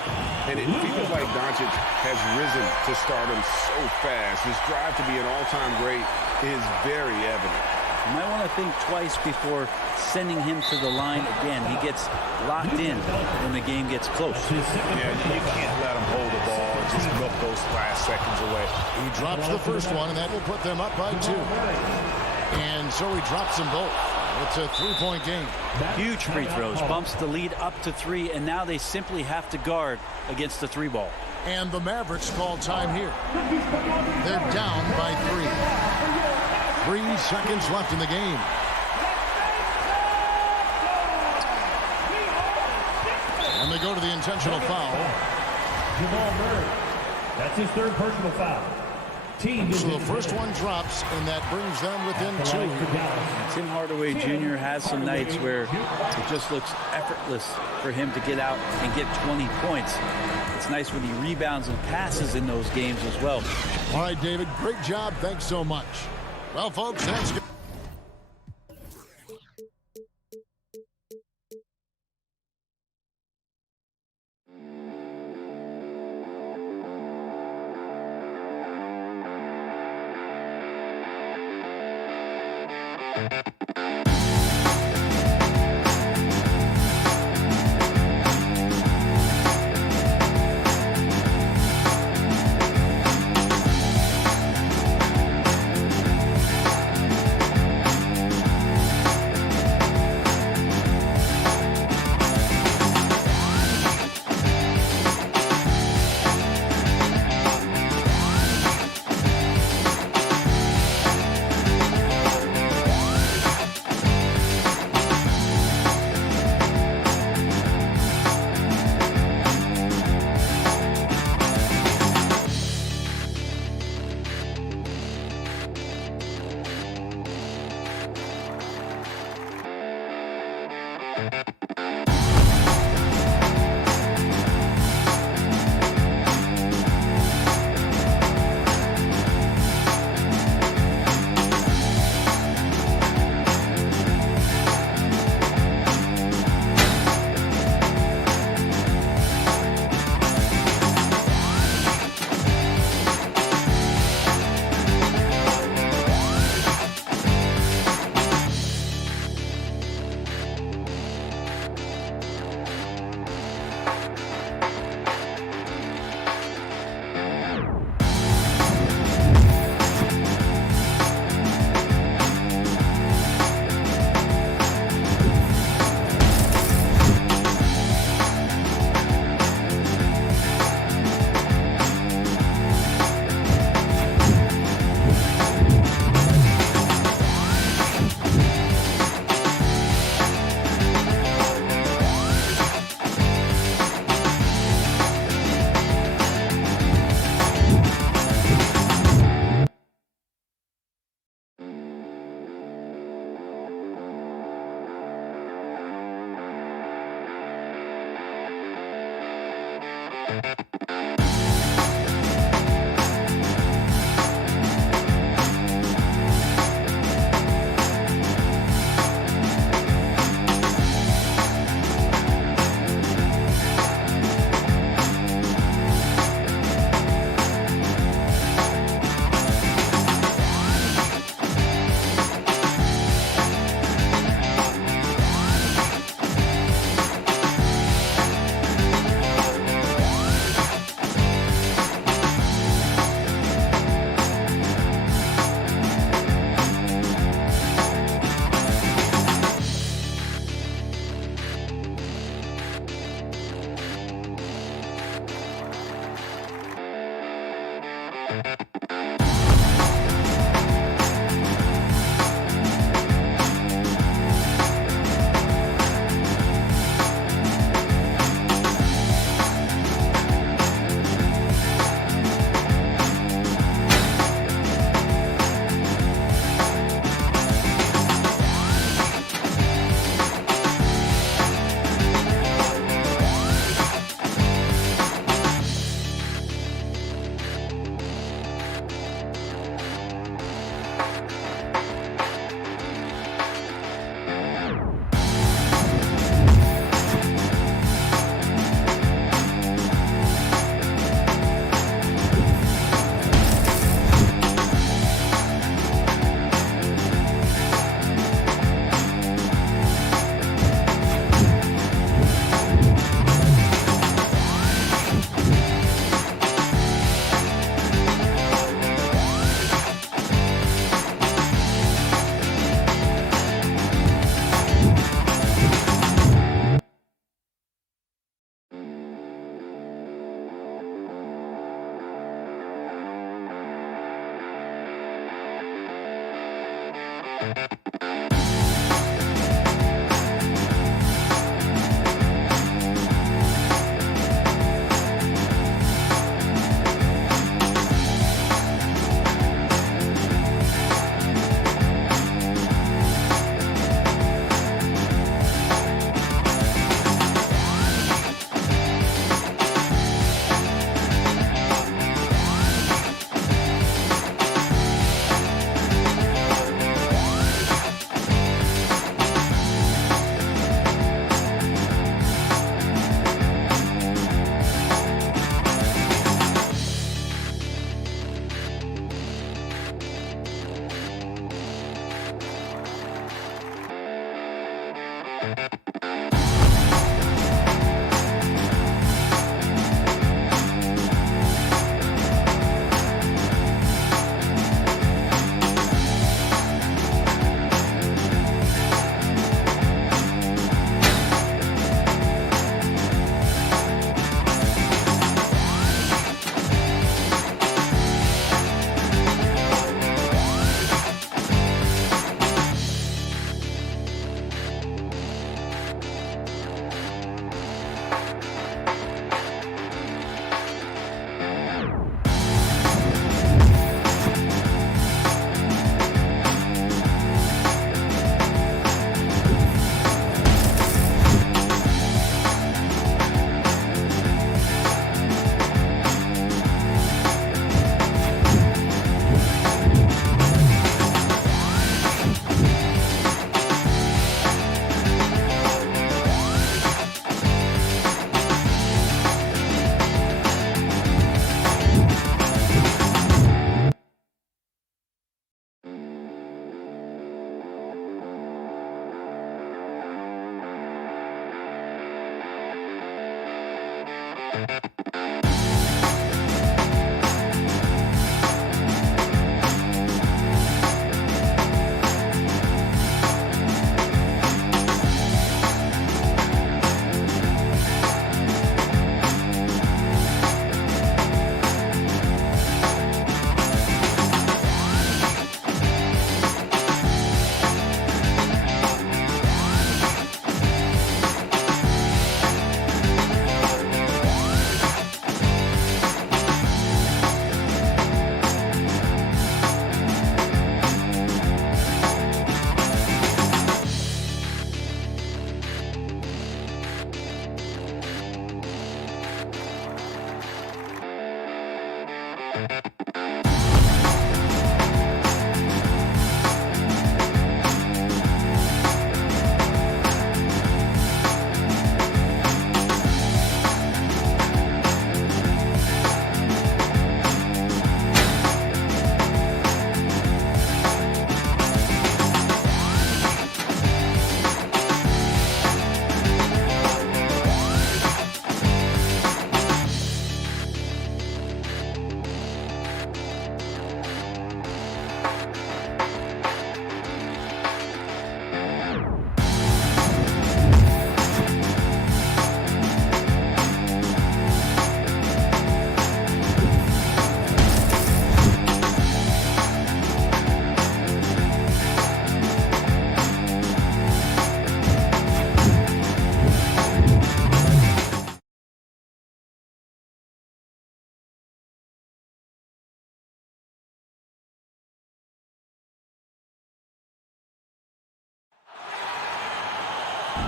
And it feels like Doncic has risen to stardom so fast. His drive to be an all-time great is very evident. You might want to think twice before sending him to the line again. He gets locked in when the game gets close. Yeah, you can't let him hold the ball and just milk those last seconds away. He drops the first one, and that will put them up by 2. And so he drops them both. It's a 3-point game. Huge free throws, bumps the lead up to 3, and now they simply have to guard against the 3-ball. And the Mavericks call time here. They're down by 3. 3 seconds left in the game. And they go to the intentional foul. Jamal Murray. That's his third personal foul. So the first one drops, and that brings them within 2. Tim Hardaway Jr. has some nights where it just looks effortless for him to get out and get 20 points. It's nice when he rebounds and passes in those games as well. All right, David, great job. Thanks so much. Well, folks, that's good.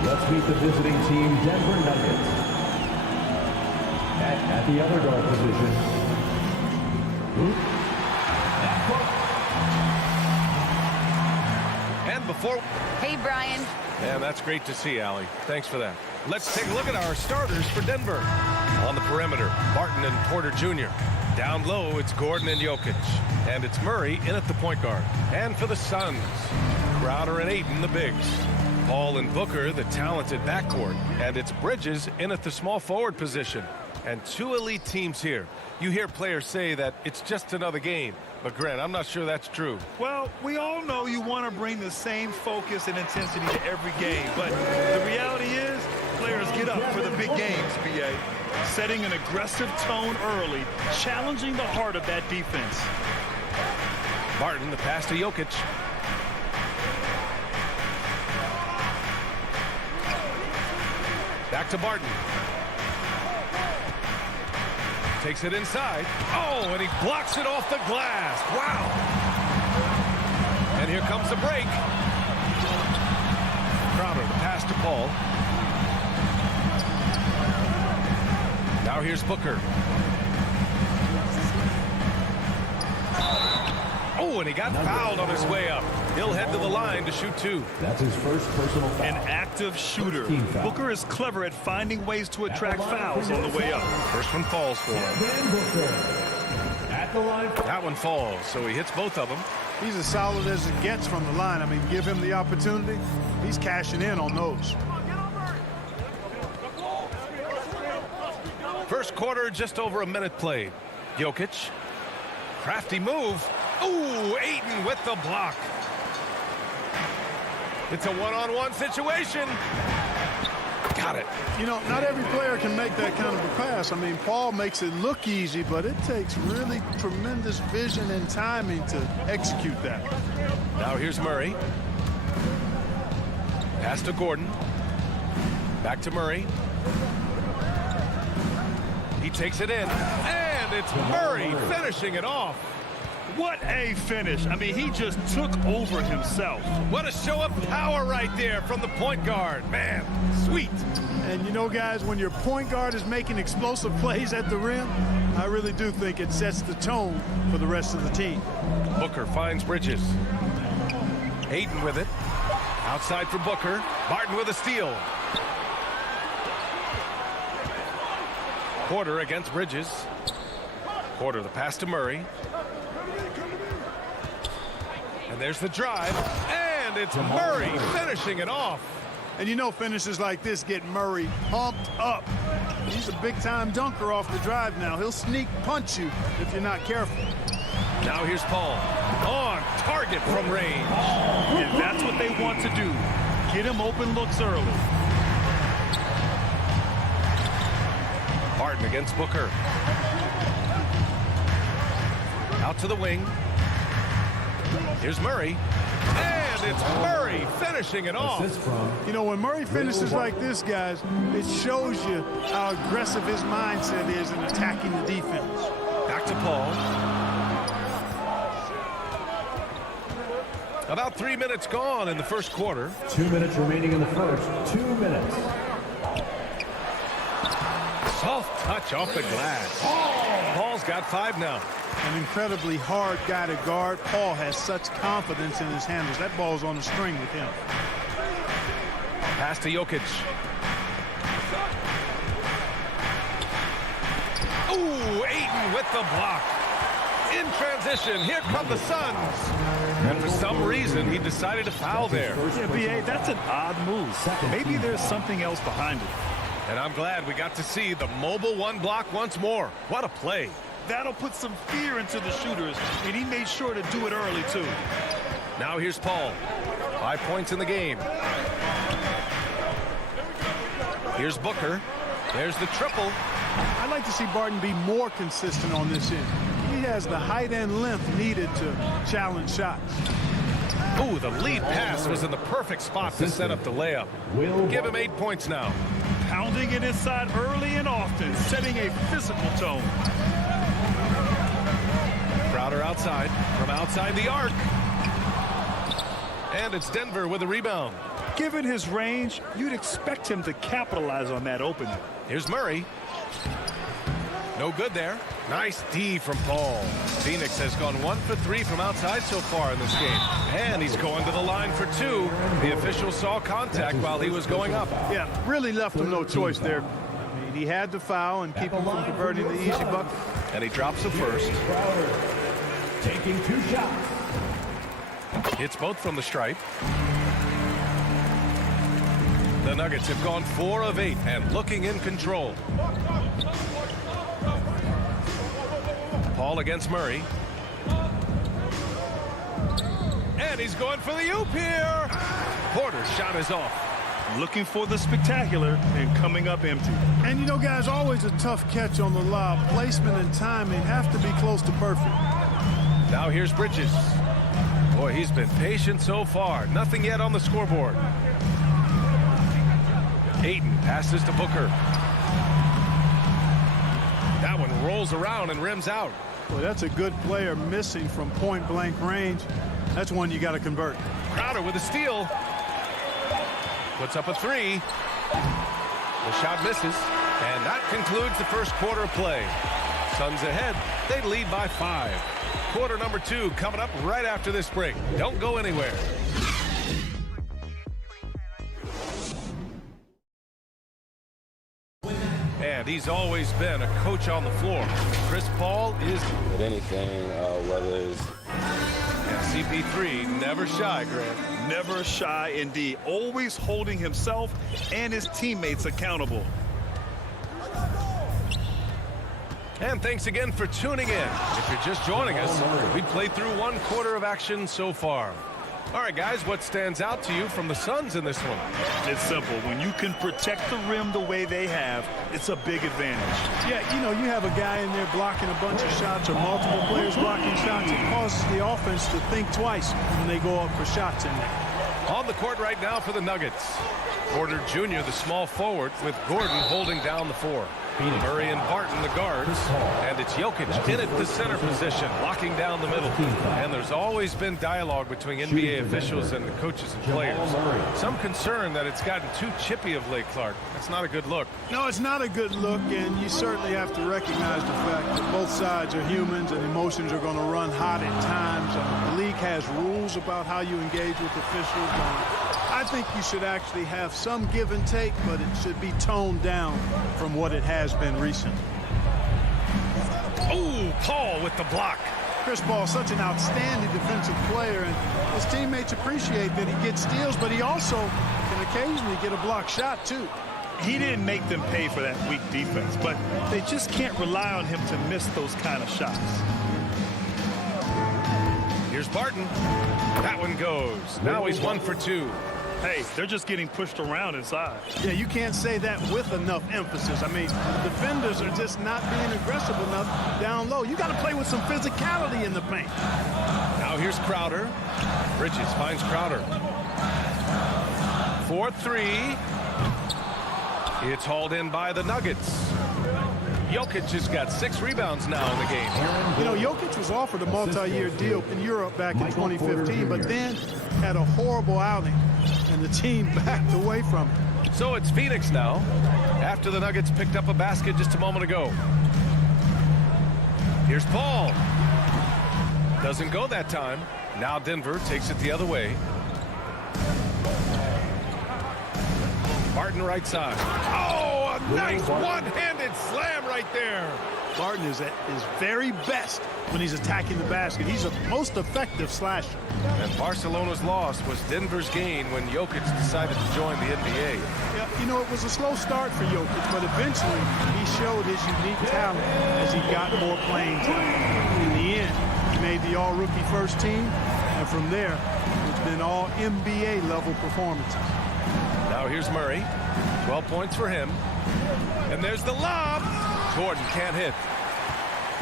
Let's meet the visiting team, Denver Nuggets. At the other guard position. And before... Hey, Brian. Yeah, that's great to see, Allie. Thanks for that. Let's take a look at our starters for Denver. On the perimeter, Barton and Porter Jr. Down low, it's Gordon and Jokic. And it's Murray in at the point guard. And for the Suns, Crowder and Ayton, the bigs. Paul and Booker, the talented backcourt. And it's Bridges in at the small forward position. And two elite teams here. You hear players say that it's just another game. But, Grant, I'm not sure that's true. Well, we all know you want to bring the same focus and intensity to every game. But the reality is, players get up for the big games, B.A. Setting an aggressive tone early, challenging the heart of that defense. Barton, the pass to Jokic. Back to Barton. Takes it inside. Oh, and he blocks it off the glass. Wow. And here comes the break. Crowder, the pass to Paul. Now here's Booker. Oh, and he got fouled on his way up. He'll head to the line to shoot 2. That's his first personal foul. An active shooter. Booker is clever at finding ways to attract fouls on the way up. First one falls for him. That one falls, so he hits both of them. He's as solid as it gets from the line. I mean, give him the opportunity. He's cashing in on those. First quarter, just over a minute played. Jokic. Crafty move. Ooh, Ayton with the block. It's a one-on-one situation. Got it. You know, not every player can make that kind of a pass. I mean, Paul makes it look easy, but it takes really tremendous vision and timing to execute that. Now here's Murray. Pass to Gordon. Back to Murray. He takes it in, and it's Murray finishing it off. What a finish. I mean, he just took over himself. What a show of power right there from the point guard. Man, sweet. And you know, guys, when your point guard is making explosive plays at the rim, I really do think it sets the tone for the rest of the team. Booker finds Bridges. Ayton with it. Outside for Booker. Barton with a steal. Porter against Bridges. Porter, the pass to Murray. And there's the drive, and it's Murray finishing it off. And you know, finishes like this get Murray pumped up. He's a big-time dunker off the drive now. He'll sneak punch you if you're not careful. Now here's Paul. On target from range. And that's what they want to do. Get him open looks early. Barton against Booker. Out to the wing. Here's Murray. And it's Murray finishing it off. You know, when Murray finishes like this, guys, it shows you how aggressive his mindset is in attacking the defense. Back to Paul. About 3 minutes gone in the first quarter. 2 minutes remaining in the first. 2 minutes. Soft touch off the glass. Paul's got 5 now. An incredibly hard guy to guard. Paul has such confidence in his handles. That ball's on the string with him. Pass to Jokic. Ooh, Ayton with the block. In transition, here come the Suns. And for some reason, he decided to foul there. Yeah, B.A., that's an odd move. Maybe there's something else behind it. And I'm glad we got to see the mobile one block once more. What a play. That'll put some fear into the shooters, and he made sure to do it early, too. Now here's Paul. 5 points in the game. Here's Booker. There's the triple. I'd like to see Barton be more consistent on this end. He has the height and length needed to challenge shots. Ooh, the lead pass was in the perfect spot to set up the layup. Give him 8 points now. Pounding it inside early and often, setting a physical tone. Crowder outside, from outside the arc. And it's Denver with a rebound. Given his range, you'd expect him to capitalize on that opening. Here's Murray. No good there. Nice D from Paul. Phoenix has gone 1 for 3 from outside so far in this game. And he's going to the line for 2. The official saw contact while he was going up. Yeah, really left him no choice there. I mean, he had to foul and keep him from converting the easy bucket. And he drops the first. Taking 2 shots. Hits both from the stripe. The Nuggets have gone 4 of 8 and looking in control. Paul against Murray. And he's going for the oop here. Porter's shot is off. Looking for the spectacular and coming up empty. And you know, guys, always a tough catch on the lob. Placement and timing have to be close to perfect. Now here's Bridges. Boy, he's been patient so far. Nothing yet on the scoreboard. Ayton passes to Booker. That one rolls around and rims out. Well, that's a good player missing from point-blank range. That's one you got to convert. Crowder with a steal. Puts up a three. The shot misses. And that concludes the first quarter of play. Suns ahead. They lead by 5. Quarter number 2 coming up right after this break. Don't go anywhere. And he's always been a coach on the floor. Chris Paul is... With anything, whether it's... And CP3, never shy, Grant. Never shy indeed. Always holding himself and his teammates accountable. And thanks again for tuning in. If you're just joining us, we played through 1 quarter of action so far. All right, guys, what stands out to you from the Suns in this one? It's simple. When you can protect the rim the way they have, it's a big advantage. Yeah, you know, you have a guy in there blocking a bunch of shots or multiple players blocking shots. It causes the offense to think twice when they go up for shots in there. On the court right now for the Nuggets. Porter Jr., the small forward, with Gordon holding down the 4. Murray and Barton, the guards. And it's Jokic in at the center position, locking down the middle. And there's always been dialogue between NBA officials and the coaches and players. Some concern that it's gotten too chippy of late, Clark. That's not a good look. No, it's not a good look, and you certainly have to recognize the fact that both sides are humans and emotions are going to run hot at times. The league has rules about how you engage with officials. I think you should actually have some give and take, but it should be toned down from what it has been recently. Oh, Paul with the block. Chris Paul, such an outstanding defensive player, and his teammates appreciate that he gets steals, but he also can occasionally get a block shot, too. He didn't make them pay for that weak defense, but they just can't rely on him to miss those kind of shots. Here's Barton. That one goes. Now he's 1 for 2. Hey, they're just getting pushed around inside. Yeah, you can't say that with enough emphasis. I mean, defenders are just not being aggressive enough down low. You got to play with some physicality in the paint. Now here's Crowder. Bridges finds Crowder. 4-3. It's hauled in by the Nuggets. Jokic has got 6 rebounds now in the game. You know, Jokic was offered a multi-year deal in Europe back in 2015, but then had a horrible outing, and the team backed away from it. So it's Phoenix now, after the Nuggets picked up a basket just a moment ago. Here's Paul. Doesn't go that time. Now Denver takes it the other way. Barton right side. Oh, a nice one-handed slam right there. Barton is at his very best when he's attacking the basket. He's a most effective slasher. And Barcelona's loss was Denver's gain when Jokic decided to join the NBA. Yeah, you know, it was a slow start for Jokic, but eventually he showed his unique talent as he got more playing time. In the end, he made the all-rookie first team, and from there, it's been all NBA level performances. Now here's Murray. 12 points for him. And there's the lob. Gordon can't hit.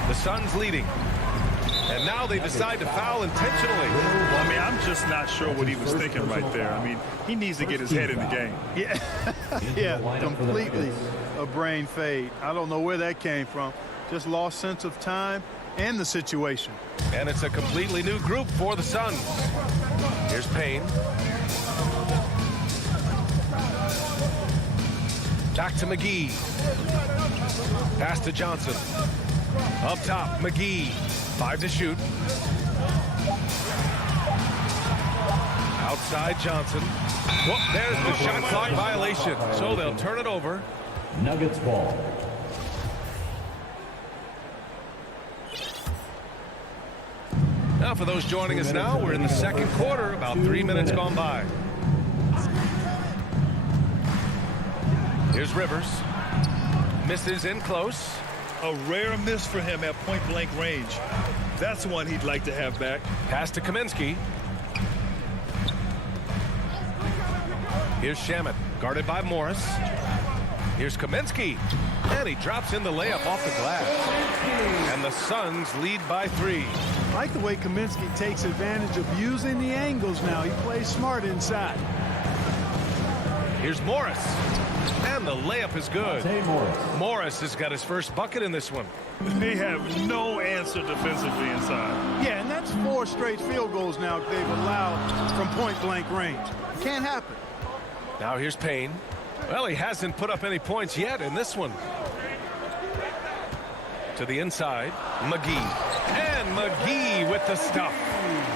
The Suns leading. And now they decide to foul intentionally. Well, I mean, I'm just not sure what he was thinking right there. I mean, he needs to get his head in the game. Yeah, yeah, completely a brain fade. I don't know where that came from. Just lost sense of time and the situation. And it's a completely new group for the Suns. Here's Payne. Back to McGee. Pass to Johnson. Up top, McGee. 5 to shoot. Outside Johnson. Whoop, there's the shot clock violation. So they'll turn it over. Nuggets ball. Now for those joining us now, we're in the second quarter, about 3 minutes gone by. Here's Rivers. Misses in close. A rare miss for him at point-blank range. That's one he'd like to have back. Pass to Kaminsky. Here's Shamet, guarded by Morris. Here's Kaminsky. And he drops in the layup off the glass. And the Suns lead by 3. I like the way Kaminsky takes advantage of using the angles now. He plays smart inside. Here's Morris. And the layup is good. Morris. Morris has got his first bucket in this one. They have no answer defensively inside. Yeah, and that's 4 straight field goals now they've allowed from point-blank range. Can't happen. Now here's Payne. Well, he hasn't put up any points yet in this one. To the inside, McGee. And McGee with the stuff.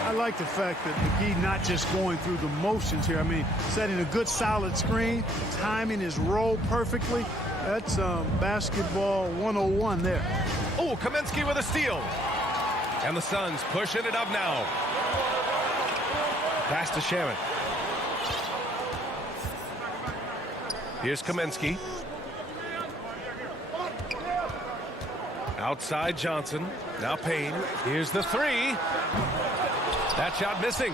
I like the fact that McGee not just going through the motions here. I mean, setting a good solid screen, timing his roll perfectly. That's basketball 101 there. Oh, Kaminsky with a steal. And the Suns pushing it up now. Pass to Shaman. Here's Kaminsky. Outside Johnson. Now Payne. Here's the 3. That shot missing.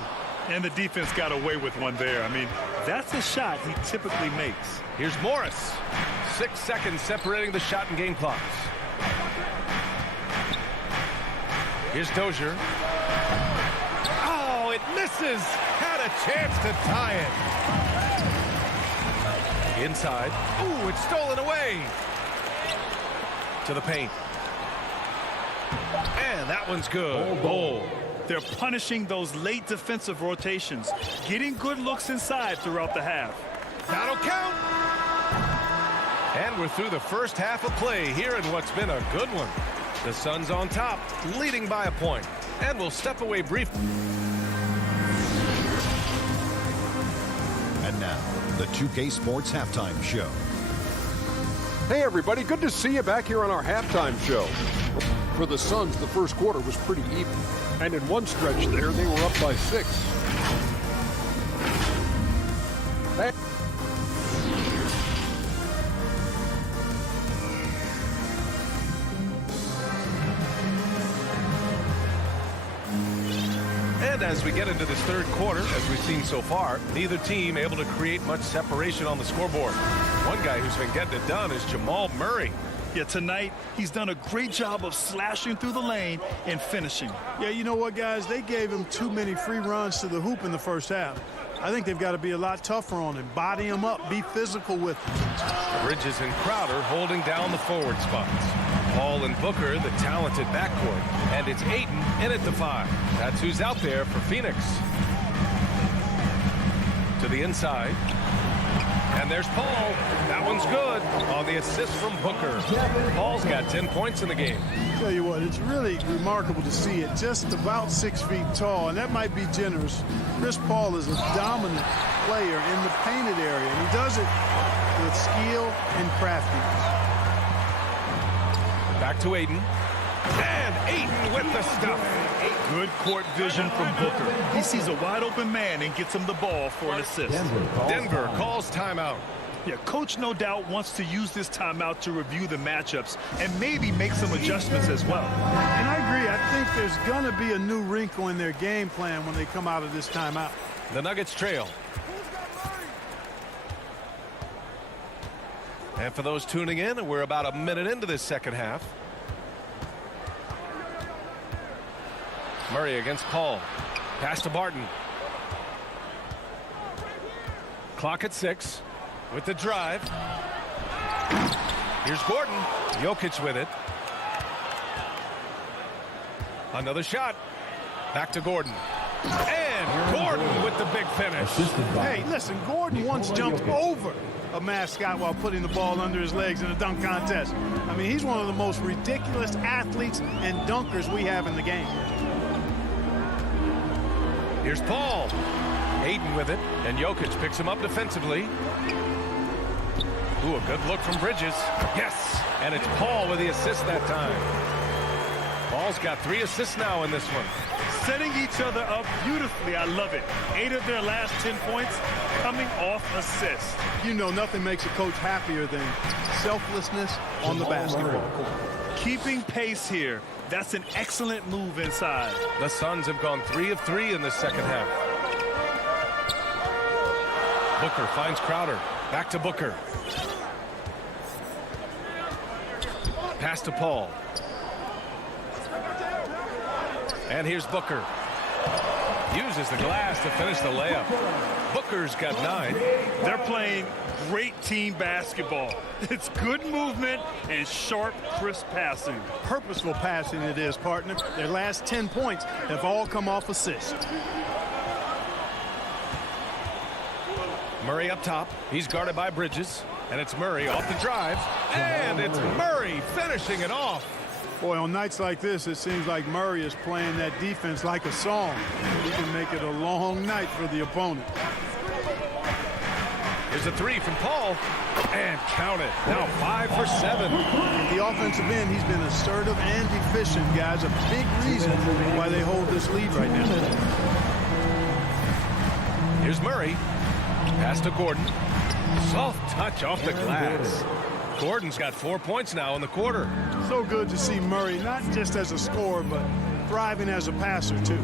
And the defense got away with one there. I mean, that's a shot he typically makes. Here's Morris. 6 seconds separating the shot and game clocks. Here's Dozier. Oh, it misses. Had a chance to tie it. Inside. Ooh, it's stolen away. To the paint. And that one's good. Oh. They're punishing those late defensive rotations, getting good looks inside throughout the half. That'll count. And we're through the first half of play here in what's been a good one. The Suns on top, leading by a point. And we'll step away briefly. And now, the 2K Sports Halftime Show. Hey, everybody. Good to see you back here on our halftime show. For the Suns, the first quarter was pretty even. And in one stretch there, they were up by 6. And as we get into this third quarter, as we've seen so far, neither team able to create much separation on the scoreboard. One guy who's been getting it done is Jamal Murray. Yeah, tonight, he's done a great job of slashing through the lane and finishing. Yeah, you know what, guys? They gave him too many free runs to the hoop in the first half. I think they've got to be a lot tougher on him. Body him up. Be physical with him. Bridges and Crowder holding down the forward spots. Paul and Booker, the talented backcourt. And it's Ayton in at the 5. That's who's out there for Phoenix. To the inside. And there's Paul. That one's good on the assist from Booker. Paul's got 10 points in the game. Tell you what, it's really remarkable to see it. Just about 6 feet tall, and that might be generous. Chris Paul is a dominant player in the painted area, and he does it with skill and craftiness. Back to Ayton. And Ayton with the stuff. Good court vision from Booker. He sees a wide open man and gets him the ball for an assist. Denver calls timeout. Yeah, coach no doubt wants to use this timeout to review the matchups and maybe make some adjustments as well. And I agree. I think there's going to be a new wrinkle in their game plan when they come out of this timeout. The Nuggets trail. And for those tuning in, we're about a minute into this second half. Murray against Paul. Pass to Barton. Clock at 6 with the drive. Here's Gordon. Jokic with it. Another shot. Back to Gordon. And Gordon with the big finish. Hey, listen, Gordon once jumped over a mascot while putting the ball under his legs in a dunk contest. I mean, he's one of the most ridiculous athletes and dunkers we have in the game. Here's Paul. Ayton with it, and Jokic picks him up defensively. Ooh, a good look from Bridges. Yes, and it's Paul with the assist that time. Paul's got 3 assists now in this one. Setting each other up beautifully. I love it. 8 of their last 10 points coming off assists. You know, nothing makes a coach happier than selflessness on the basketball court. Keeping pace here. That's an excellent move inside. The Suns have gone 3 of 3 in this second half. Booker finds Crowder. Back to Booker. Pass to Paul. And here's Booker. Uses the glass to finish the layup. Booker's got 9. They're playing great team basketball. It's good movement and sharp, crisp passing. Purposeful passing it is, partner. Their last 10 points have all come off assists. Murray up top. He's guarded by Bridges. And it's Murray off the drive. And it's Murray finishing it off. Boy, on nights like this, it seems like Murray is playing that defense like a song. He can make it a long night for the opponent. Here's a 3 from Paul. And count it. Now 5 for 7. At the offensive end, he's been assertive and efficient, guys. A big reason why they hold this lead right now. Here's Murray. Pass to Gordon. Soft touch off the glass. Gordon's got 4 points now in the quarter. So good to see Murray, not just as a scorer, but thriving as a passer, too.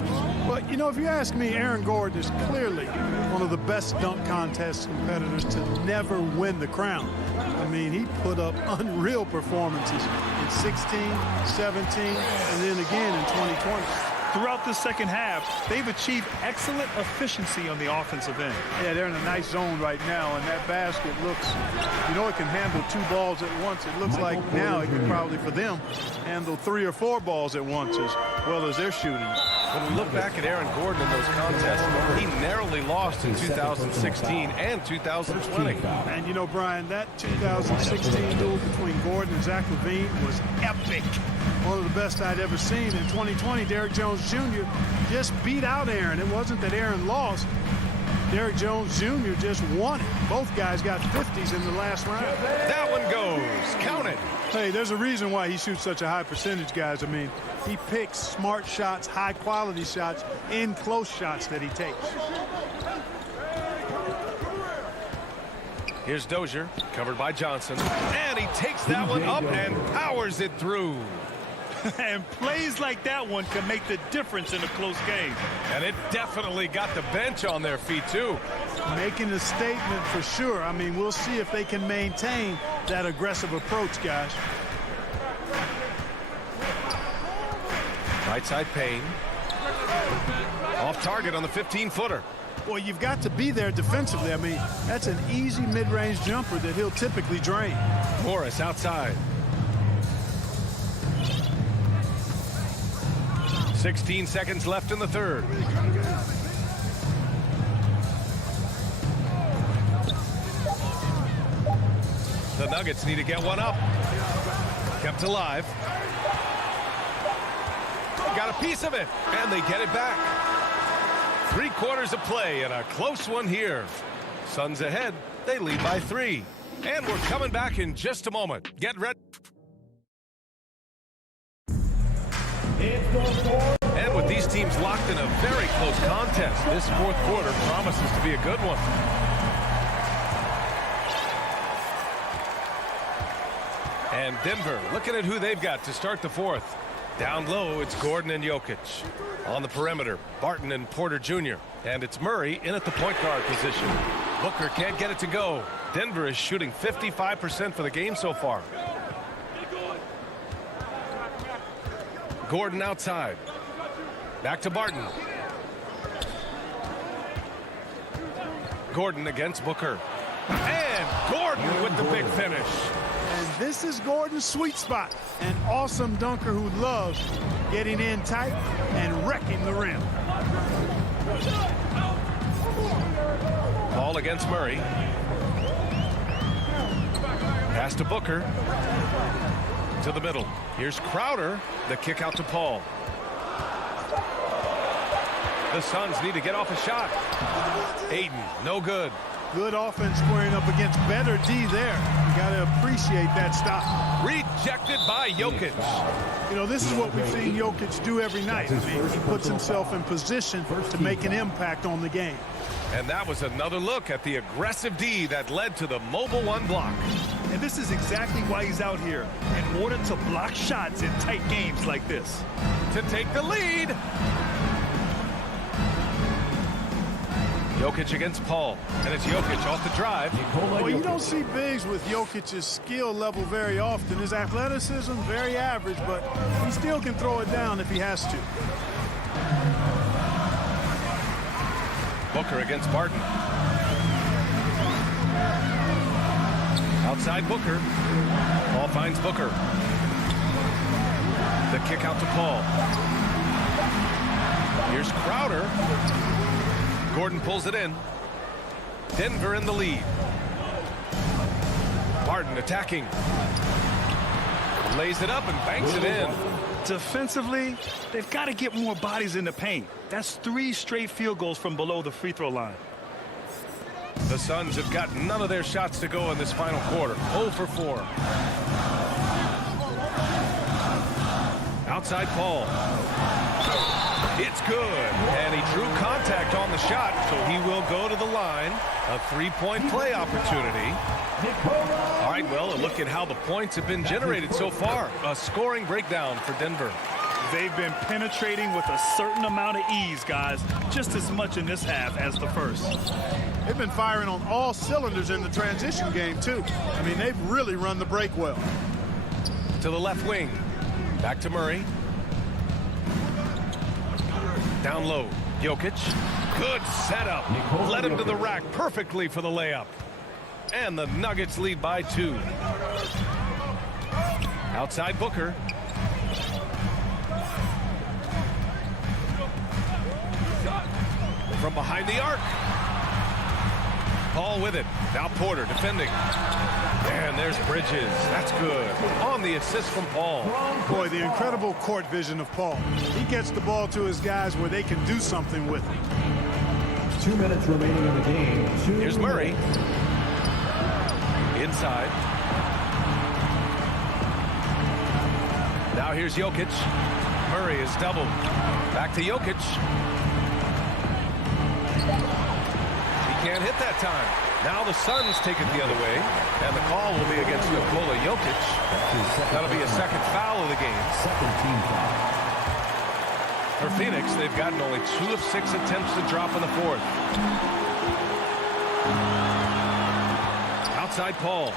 But, you know, if you ask me, Aaron Gordon is clearly one of the best dunk contest competitors to never win the crown. I mean, he put up unreal performances in 16, 17, and then again in 2020. Throughout the second half, they've achieved excellent efficiency on the offensive end. Yeah, they're in a nice zone right now, and that basket looks, you know, it can handle 2 balls at once. It looks like now it can probably, for them, handle 3 or 4 balls at once as well as they're shooting. When we look back at Aaron Gordon in those contests, he narrowly lost in 2016 and 2020. And, you know, Brian, that 2016 duel between Gordon and Zach LaVine was epic. One of the best I'd ever seen. In 2020, Derrick Jones Jr. just beat out Aaron. It wasn't that Aaron lost. Derrick Jones Jr. just won it. Both guys got 50s in the last round. That one goes. Count it. Hey, there's a reason why he shoots such a high percentage, guys. I mean, he picks smart shots, high-quality shots, in close shots that he takes. Here's Dozier, covered by Johnson. And he takes that one up and powers it through. And plays like that one can make the difference in a close game. And it definitely got the bench on their feet, too. Making a statement for sure. I mean, we'll see if they can maintain that aggressive approach, guys. Right side Payne. Off target on the 15-footer. Well, you've got to be there defensively. I mean, that's an easy mid-range jumper that he'll typically drain. Morris outside. 16 seconds left in the third. The Nuggets need to get one up. Kept alive. Got a piece of it, and they get it back. 3 quarters of play and a close one here. Suns ahead. They lead by 3. And we're coming back in just a moment. Get ready. And with these teams locked in a very close contest, this fourth quarter promises to be a good one. And Denver looking at who they've got to start the fourth. Down low, it's Gordon and Jokic. On the perimeter, Barton and Porter Jr. And it's Murray in at the point guard position. Booker can't get it to go. Denver is shooting 55% for the game so far. Gordon outside. Back to Barton. Gordon against Booker. And Gordon with the big finish. And this is Gordon's sweet spot. An awesome dunker who loves getting in tight and wrecking the rim. Ball against Murray. Pass to Booker. To the middle. Here's Crowder. The kick out to Paul. The Suns need to get off a shot. Aiden, no good. Good offense squaring up against better D there. You got to appreciate that stop. Rejected by Jokic. You know, this is what we've seen Jokic do every night. I mean, he puts himself in position to make an impact on the game. And that was another look at the aggressive D that led to the mobile one block. And this is exactly why he's out here, in order to block shots in tight games like this. To take the lead. Jokic against Paul. And it's Jokic off the drive. Well, you don't see bigs with Jokic's skill level very often. His athleticism, very average, but he still can throw it down if he has to. Booker against Barton. Outside Booker. Paul finds Booker. The kick out to Paul. Here's Crowder. Gordon pulls it in. Denver in the lead. Barton attacking. Lays it up and banks it in. Defensively, they've got to get more bodies in the paint. That's 3 straight field goals from below the free throw line. The Suns have got none of their shots to go in this final quarter. 0 for 4. Outside Paul. It's good. And he drew contact on the shot, so he will go to the line. A 3-point play opportunity. All right, well, a look at how the points have been generated so far. A scoring breakdown for Denver. They've been penetrating with a certain amount of ease, guys. Just as much in this half as the first. They've been firing on all cylinders in the transition game, too. I mean, they've really run the break well. To the left wing. Back to Murray. Down low. Jokic. Good setup. Led him to the rack perfectly for the layup. And the Nuggets lead by 2. Outside Booker. From behind the arc. Paul with it. Now Porter defending. And there's Bridges. That's good. On the assist from Paul. Boy, the incredible court vision of Paul. He gets the ball to his guys where they can do something with it. 2 minutes remaining in the game. Here's Murray. Inside. Now here's Jokic. Murray is doubled. Back to Jokic. He can't hit that time. Now the Suns take it the other way, and the call will be against Nikola Jokic. That'll be a second foul of the game. Second team foul. For Phoenix, they've gotten only 2 of 6 attempts to drop in the fourth. Outside Paul.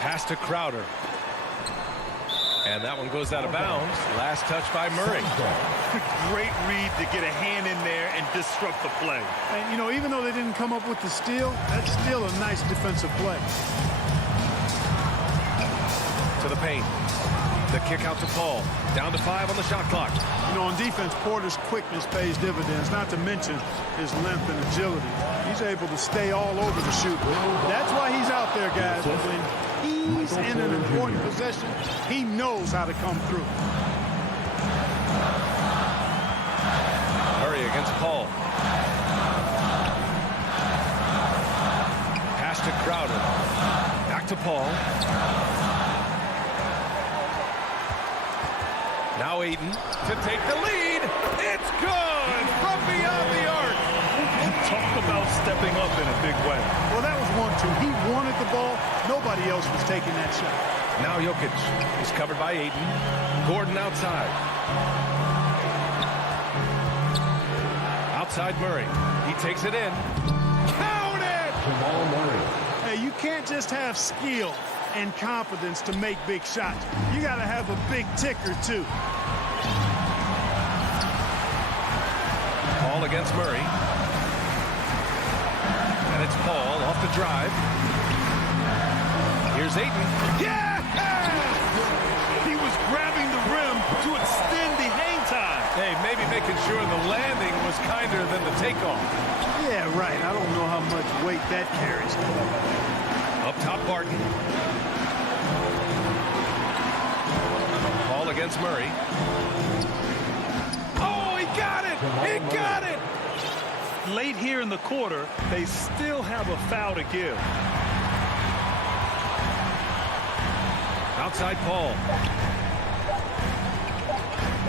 Pass to Crowder. And that one goes out of bounds. Last touch by Murray. Great read to get a hand in there and disrupt the play. And, you know, even though they didn't come up with the steal, that's still a nice defensive play. To the paint. The kick out to Paul. Down to 5 on the shot clock. You know, on defense, Porter's quickness pays dividends, not to mention his length and agility. He's able to stay all over the shoot. That's why he's out there, guys. When he's in an important possession, he knows how to come through. Murray against Paul. Pass to Crowder. Back to Paul. Now Ayton to take the lead. It's good from beyond the arc. Talk about stepping up in a big way. Well, that was 1-2. He wanted the ball. Nobody else was taking that shot. Now Jokic is covered by Ayton. Gordon outside. Outside Murray. He takes it in. Count it! Jamal Murray. Hey, you can't just have skill and confidence to make big shots. You got to have a big ticker, too. Paul against Murray. And it's Paul off the drive. Here's Ayton. Yeah! He was grabbing the rim to extend the hang time. Hey, maybe making sure the landing was kinder than the takeoff. Yeah, right. I don't know how much weight that carries. Up top, Barton. Paul against Murray. Oh, he got it! He got it! Late here in the quarter, they still have a foul to give. Outside Paul.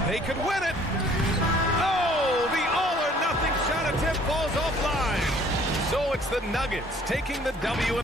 They could win it. Oh, the all-or-nothing shot attempt falls offline. So it's the Nuggets taking the W.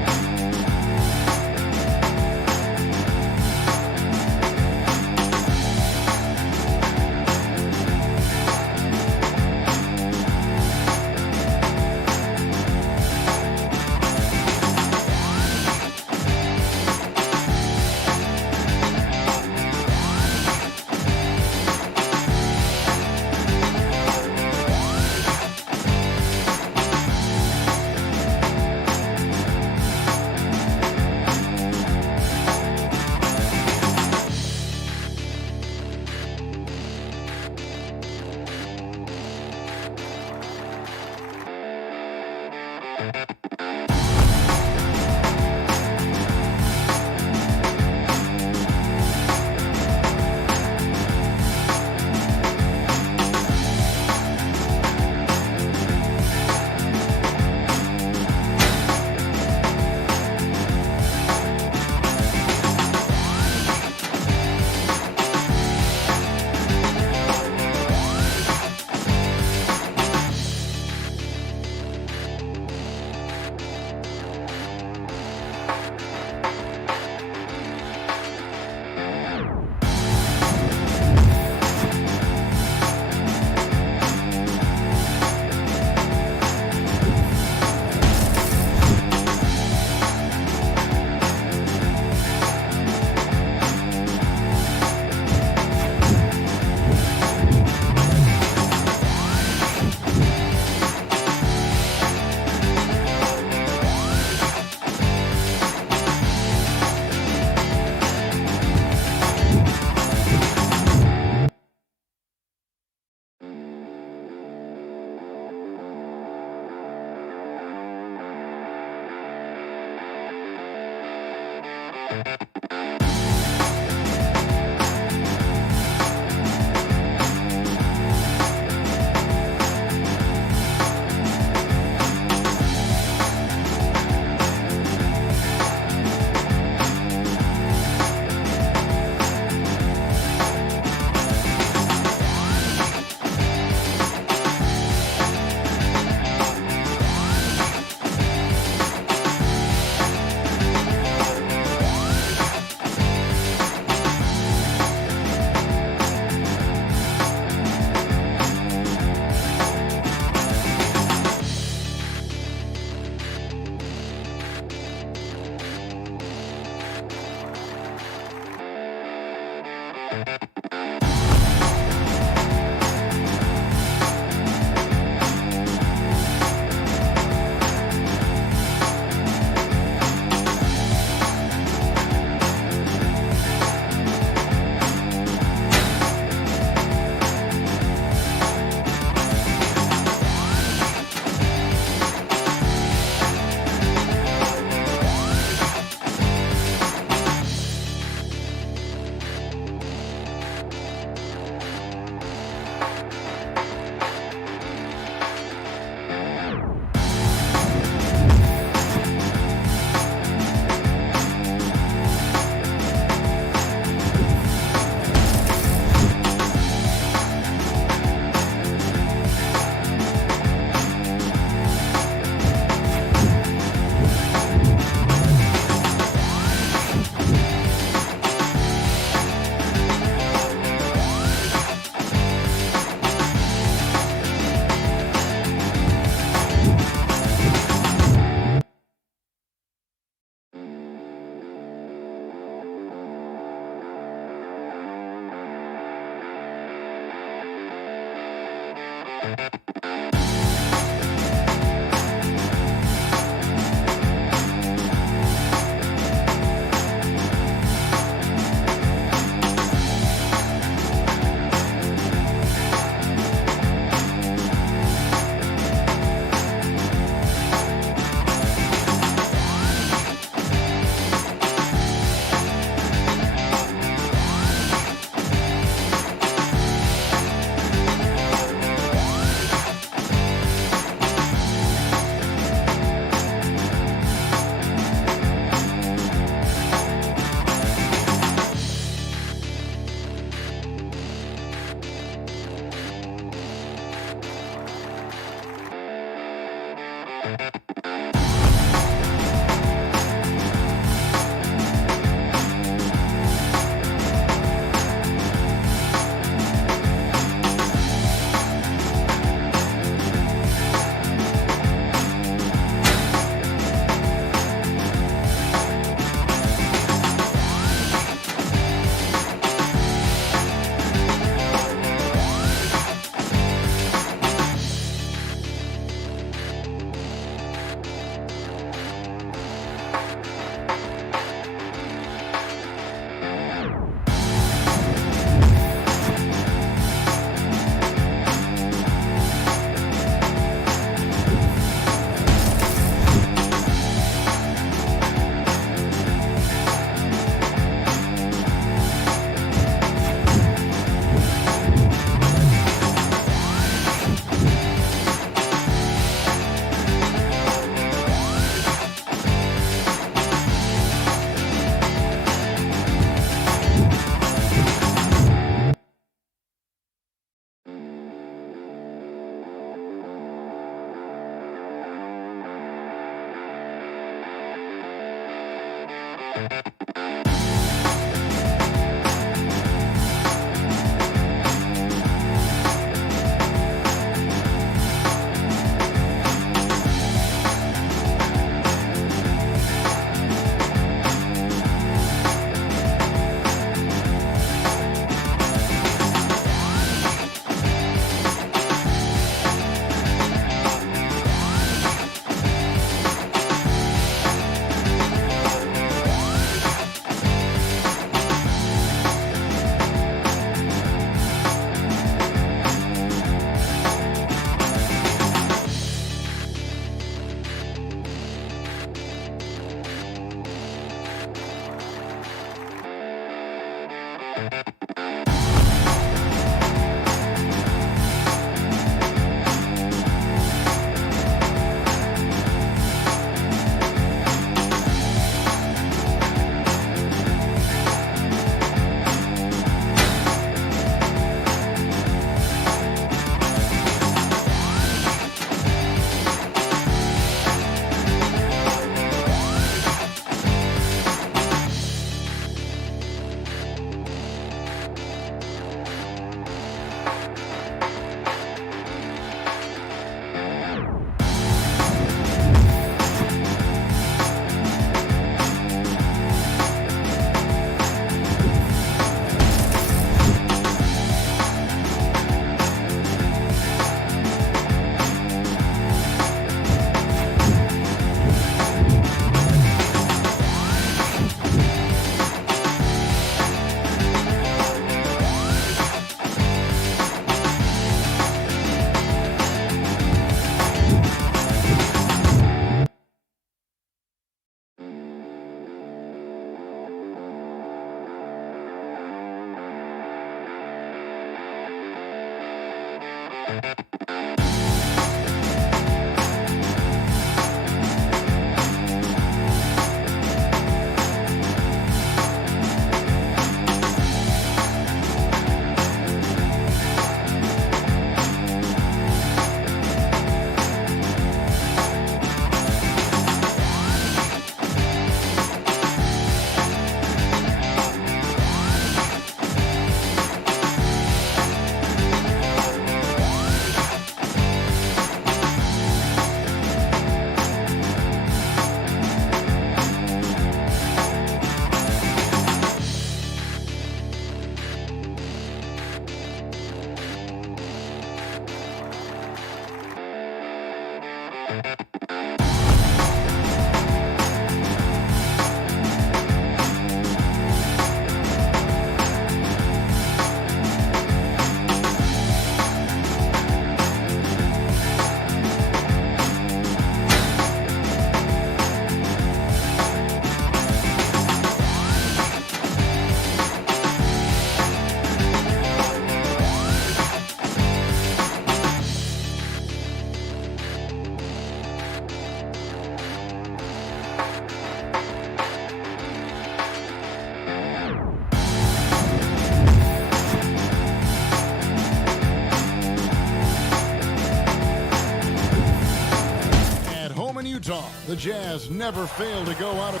Utah, the Jazz never fail to go out of...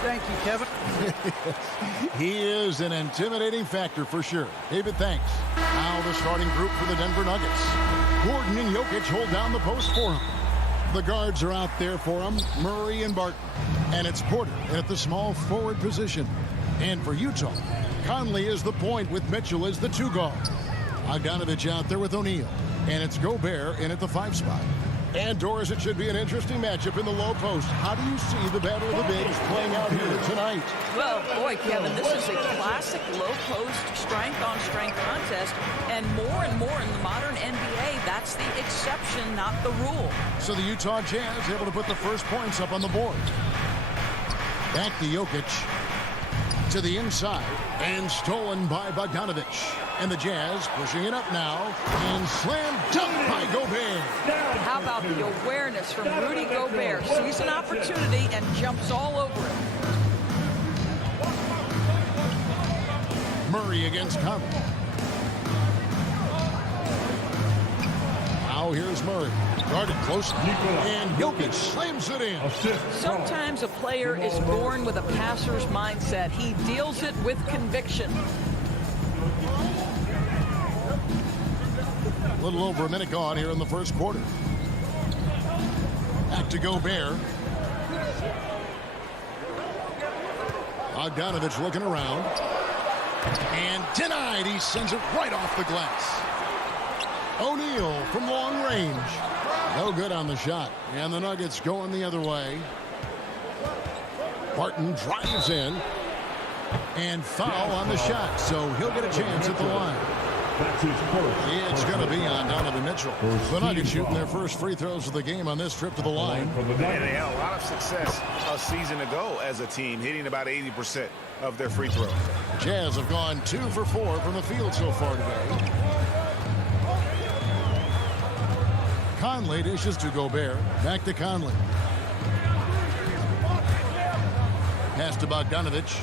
Thank you, Kevin. He is an intimidating factor for sure. David, thanks. Now the starting group for the Denver Nuggets. Gordon and Jokic hold down the post for him. The guards are out there for him, Murray and Barton. And it's Porter at the small forward position. And for Utah, Conley is the point with Mitchell as the 2 guard. Bogdanovich out there with O'Neal. And it's Gobert in at the 5 spot. And Doris, it should be an interesting matchup in the low post. How do you see the battle of the bigs playing out here tonight? Well, boy, Kevin, this is a classic low post strength-on-strength contest. And more in the modern NBA, that's the exception, not the rule. So the Utah Jazz able to put the first points up on the board. Back to Jokic. To the inside. And stolen by Bogdanovich. And the Jazz pushing it up now. And slam dunk by Gobert. How about the awareness from Rudy Gobert? Sees an opportunity and jumps all over it. Murray against Conley. Now here's Murray. Guarded close. And Jokic slams it in. Sometimes a player is born with a passer's mindset. He deals it with conviction. A little over a minute gone here in the first quarter. Back to Gobert. Bogdanovich looking around. And denied. He sends it right off the glass. O'Neal from long range. No good on the shot. And the Nuggets going the other way. Barton drives in. And foul on the shot. So he'll get a chance at the line. It's going to be on Donovan Mitchell. The Nuggets shooting their first free throws of the game on this trip to the line. And they had a lot of success a season ago as a team, hitting about 80% of their free throws. Jazz have gone 2 for 4 from the field so far today. Conley dishes to Gobert. Back to Conley. Pass to Bogdanovich.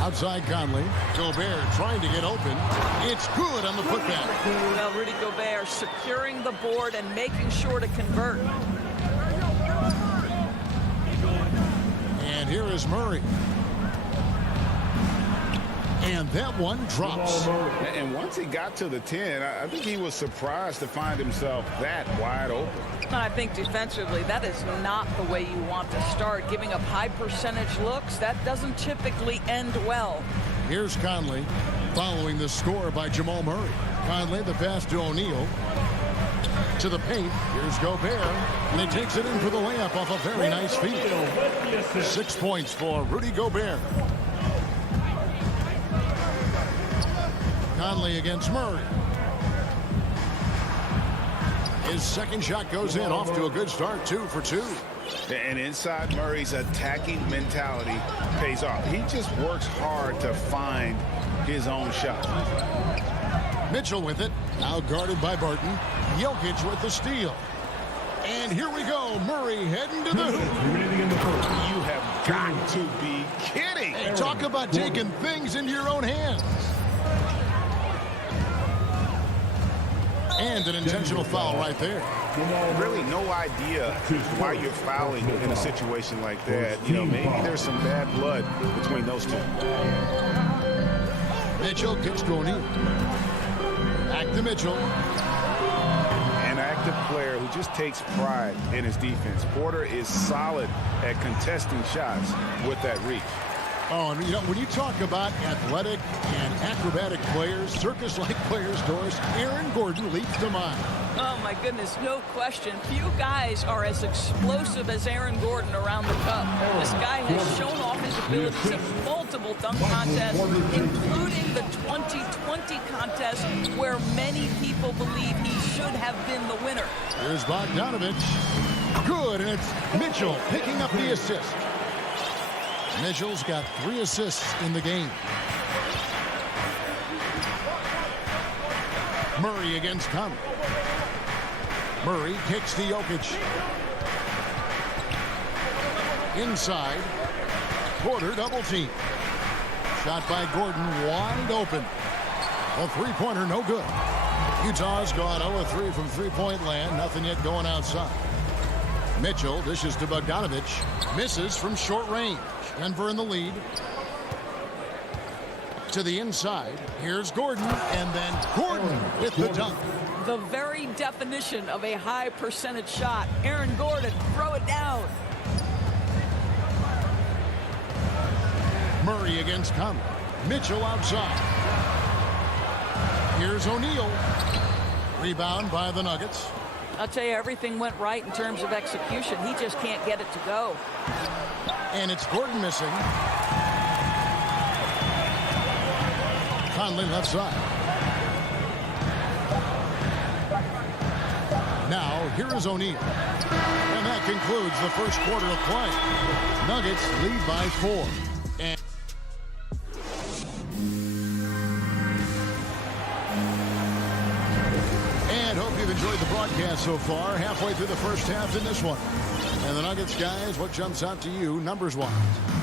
Outside Conley. Gobert trying to get open. It's good on the putback. Well, Rudy Gobert securing the board and making sure to convert. And here is Murray. And that one drops. And once he got to the 10, I think he was surprised to find himself that wide open. I think defensively, that is not the way you want to start. Giving up high percentage looks, that doesn't typically end well. Here's Conley following the score by Jamal Murray. Conley, the pass to O'Neal. To the paint. Here's Gobert. And he takes it in for the layup off a very nice feed. 6 points for Rudy Gobert. Conley against Murray. His second shot goes in, off to a good start, 2 for 2. And inside Murray's attacking mentality pays off. He just works hard to find his own shot. Mitchell with it. Now guarded by Barton. Jokic with the steal. And here we go. Murray heading to the hoop. You have got to be kidding. Hey, talk about taking things into your own hands. And an intentional foul right there. Really no idea why you're fouling in a situation like that. You know, maybe there's some bad blood between those two. Mitchell kicks to O'Neal. Back to Mitchell. An active player who just takes pride in his defense. Porter is solid at contesting shots with that reach. Oh, and you know, when you talk about athletic and acrobatic players, circus-like players, Doris, Aaron Gordon leaps to mind. Oh, my goodness, no question. Few guys are as explosive as Aaron Gordon around the cup. This guy has shown off his abilities in multiple dunk contests, including the 2020 contest where many people believe he should have been the winner. Here's Bogdanovich. Good, and it's Mitchell picking up the assist. Mitchell's got 3 assists in the game. Murray against Conley. Murray kicks to Jokic. Inside. Porter double team. Shot by Gordon wide open. A three-pointer no good. Utah's gone 0-3 from three-point land. Nothing yet going outside. Mitchell dishes to Bogdanovich. Misses from short range. Denver in the lead. To the inside. Here's Gordon. And then Gordon with the dunk. The very definition of a high percentage shot. Aaron Gordon, throw it down. Murray against Conley. Mitchell outside. Here's O'Neal. Rebound by the Nuggets. I'll tell you, everything went right in terms of execution. He just can't get it to go. And it's Gordon missing. Conley left side. Now, here is O'Neal. And that concludes the first quarter of play. Nuggets lead by 4. And hope you've enjoyed the broadcast so far. Halfway through the first half in this one. And the Nuggets, guys, what jumps out to you numbers-wise?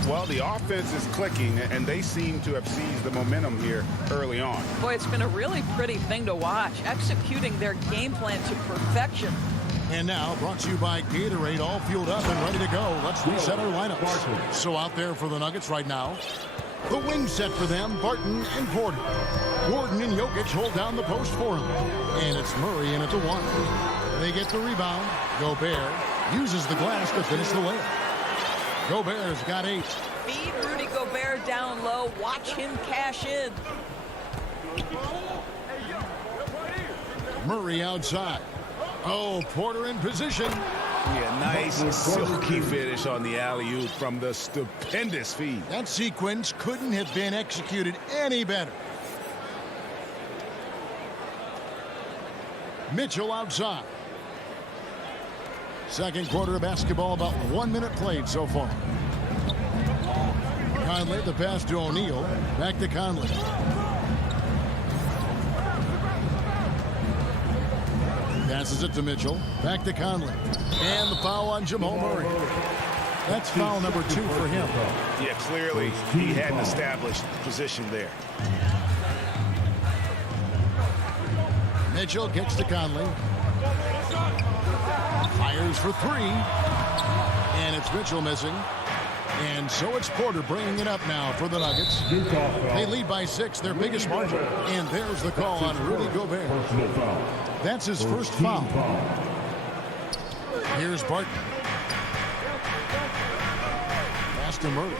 Well, the offense is clicking, and they seem to have seized the momentum here early on. Boy, it's been a really pretty thing to watch, executing their game plan to perfection. And now, brought to you by Gatorade, all fueled up and ready to go. Let's reset our lineups. So out there for the Nuggets right now, the wing set for them, Barton and Porter. Gordon and Jokic hold down the post for him. And it's Murray in at the 1. They get the rebound. Gobert uses the glass to finish the layup. Gobert's got 8. Feed Rudy Gobert down low. Watch him cash in. Murray outside. Oh, Porter in position. Yeah, nice silky finish on the alley-oop from the stupendous feed. That sequence couldn't have been executed any better. Mitchell outside. Second quarter of basketball, about 1 minute played so far. Conley, the pass to O'Neal. Back to Conley. Passes it to Mitchell. Back to Conley. And the foul on Jamal Murray. That's foul number 2 for him. Yeah, clearly he had an established position there. Mitchell kicks to Conley. Fires for 3. And it's Mitchell missing. And so it's Porter bringing it up now for the Nuggets. They lead by 6, their biggest margin. And there's the call on Rudy Gobert. That's his first foul. Here's Barton. Pass to Murray.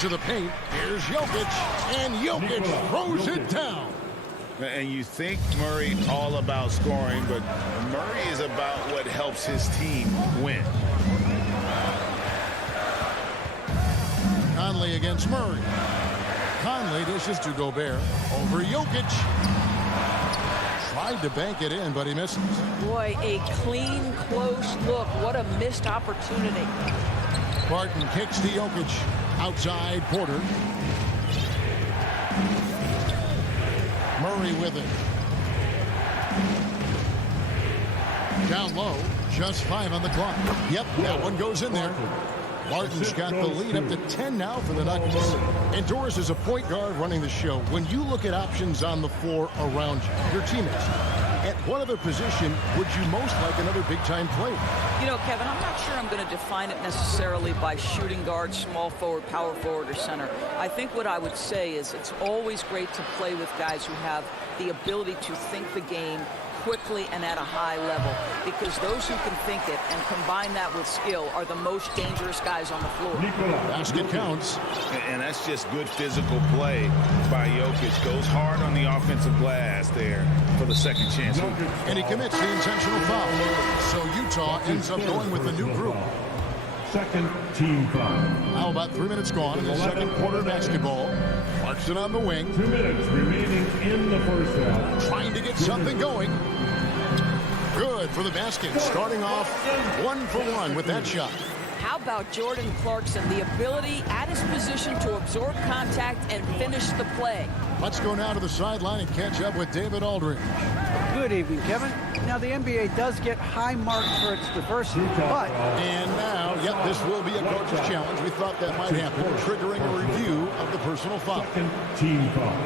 To the paint. Here's Jokic. And Jokic throws it down. And you think Murray all about scoring, but Murray is about what helps his team win. Conley against Murray. Conley dishes to Gobert. Over Jokic. Tried to bank it in, but he misses. Boy, a clean, close look. What a missed opportunity. Barton kicks to Jokic. Outside, Porter. Murray with it. Down low, just 5 on the clock. Yep, that one goes in there. Martin's got the lead up to 10 now for the Nuggets. And Doris is a point guard running the show. When you look at options on the floor around you, your teammates, at what other position would you most like another big-time player? You know, Kevin, I'm not sure I'm going to define it necessarily by shooting guard, small forward, power forward, or center. I think what I would say is it's always great to play with guys who have the ability to think the game quickly and at a high level, because those who can think it and combine that with skill are the most dangerous guys on the floor. Basket counts. And that's just good physical play by Jokic. Goes hard on the offensive glass there for the second chance. And he commits the intentional foul. So Utah ends up going with a new group. Second team foul. Now about 3 minutes gone in the second quarter of basketball. Clarkson on the wing. 2 minutes remaining in the first half. Trying to get something going. Good for the basket. Starting off 1 for 1 with that shot. How about Jordan Clarkson, the ability at his position to absorb contact and finish the play? Let's go now to the sideline and catch up with David Aldridge. Good evening, Kevin. Now, the NBA does get high marks for its diversity, but... And now, yep, this will be a coach's challenge. We thought that might happen, triggering a review of the personal foul. Second team foul.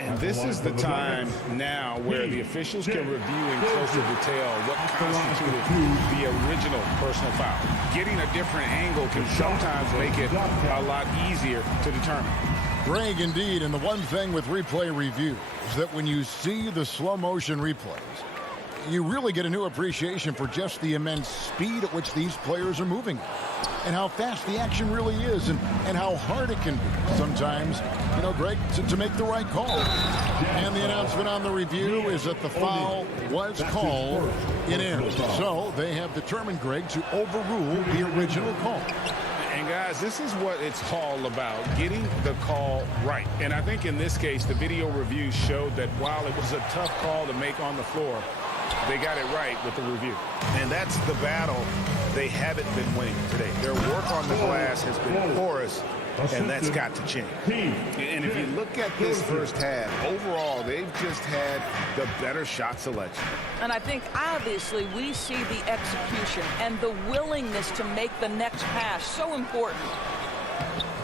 And this is the time now where the officials can review in closer detail what constituted the original personal foul. Getting a different angle can sometimes make it a lot easier to determine. Greg, indeed, and the one thing with replay review is that when you see the slow motion replays, you really get a new appreciation for just the immense speed at which these players are moving and how fast the action really is and how hard it can be sometimes, you know, Greg, to make the right call. And the announcement on the review is that the foul was called in air. So they have determined, Greg, to overrule the original call. And guys, this is what it's all about, getting the call right. And I think in this case, the video review showed that while it was a tough call to make on the floor, they got it right with the review. And that's the battle they haven't been winning today. Their work on the glass has been porous, and that's got to change. And if you look at this first half, overall, they've just had the better shot selection. And I think, obviously, we see the execution and the willingness to make the next pass so important.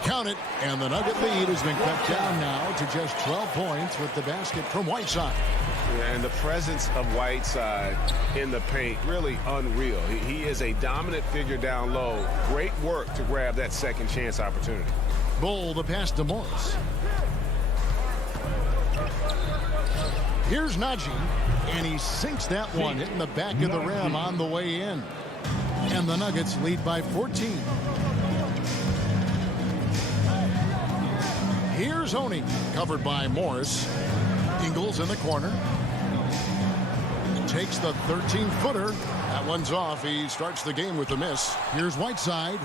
Count it, and the Nugget lead has been cut down now to just 12 points with the basket from Whiteside. And the presence of Whiteside in the paint, really unreal. He is a dominant figure down low. Great work to grab that second chance opportunity. Bull the pass to Morris. Here's Najee, and he sinks that one, hitting the back of the rim on the way in. And the Nuggets lead by 14. Here's Oney, covered by Morris. Ingles in the corner. Takes the 13-footer. That one's off. He starts the game with a miss. Here's Whiteside.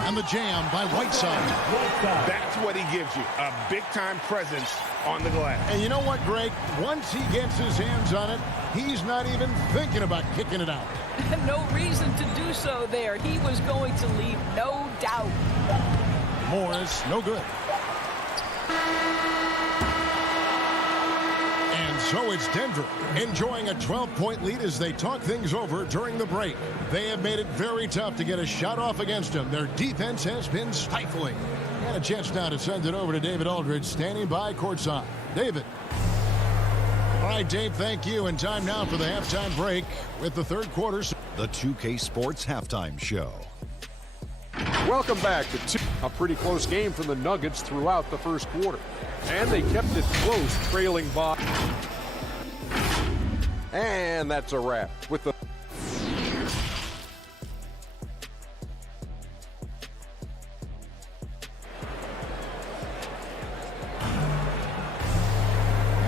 And the jam by Whiteside. That's what he gives you, a big-time presence on the glass. And you know what, Greg? Once he gets his hands on it, he's not even thinking about kicking it out. No reason to do so there. He was going to leave, no doubt. Morris, no good. And so it's Denver enjoying a 12-point lead as they talk things over during the break. They have made it very tough to get a shot off against them. Their defense has been stifling. And a chance now to send it over to David Aldridge, standing by courtside. David. All right, Dave, thank you. And time now for the halftime break with the third quarter. The 2K Sports Halftime Show. Welcome back to a pretty close game for the Nuggets throughout the first quarter. And they kept it close, trailing by. And that's a wrap with the...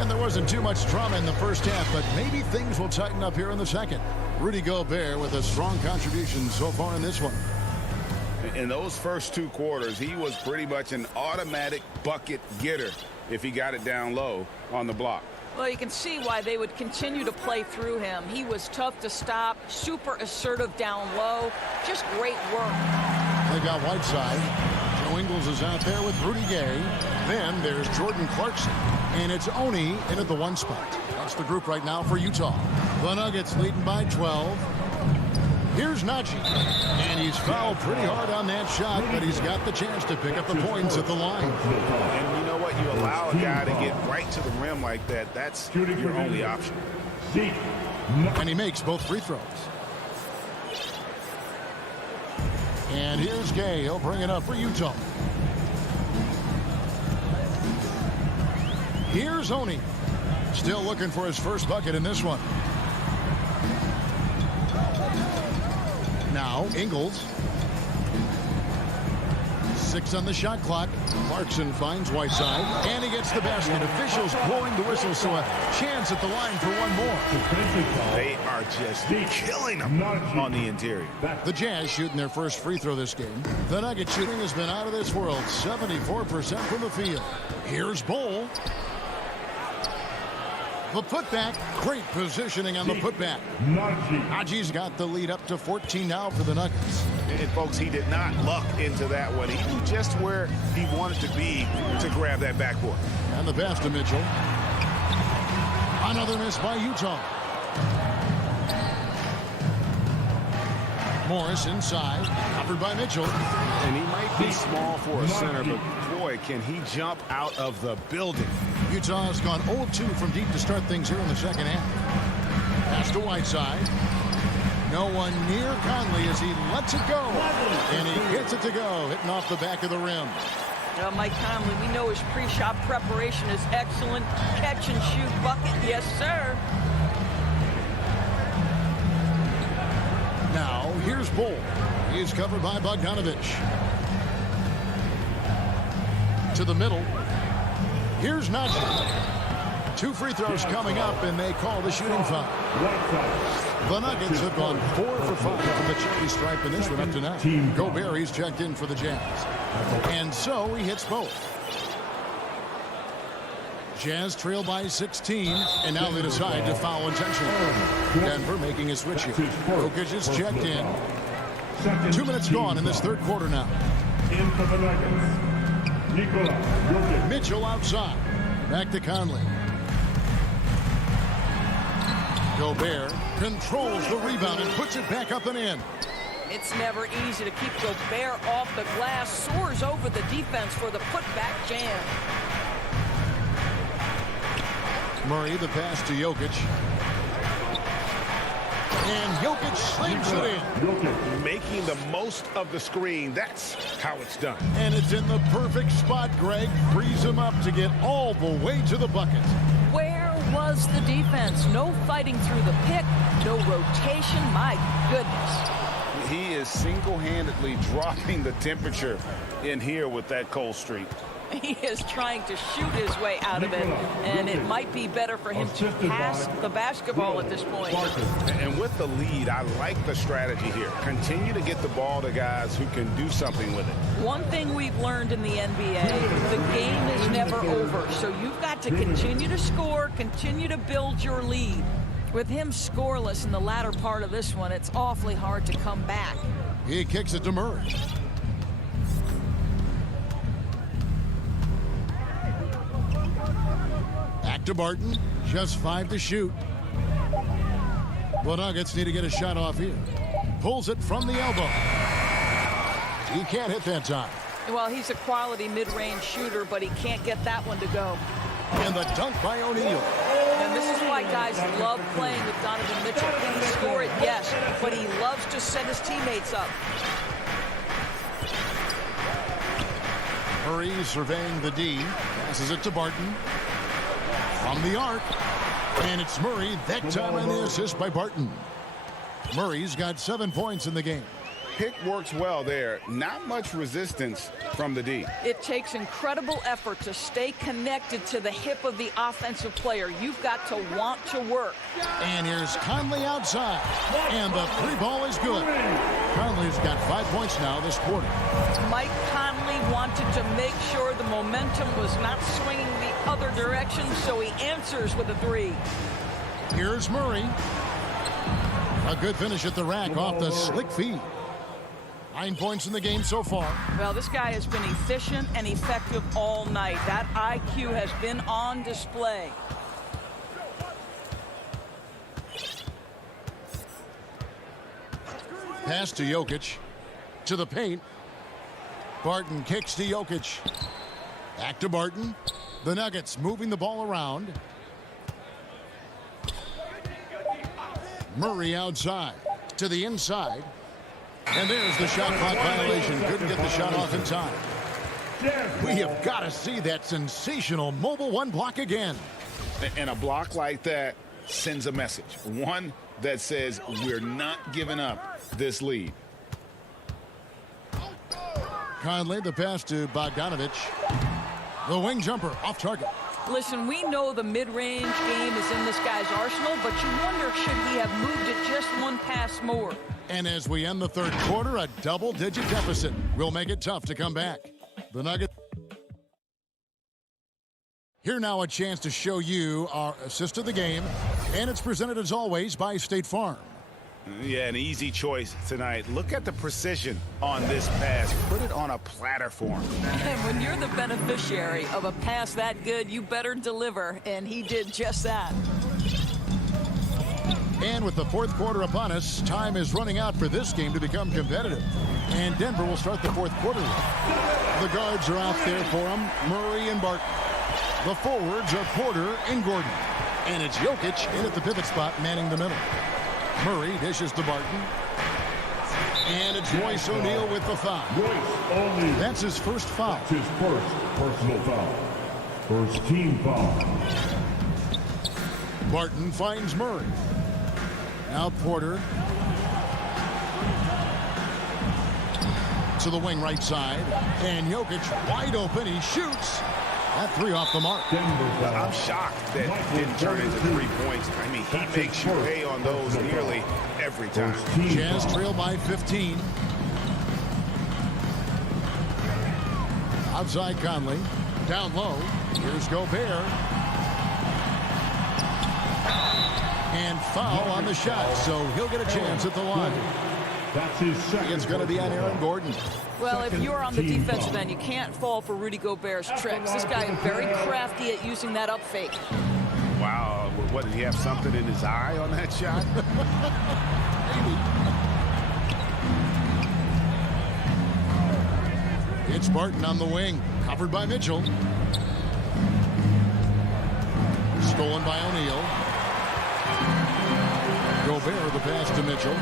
And there wasn't too much drama in the first half, but maybe things will tighten up here in the second. Rudy Gobert with a strong contribution so far in this one. In those first two quarters, he was pretty much an automatic bucket getter if he got it down low on the block. Well, you can see why they would continue to play through him. He was tough to stop, super assertive down low. Just great work. They got Whiteside. Joe Ingles is out there with Rudy Gay. Then there's Jordan Clarkson. And it's Oni in at the 1 spot. That's the group right now for Utah. The Nuggets leading by 12. Here's Najee. And he's fouled pretty hard on that shot, but he's got the chance to pick up the points at the line. And you know what? You allow a guy to get right to the rim like that. That's your only option. And he makes both free throws. And here's Gay. He'll bring it up for Utah. Here's Oni. Still looking for his first bucket in this one. Now, Ingles. 6 on the shot clock. Clarkson finds Whiteside, and he gets the basket. Officials blowing the whistle, so a chance at the line for one more. They are just killing them on the interior. The Jazz shooting their first free throw this game. The Nuggets shooting has been out of this world. 74% from the field. Here's Bol. The putback, great positioning on the putback. Najee's got the lead up to 14 now for the Nuggets. And folks, he did not luck into that one. He knew just where he wanted to be to grab that backboard. And the pass to Mitchell. Another miss by Utah. Morris inside, covered by Mitchell. And he might be small for a center, but boy, can he jump out of the building. Utah has gone 0-2 from deep to start things here in the second half. Pass to Whiteside. No one near Conley as he lets it go. And he gets it to go, hitting off the back of the rim. Mike Conley, we know his pre-shot preparation is excellent. Catch and shoot bucket, yes, sir. Now, here's Bol. He's covered by Bogdanovich. To the middle. Here's Najee. 2 free throws coming up, and they call the shooting foul. The Nuggets have gone 4 for 5 from the cherry stripe in this one up to now. Gobert, he's checked in for the Jazz. And so he hits both. Jazz trail by 16, and now they decide to foul intentionally. Denver making a switch here. Jokic is checked in. 2 minutes gone in this third quarter now. In for the Nuggets, Mitchell outside. Back to Conley. Gobert controls the rebound and puts it back up and in. It's never easy to keep Gobert off the glass. Soars over the defense for the putback jam. Murray, the pass to Jokic. And Jokic slams it in. Making the most of the screen. That's how it's done. And it's in the perfect spot. Greg frees him up to get all the way to the bucket. Where was the defense? No fighting through the pick. No rotation. My goodness. He is single-handedly dropping the temperature in here with that cold streak. He is trying to shoot his way out of it, and it might be better for him to pass the basketball at this point. And with the lead, I like the strategy here. Continue to get the ball to guys who can do something with it. One thing we've learned in the NBA, the game is never over, so you've got to continue to score, continue to build your lead. With him scoreless in the latter part of this one, it's awfully hard to come back. He kicks it to Murray. Back to Barton. Just 5 to shoot. The Nuggets need to get a shot off here. Pulls it from the elbow. He can't hit that time. Well, he's a quality mid-range shooter, but he can't get that one to go. And the dunk by O'Neal. And this is why guys love playing with Donovan Mitchell. Can he score it? Yes. But he loves to set his teammates up. Murray surveying the D. Passes it to Barton. From the arc. And it's Murray that time on the assist by Barton. Murray's got 7 points in the game. pick works well there. Not much resistance from the D. It takes incredible effort to stay connected to the hip of the offensive player. You've got to want to work. And here's Conley outside. And the three ball is good. Conley's got 5 points now this quarter. Mike Conley wanted to make sure the momentum was not swinging the other direction, so he answers with a three. Here's Murray. A good finish at the rack off the slick feed. 9 points in the game so far. Well, this guy has been efficient and effective all night. That IQ has been on display. Pass to Jokic. To the paint. Barton kicks to Jokic. Back to Barton. The Nuggets moving the ball around. Murray outside. To the inside. And there's the shot clock violation. Couldn't get the shot off in time. We have got to see that sensational mobile one block again. And a block like that sends a message. One that says we're not giving up this lead. Conley, the pass to Bogdanovich. The wing jumper off target. Listen, we know the mid-range game is in this guy's arsenal, but you wonder, should he have moved it just one pass more? And as we end the third quarter, a double-digit deficit will make it tough to come back. The Nuggets. Here now a chance to show you our assist of the game, and it's presented as always by State Farm. Yeah, an easy choice tonight. Look at the precision on this pass. Put it on a platter for him. And when you're the beneficiary of a pass that good, you better deliver, and he did just that. And with the fourth quarter upon us, time is running out for this game to become competitive. And Denver will start the fourth quarter. The guards are out there for them, Murray and Barton. The forwards are Porter and Gordon. And it's Jokic in at the pivot spot, manning the middle. Murray dishes to Barton. And it's Royce O'Neal with the foul. That's his first foul. That's his first personal foul. First team foul. Barton finds Murray. Now Porter. To the wing right side. And Jokic wide open. He shoots. That three off the mark. Well, I'm shocked that it didn't turn into 3 points. I mean, he makes you pay on those nearly every time. Jazz trail by 15. Outside Conley. Down low. Here's Gobert. And foul on the shot, so he'll get a chance at the line. That's his second. It's going to be on Aaron Gordon. Well, if you're on the defensive end, you can't fall for Rudy Gobert's tricks. This guy is very crafty at using that up fake. Wow, what, did he have something in his eye on that shot? Maybe. It's Barton on the wing, covered by Mitchell. Stolen by O'Neal. Gobert, the pass to Mitchell.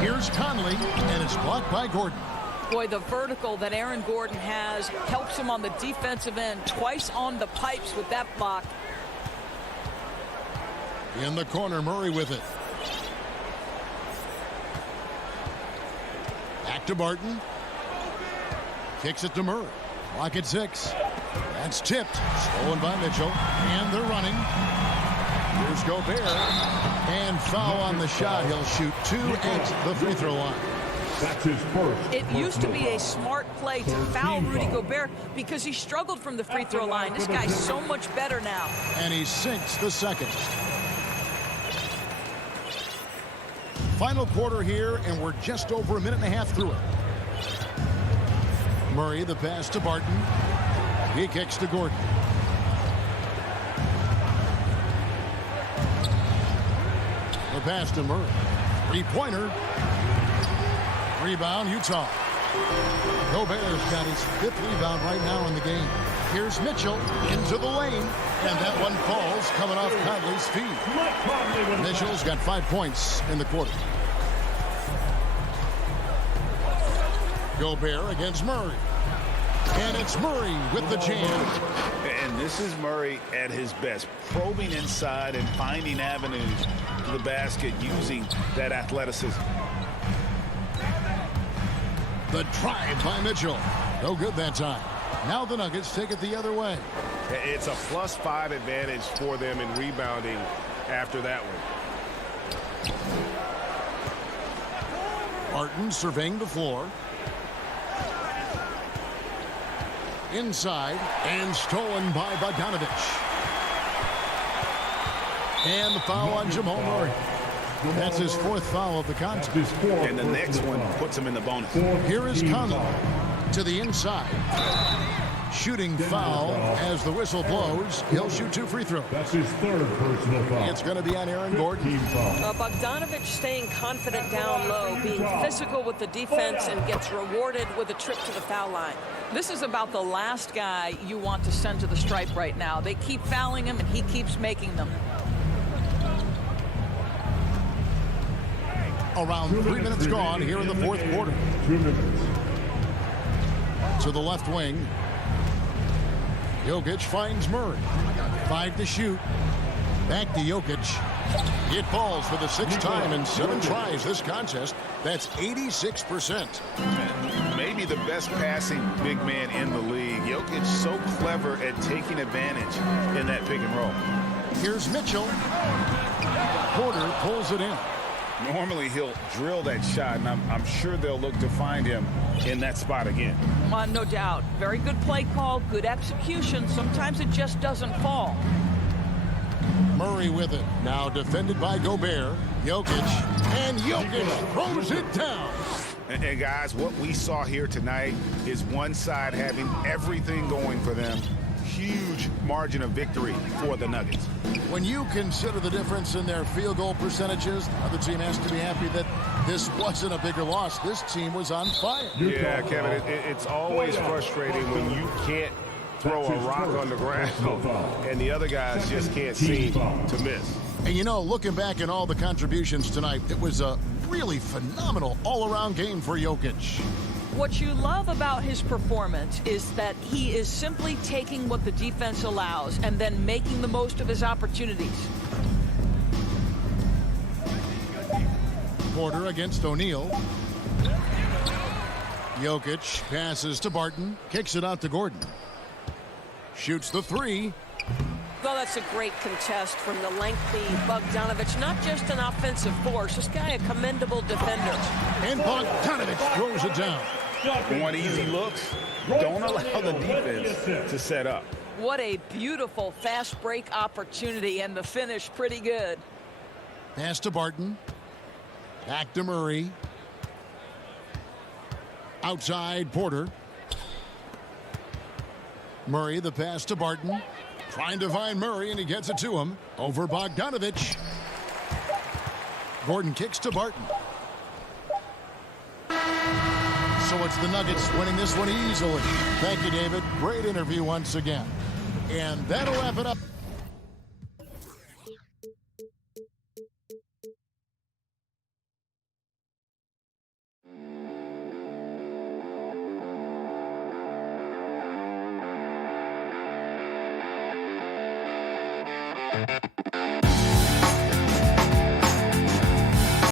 Here's Conley, and it's blocked by Gordon. Boy, the vertical that Aaron Gordon has helps him on the defensive end. Twice on the pipes with that block. In the corner, Murray with it. Back to Barton. Kicks it to Murray. Clock at 6. That's tipped. Stolen by Mitchell. And they're running. Here's Gobert. And foul on the shot. He'll shoot 2 at the free throw line. That's his first. It used to be a smart play to foul Rudy Gobert because he struggled from the free throw line. This guy's so much better now. And he sinks the second. Final quarter here, and we're just over a minute and a half through it. Murray, the pass to Barton. He kicks to Gordon. The pass to Murray. Three-pointer. Rebound, Utah. Gobert's got his 5th rebound right now in the game. Here's Mitchell into the lane, and that one falls coming off Conley's feet. Mitchell's got 5 points in the quarter. Gobert against Murray. And it's Murray with the jam. And this is Murray at his best, probing inside and finding avenues to the basket using that athleticism. The drive by Mitchell. No good that time. Now the Nuggets take it the other way. It's a +5 advantage for them in rebounding after that one. Barton surveying the floor. Inside and stolen by Bogdanovich. And the foul on Jamal Murray. That's his 4th foul of the contest. And the next one puts him in the bonus. Here is Conley to the inside. Shooting foul as the whistle blows. He'll shoot 2 free throws. That's his 3rd personal foul. It's going to be on Aaron Gordon. Bogdanovich staying confident down low, being physical with the defense, and gets rewarded with a trip to the foul line. This is about the last guy you want to send to the stripe right now. They keep fouling him, and he keeps making them. Around 3 minutes gone here in the 4th quarter. 2 minutes. To the left wing. Jokic finds Murray. 5 to shoot. Back to Jokic. It falls for the 6th time in 7 tries this contest. That's 86%. Maybe the best passing big man in the league. Jokic so clever at taking advantage in that pick and roll. Here's Mitchell. Porter pulls it in. Normally he'll drill that shot, and I'm sure they'll look to find him in that spot again. No doubt. Very good play call, good execution. Sometimes it just doesn't fall. Murray with it. Now defended by Gobert. Jokic. And Jokic throws it down. And guys, what we saw here tonight is one side having everything going for them. Huge margin of victory for the Nuggets. When you consider the difference in their field goal percentages, the other team has to be happy that this wasn't a bigger loss. This team was on fire. Yeah, Kevin, it's always frustrating when you can't throw a rock on the ground and the other guys just can't seem to miss. And you know, looking back at all the contributions tonight, it was a really phenomenal all-around game for Jokic. What you love about his performance is that he is simply taking what the defense allows and then making the most of his opportunities. Porter against O'Neal. Jokic passes to Barton, kicks it out to Gordon. Shoots the 3. Well, that's a great contest from the lengthy Bogdanovich. Not just an offensive force. This guy a commendable defender. And Bogdanovich throws it down. Want easy looks? Don't allow the defense to set up. What a beautiful fast break opportunity, and the finish pretty good. Pass to Barton. Back to Murray. Outside Porter. Murray, the pass to Barton. Trying to find Murray, and he gets it to him. Over Bogdanovich. Gordon kicks to Barton. So it's the Nuggets winning this one easily. Thank you, David. Great interview once again. And that'll wrap it up.